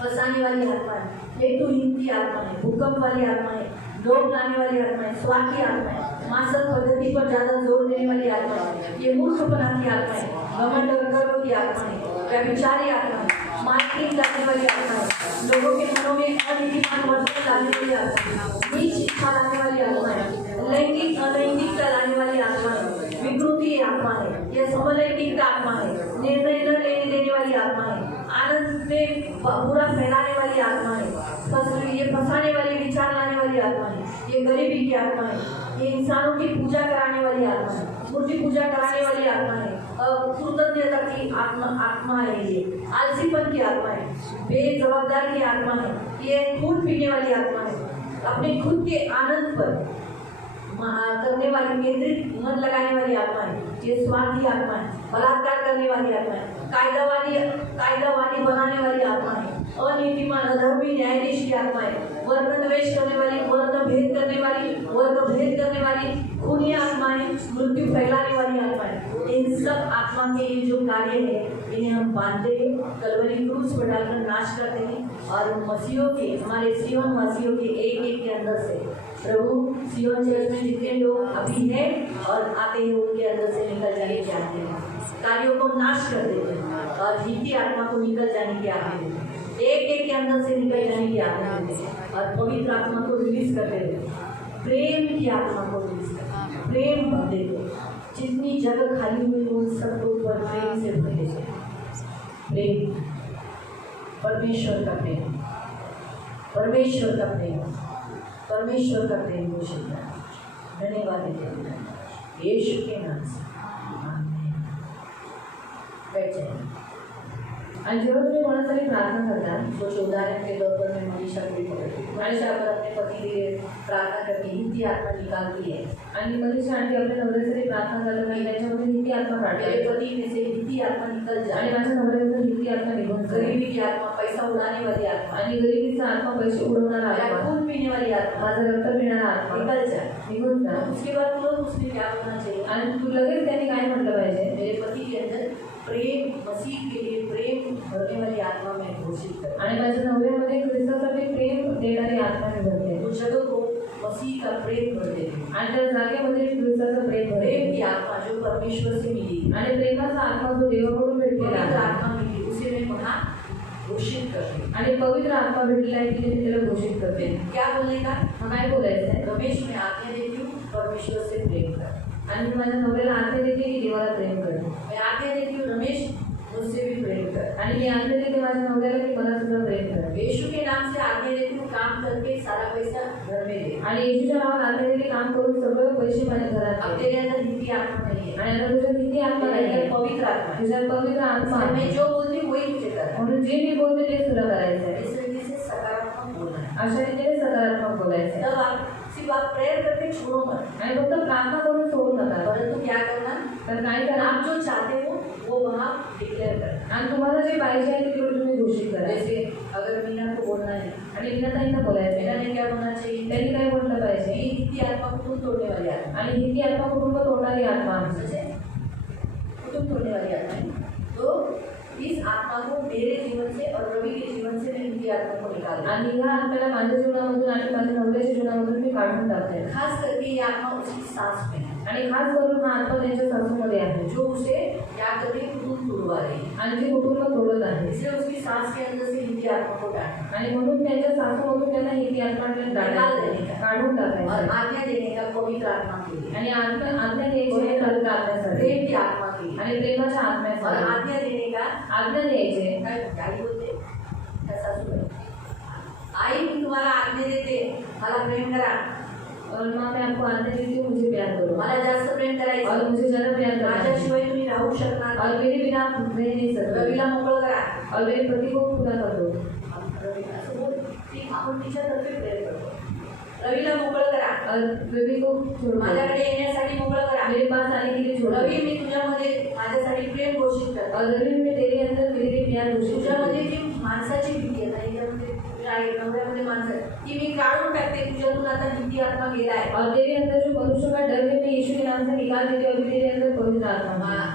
फंसाने वाली आत्मा है, हेतु हिंदी आत्मा है, भूकंप वाली आत्मा है, लोभ लाने वाली आत्मा है, स्वार्थी आत्मा है, मानसिक पद्धति पर ज्यादा जोर देने वाली आत्मा है, ये मूर्खपना की आत्मा है, घमंड और गर्व की आत्मा है, व्यभिचारी आत्मा है, मार्केटिंग करने वाली आत्मा है, लोगों के मनों में अनीतिमान वर्तन लाने वाली आत्मा है, नीच इच्छा लाने वाली आत्मा है, लैंगिक अनैतिकता लाने वाली आत्मा है, विकृति आत्मा है, यह समलैंगिकता आत्मा है, निर्णय न लेने देने वाली आत्मा है, आनंद में बुरा फैलाने वाली आत्मा है, ये फंसाने वाली, विचार लाने वाली आत्मा है, ये गरीबी की आत्मा है, ये इंसानों की पूजा कराने वाली आत्मा है, मूर्ति पूजा कराने वाली आत्मा है, कृतज्ञता की आत्मा है, ये आलसीपन की आत्मा है, बेजवाबदार की आत्मा है, ये खून पीने वाली आत्मा है, अपने खुद के आनंद पर करने वाली, केंद्रित मन लगाने वाली आत्मा है, ये स्वार्थी आत्मा है, बलात्कार करने वाली आत्मा है, कायदावादी बनाने वाली आत्मा है, अनीतिमान अधर्मी न्यायाधीश की आत्मा है, वर्णद्वेष करने वाली, वर्णभेद करने वाली, वर्गभेद करने वाली, खूनी आत्मा है, मृत्यु फैलाने वाली आत्मा है। इन सब आत्मा के ये जो कार्य है, इन्हें हम बांधते हैं, कलवरी क्रूस पर डालकर नाश करते हैं और मसीहों के, हमारे सियोन मसीहों के एक एक के अंदर से प्रभु सियोन चर्च में जितने लोग अभी हैं और आते हैं, उनके अंदर से निकल जाने के आते हैं, कार्यों को नाश कर देते हैं और हिंदी आत्मा को निकल जाने के आते हैं, एक एक के अंदर से निकल जाने की आत्मा देते हैं और पवित्र आत्मा को रिलीज कर देते हैं, प्रेम की आत्मा को रिलीज करते हैं, प्रेम भर देते हैं, जितनी जगह खाली हुई उन सबको ऊपर प्रेम से भर देते हैं। प्रेम, परमेश्वर का प्रेम, परमेश्वर का प्रेम, परमेश्वर का प्रेम घोषित करना। धन्यवाद देते हैं यीशु के नाम से, आमीन। बैठ जाइए। आणि जेव्हा तुम्ही कोणासाठी प्रार्थना करता, कुछ उदाहरण के तौर पर मैं मनीषा पर अपने पति के लिए प्रार्थना करके हिंदी आत्मा निकालती है, आणि मनीषा आंटी आपल्या नवऱ्यासाठी प्रार्थना करतात आणि त्याच्यामध्ये हिंदी आत्मा काढते, मेरे पति में से हिंदी आत्मा निकल आणि जाए, माझ्या नवऱ्यातून हिंदी आत्मा निघून जाईल, गरीबी की आत्मा, पैसा उड़ाने वाली आत्मा, आणि गरिबीचा आत्मा, पैसे उडवणारा आत्मा, खून पीने वाली आत्मा माझा रक्त पिणारा आत्मा निकल जाए, निघून जा। उसके बाद तुरंत उसने क्या करना चाहिए, आणि तू लगेच त्यांनी काय म्हटलं पाहिजे, मेरे पति के अंदर प्रेम, मसीह के लिए प्रेम भरने वाली आत्मा में घोषित कर, आणि माझ्या नवऱ्यामध्ये ख्रिस्तासाठी प्रेम देणारी आत्मा मी भरते, उस जगह को मसीह का प्रेम भर देते, आणि त्या जागेमध्ये ख्रिस्ताचं प्रेम भरते, प्रेम की आत्मा जो परमेश्वर से मिली, आणि प्रेमाचा आत्मा जो देवाकडून भेटलेला पवित्र आहे, आत्मा मिली, उसे मैं वहाँ घोषित करते। आणि पवित्र आत्मा भेटलेला आहे की मी त्याला घोषित करते। क्या बोलने का, काय बोलायचं आहे, रमेश मैं आज्ञा देती हूँ परमेश्वर से प्रेम कर, आणि मी माझ्या नवऱ्याला आज्ञा देते की देवाला प्रेम कर, मैं आज्ञा देती हूँ रमेश मुझसे भी प्रेम कर, आणि मी आज्ञा देते माझ्या नवऱ्याला की मला सुद्धा प्रेम कर, यीशु के नाम से आज्ञा देती हूँ काम करके सारा पैसा घर में दे, आणि येशूच्या नावात आज्ञा देते काम करून सगळे पैसे माझ्या घरात अब दे, तेरे अंदर हिंदी आत्मा नहीं है, आणि आता तुझ्या हिंदी आत्मा तेरे नाही अंदर पवित्र आत्मा है, तुझ्या पवित्र आत्मा मैं आहे, जो बोलती हूँ वही तुझे करना है, म्हणून जे मी बोलते ते तुला करायचं आहे, इस तरीके से सकारात्मक बोलना है, अशा रीतीने सकारात्मक बोलायचं आहे, तब आप सिर्फ आप प्रेयर करके छोड़ो मत, आणि फक्त प्रार्थना करून सोडू नका, परंतु क्या करना, तर काय करा, आप जो चाहते हो वो वहाँ डिक्लेयर करना, आणि तुम्हाला जे पाहिजे आहे ते तुम्ही घोषित करा। जैसे अगर मीना को बोलना है, आणि मीनाताईंना बोलायचं मीना आहे, ने क्या बोलना चाहिए, त्यांनी काय म्हटलं पाहिजे, ये हिंदी आत्मा कुटुंब तोड़ने वाली आत्मा, आणि हिंदी आत्मा कुटुंब तोडणारी आत्मा आहे, सच है, कुटुंब तोड़ने वाली आत्मा है, तो इस आत्मा को मेरे जीवन से और रवि के जीवन से मैं हिंदी हिंदी आत्मा को निकाल दे। आणि ह्या आत्म्याला माझ्या जीवनामधून आणि माझ्या नवऱ्याच्या जीवनामधून मी काढून टाकते। खास करके ये आत्मा उसकी सांस में है आणि खास करून हा आत्मा त्यांच्या सासूमध्ये आहे जो उसे क्या करके कुटुंब तुड़वा रही है, आणि जे कुटुंब तोडत आहे इसलिए उसकी सांस के अंदर से हिंदी आत्मा को डांटना आणि म्हणून त्यांच्या सासूमधून त्यांना हिंदी आत्म्याला काढून और टाकायचं आज्ञा देने का पवित्र आत्मा के लिए, आणि आज्ञा द्यायची आहे पवित्र आत्म्यासाठी प्रेम की आत्मा के लिए, आणि प्रेमाच्या और आत्म्यासाठी आज्ञा देने का आज्ञा द्यायचे काय बोलते त्या सासूबाई, आई मी तुम्हाला आज्ञा देते मला प्रेम करा, और माँ मैं आपको आज्ञा देती हूँ मुझे प्यार करो मला जास्त प्रेम और करायचं, मुझे ज़्यादा प्यार करना है। माझ्याशिवाय तुम्ही राहू शकणार और नाही, मेरे बिना आप रह नहीं सकते रवीला मोकळं करा, और मेरे पति को पूरा कर दो रवी असं बोल ठीक आपण तिच्यातर्फे प्रेम करतो, रवीला मोकळं करा, और रवि को छोड़ दो माझ्याकडे येण्यासाठी मोकळं करा, मेरे पास आने के लिए छोड़ दो रवी मी तुझ्यामध्ये माझ्यासाठी प्रेम घोषित करतो, और रवि में तेरे अंदर मेरे लिए प्यार घोषित तुझ्यामध्ये जी माणसाची भीती आहे ना, याच्यामध्ये तुझ्या आई नवऱ्यामध्ये माणसं ती मी काढून टाकते, तुझ्यातून आता हिंदी आत्मा गेलाय, और तेरे अंदर जो मनुष्य का डर है मैं यीशु के नाम से निकाल देती हूँ अभी तेरे अंदर पवित्र आत्मा है।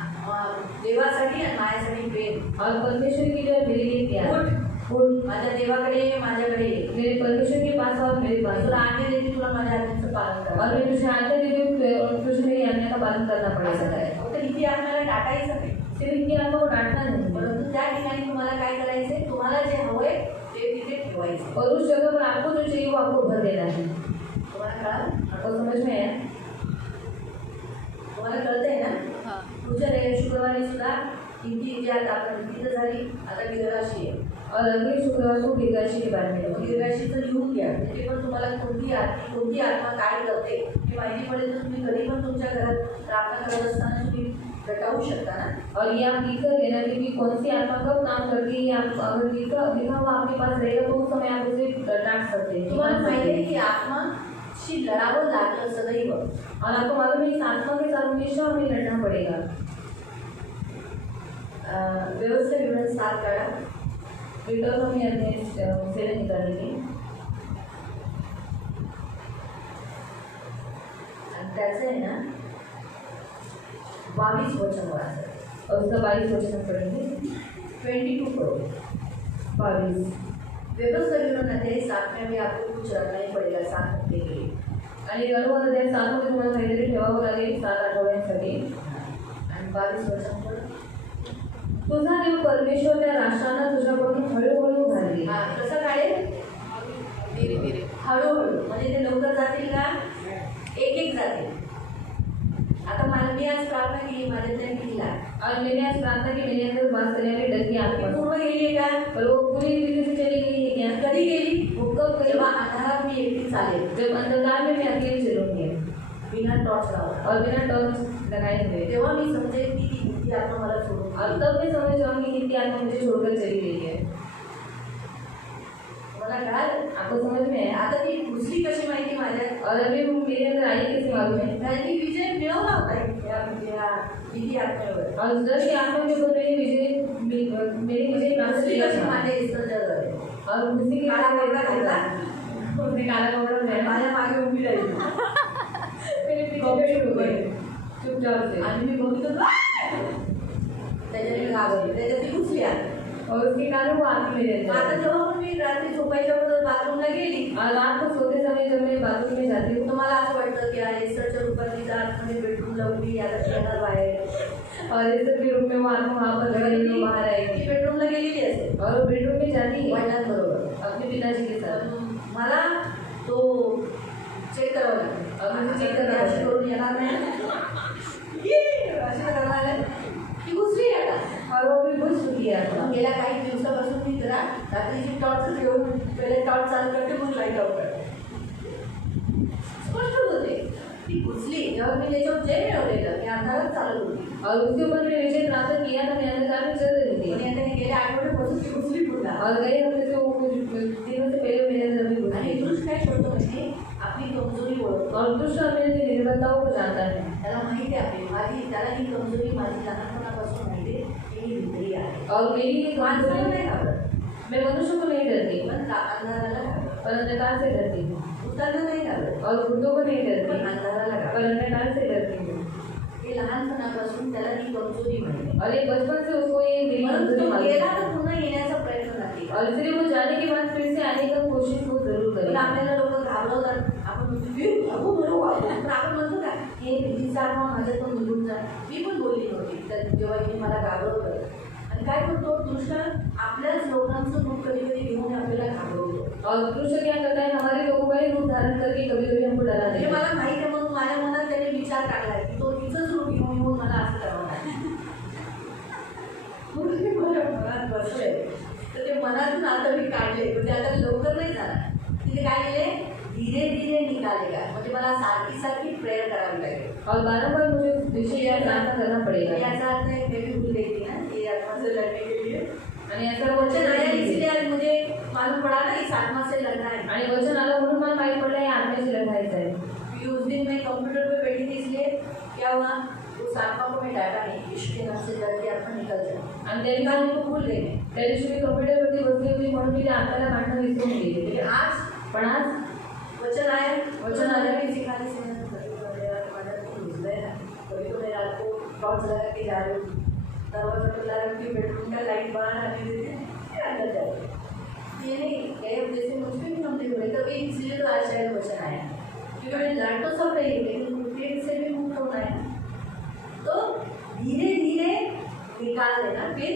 देवासाठी आणि माझ्यासाठी प्रेम, और परमेश्वर के लिए और मेरे लिए प्यार उठ माझ्या देवाकडे ये, माझ्याकडे ये, मेरे परमेश्वर के पास और मेरे पास तुला आज्ञा देते तुला माझ्या आज्ञेचं पालन करा, और मैं तुझे आज्ञा देती हूँ और तुझे मेरी आज्ञा का पालन करना असं पड़ेगा। करायचं फक्त हिंदी आत्म्याला टाकायचं नाही, सिर्फ इनकी आत्मा को डांटना नहीं परंतु त्या ठिकाणी तुम्हाला काय करायचंय, तुम्हाला जे हवंय ते तिथे ठेवायचं, और उस जगह पर आपको जो चाहिए वो आपको भर देना है। तुम्हाला कळालं, आपको समझ में है? तुम्हाला कळतंय ना? पुढच्या शुक्रवारी सुद्धा हिंदी जी आता आपण हिंदी तर झाली, आता गिरगाशी आहे, और अगले शुक्रवार को गिरगाशी के बारे में होगी। गिरगाशीचं लिहून घ्या, म्हणजे पण तुम्हाला कोणती आत्मा काय करते हे माहिती पडेल, तर तुम्ही कधी पण तुमच्या घरात प्रार्थना करत असताना तुम्ही प्रटावू शकता ना। और ये आप लिख कर लेना कि कौन सी आत्मा कब काम करती है, ये आप अगर लिखा हुआ आपके पास रहेगा तो उस समय आप उसे डांट सकते हैं। तुम्हाला माहिती आहे की आत्माशी लढावं लागलं सदैव, और आपको मालूम है इस आत्मा के साथ हमेशा हमें लड़ना पड़ेगा। व्यवस्था विवरण 7 काढा, विटर हमें अपने से निकालेंगे आणि त्याचं आहे ना 22 वचन वाचा, और उसका 22 वचन पढ़ेंगे। 22 करो 22 व्यवस्था विवरण अध्याय 7 में भी आपको कुछ रखना ही पड़ेगा 7 हफ्ते के लिए, आणि अनुवाद अध्याय 7 मध्ये तुम्हाला काहीतरी ठेवावं लागेल 7 आठवड्यांसाठी। आणि 22 वचन पढ, तुझा देव परमेश्वर त्या राष्ट्रांना तुझ्याकडून हळूहळू घालली। कसं काढेल, हळूहळू, म्हणजे ते लवकर जातील का, एक एक जातील। आता मी आज प्रार्थना केली, माझ्या त्या किल्ला, और मैंने आज प्रार्थना की मेरे अंदर बात करने वाली डर की आत्मा पूर्ण गेली आहे का, पर वो पूरी तरीके से चली गई है क्या? कधी गेली, वो कब गई? जेव्हा अंधारात मी एकटी चालेल, जब अंधकार में मैं अकेले चलूंगी बिना टॉर्च लावला, और बिना टॉर्च लगाए हुए, तेव्हा मी समजेल की ती हिंदी आत्मा मला सोडून, और तब मैं समझ जाऊंगी कि इनकी आत्मा मुझे छोड़कर चली गई है। मला कळालं, आपको समझ में है? आता ती घुसली कशी माहिती माझ्यात, और अभी वो मेरे अंदर आई कैसे मालूम है? त्यांनी विजय मिळवला होता या हिंदी आत्म्यावर, और उस डर की आत्मा के ऊपर मेरी विजय प्राप्त घुसली किया कशी था। माझ्या इस्तर और उसी के काला कपडा घातला, उसने काला कपड़ा पहना, माझ्या मागे उभी राहिली मेरे पीछे खड़ी हो गई चुपचाप से, आणि मी बघितलं त्याच्याने घाबरली, त्याच्यात ती घुसली आत. और उसके कानों को आती मेरे आता अंदर। जेव्हा पण मी रात्री झोपायच्या अगोदर बाथरूमला गेली, और रात को सोते समय जब मैं बाथरूम में जाती हूँ तुम्हाला असं वाटतं की अरे सरच्या रूपात तिचा आतमध्ये बेडरूमला उभी आता येणार बाहेर, और इस के रूप में वो आत्मा वहाँ पर लड़ेगी, बाहर आएगी ती बेडरूमला गेलेली असेल और वो बेडरूम में जाती है वडिलांबरोबर. अपने पिताजी के साथ। मला तो चेक करावं लागेल, और मुझे चेक करणे करना अशी है। करून येणार नाही ना. अशी करणार आहे ती घुसली आता. और वो भी घुस चुकी है आत्मा। गेल्या काही दिवसापासून मी जरा रात्रीची टॉर्च घेऊन पहिले टॉर्च चालू करते मग लाईट ऑफ करते. स्पष्ट होते ती घुसली जेव्हा मी त्याच्यावर जय मिळवलेलं मी अंधारात चालत होती, और उसके ऊपर मैं विजय प्राप्त किया था, मैं अंधकार में चल रही थी। आणि आता गेल्या आठवड्यापासून ती घुसली पुन्हा. और गए हफ्ते से वो कुछ दिनों से पहले मेरे अंदर भी घुस आणि गई। दुष्ट काय करतो म्हणजे आपली कमजोरी ओळखतो, और दुष्ट अपने निर्भरताओं को जानता है, त्याला माहिती आहे आपली माझी त्याला ही कमजोरी माझी लहानपणापासून माहिती आहे की ही भित्री आहे. और मेरी ये माणसाला कमजोरी, नाही घाबरत मैं मनुष्य को नहीं डरती पण अंधाराला घाबरत, पर अंधकार से डरती हूँ, उतरलं नाही घाबरत और वृद्धों को नहीं पण डरती अंधाराला पर घाबरत. अंधकार से डरती हूँ। हे लहानपणापासून त्याला ही कमजोरी माहिती आहे. और ये बचपन से उसको ये मेरी म्हणून कमजोरी तो मालूम गेला है। तर पुन्हा येण्याचा प्रयत्न नक्की और इसलिए वो जाने के बाद फिर से आने का कोशिश वो जरूर पण करेगा। आपल्याला लोक घाबरवतात. आपण म्हणतो अगो बरोबर, पण आपण म्हणतो का हे भीतीचा आत्मा माझ्यातून निघून जा. मी पण बोलली नव्हती तर जेव्हा हे मला घाबरवलं. आणि काय करतो दुष्ट आपल्याच लोकांचं रूप कधी कधी घेऊन आपल्याला घाबरवतो. और दुष्ट क्या करता है, हमारे लोगों का ही रूप धारण करके कभी कभी हमको डरा हे देता है। मला माहिती आहे म्हणून माझ्या मनात त्याने विचार टाकलाय की तो तिचंच रूप घेऊन येऊन मला असं करवणार. म्हणून मी माझ्या मनात बसले. तर ते मनातून आता मी काढले म्हणजे आता लवकर नाही जाणार. तिथे काय केले धीरे धीरे निकालेगा म्हणजे मला सारखी सारखी प्रेयर करावी लागेल. और बारंबार मुझे विषय या प्रार्थना करना पड़ेगा। याचा अर्थ है मैं भी भूल गई थी ना ये आत्मा से लड़ने के लिए. आणि ऐसा वचन वचन आया आया इसलिए आज मुझे मालूम पड़ा ना इस आत्मा से लड़ना है. आणि वचन आलं म्हणून मला माहित पडलं हे आत्म्याशी लढायचं आहे। क्योंकि उस दिन मैं कंप्यूटर पे बैठी थी इसलिए क्या हुआ उस आत्मा को मैं डाटा नहीं ईश्वर के नाम से डर के आत्मा निकल जाए. आणि त्या निकालने दिवशी को भूल गई मैं. त्या दिवशी मी कम्प्युटरवरती बसली होती म्हणून मी त्या आत्म्याला काढणं विसरून गेली। लेकिन आज पण आज वचन आया वचन आया कि सिखाने से कभी तो मैं रात को टॉर्च लगा के जा रही हूँ दरवाजा खुला रख के बेडरूम का लाइट बाहर आने देते हैं अंदर जाते ये नहीं गए जैसे मुझे भी हमने बोले कभी इसलिए तो आज शायद वचन आया क्योंकि मैं लड़ तो सब रही लेकिन पेट से भी मुक्त होना है तो धीरे धीरे निकाल देना फिर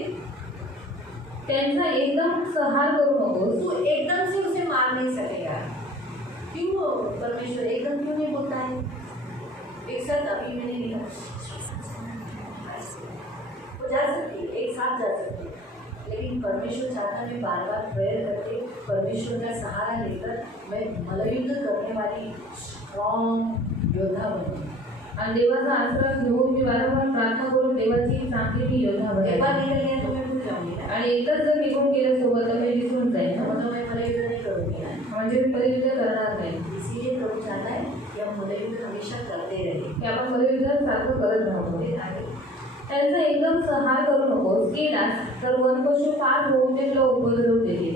त्यांचा एकदम संहार करू नकोस। तू एकदम से उसे मार नहीं सकेगा. क्यों परमेश्वर एकदम क्यों नहीं बोलता है एक साथ अभी मैंने लिखा वो जा सकती है एक साथ जा सकती है लेकिन परमेश्वर चाहता है मैं बार बार प्रेयर करके परमेश्वर का सहारा लेकर मैं मल्लयुद्ध करने वाली स्ट्रॉन्ग योद्धा बनूँ. आणि देवाचा आसरा घेऊन मी वारंवार प्रार्थना करून देवाची चांगली मी योजना एक बार बनेल। निकल गया तो मैं भूल जाऊंगी ना. आणि एकदाच जर निघून गेलं सोबत तर मी विसरून जाईन ना। मतलब मैं मल्लयुद्ध नहीं करूँगी ना. म्हणजे मी पदयुद्ध करणार नाही। इसीलिए प्रभु चाहता है कि हम मल्लयुद्ध हमेशा करते रहें. की आपण पदयुद्ध सारखं करत राहतो। फिर आगे त्यांचा एकदम संहार करू नकोस, केलास तर वनपशु फार होऊन ते तुला उपद्रव देतील।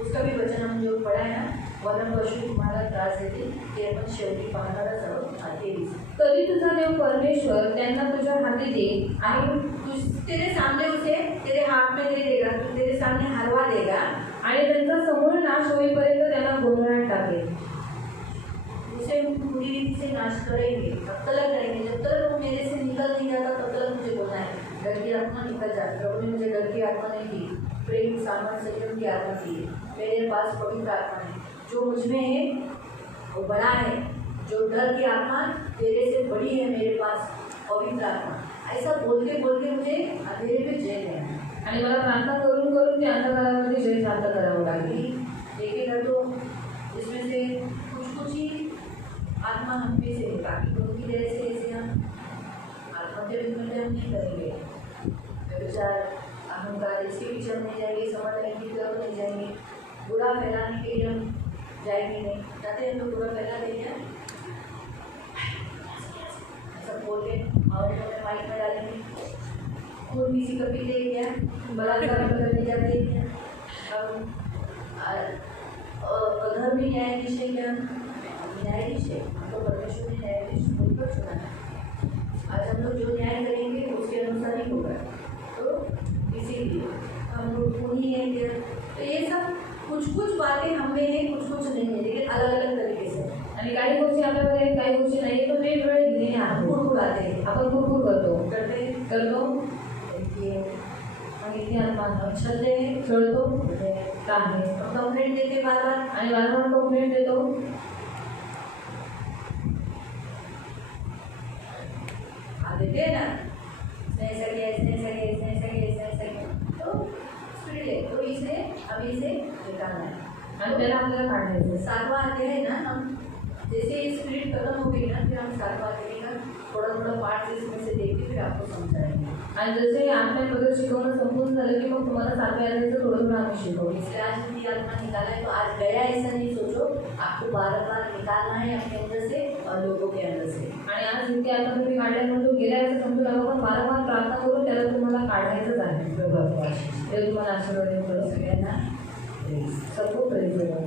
उसका भी वचन हम जो पढ़ा है ना वन पशु तुम्हाला त्रास देतील ते आपण शेवटी पाहणारच आहोत. 23 तरी तुझा देव परमेश्वर त्यांना तुझ्या हाती देईल आणि तेरे सामने उसे तेरे हाथ में दे देगा तू तेरे सामने हरवा देगा आणि त्यांचा समूळ नाश होईपर्यंत त्यांना गोंधळात टाकेल। उसे पूरी रीति से नाश करेंगे तब तक करेंगे जब तक वो मेरे से निकल नहीं जाता तब तक मुझे बोलना है डर की आत्मा निकल जाती. प्रभु ने मुझे डर की आत्मा नहीं दी प्रेम सामर्थ संयम की आत्मा दी है. मेरे पास पवित्र आत्मा है जो मुझ में है वो बड़ा है. जो डर की आत्मा तेरे से बड़ी है मेरे पास पवित्र आत्मा. ऐसा बोलते बोलते मुझे अंधेरे पे जय देना है. आणि मला प्रार्थना करून करून ते अंधकारामध्ये जय शांत करावं लागेल। देखेगा तो इसमें से कुछ ही आत्मा हम में से बाकी लोगों की तरह से ऐसे हम आत्महत्या भी हम नहीं करेंगे. व्यभिचार अहंकार इसके पीछे हम नहीं जाएंगे. समझने की तरफ नहीं जाएंगे. बुरा फैलाने के लिए हम जाएंगे नहीं. जाते हैं तो बुरा फैला देंगे ऐसा बोल के और हमें माइक में डालेंगे. खून किसी का पी ले गया बलात्कार करने जाते हैं. अधर्मी न्यायाधीश है क्या न्यायाधीश है तो परमेश्वर ने न्यायाधीश बोलकर चुना है. आज हम लोग जो न्याय करेंगे उसके अनुसार ही होगा. तो इसीलिए हम लोग खूनी है क्या तो ये सब कुछ कुछ बातें हम में है कुछ कुछ नहीं है लेकिन अलग अलग तरीके से. आणि काही गोष्टी आपल्यामध्ये आहेत, काही गोष्टी नाही तो वेगवेगळे दिलेले हम आहेत। कुरकुराते हैं आपण कुरकुर करतो करते ये मग इथे आत्मा हम छलते हैं खेळतो हम आहे कंप्लेंट देते बार बार आणि वारंवार कंप्लेंट देतो। देते हैं ना इसने ऐसा किया इसने ऐसा किया इसने ऐसा किया इसने ऐसा किया तो स्पिरिट है तो इसे अभी इसे निकालना है. आणि त्याला आपल्याला काढायचं आहे। 7वां अध्याय है ना हम जैसे ये स्पिरिट खत्म हो गई ना फिर हम 7वां अध्याय का थोड़ा थोड़ा पार्ट इसमें से देख के फिर आपको समझाएंगे. आणि जसे आत्म्याबद्दल शिकवणं संपूर्ण झालं की मग तुम्हाला 7व्या अध्यायाचं थोडं थोडं आम्ही शिकवू। इसलिए आज यदि आत्मा निकाला है तो आज गया ऐसा नहीं सोचो आपको बार बार निकालना है अपने अंदर से और लोगों के अंदर से. आणि आज इथे आता तुम्ही काढल्यामुळे तो गेला असं समजू नका पण वारंवार प्रार्थना करून त्याला तुम्हाला काढायचंच आहे। ते तुम्हाला आशीर्वाद देईल. सगळ्यांना सबको प्रेज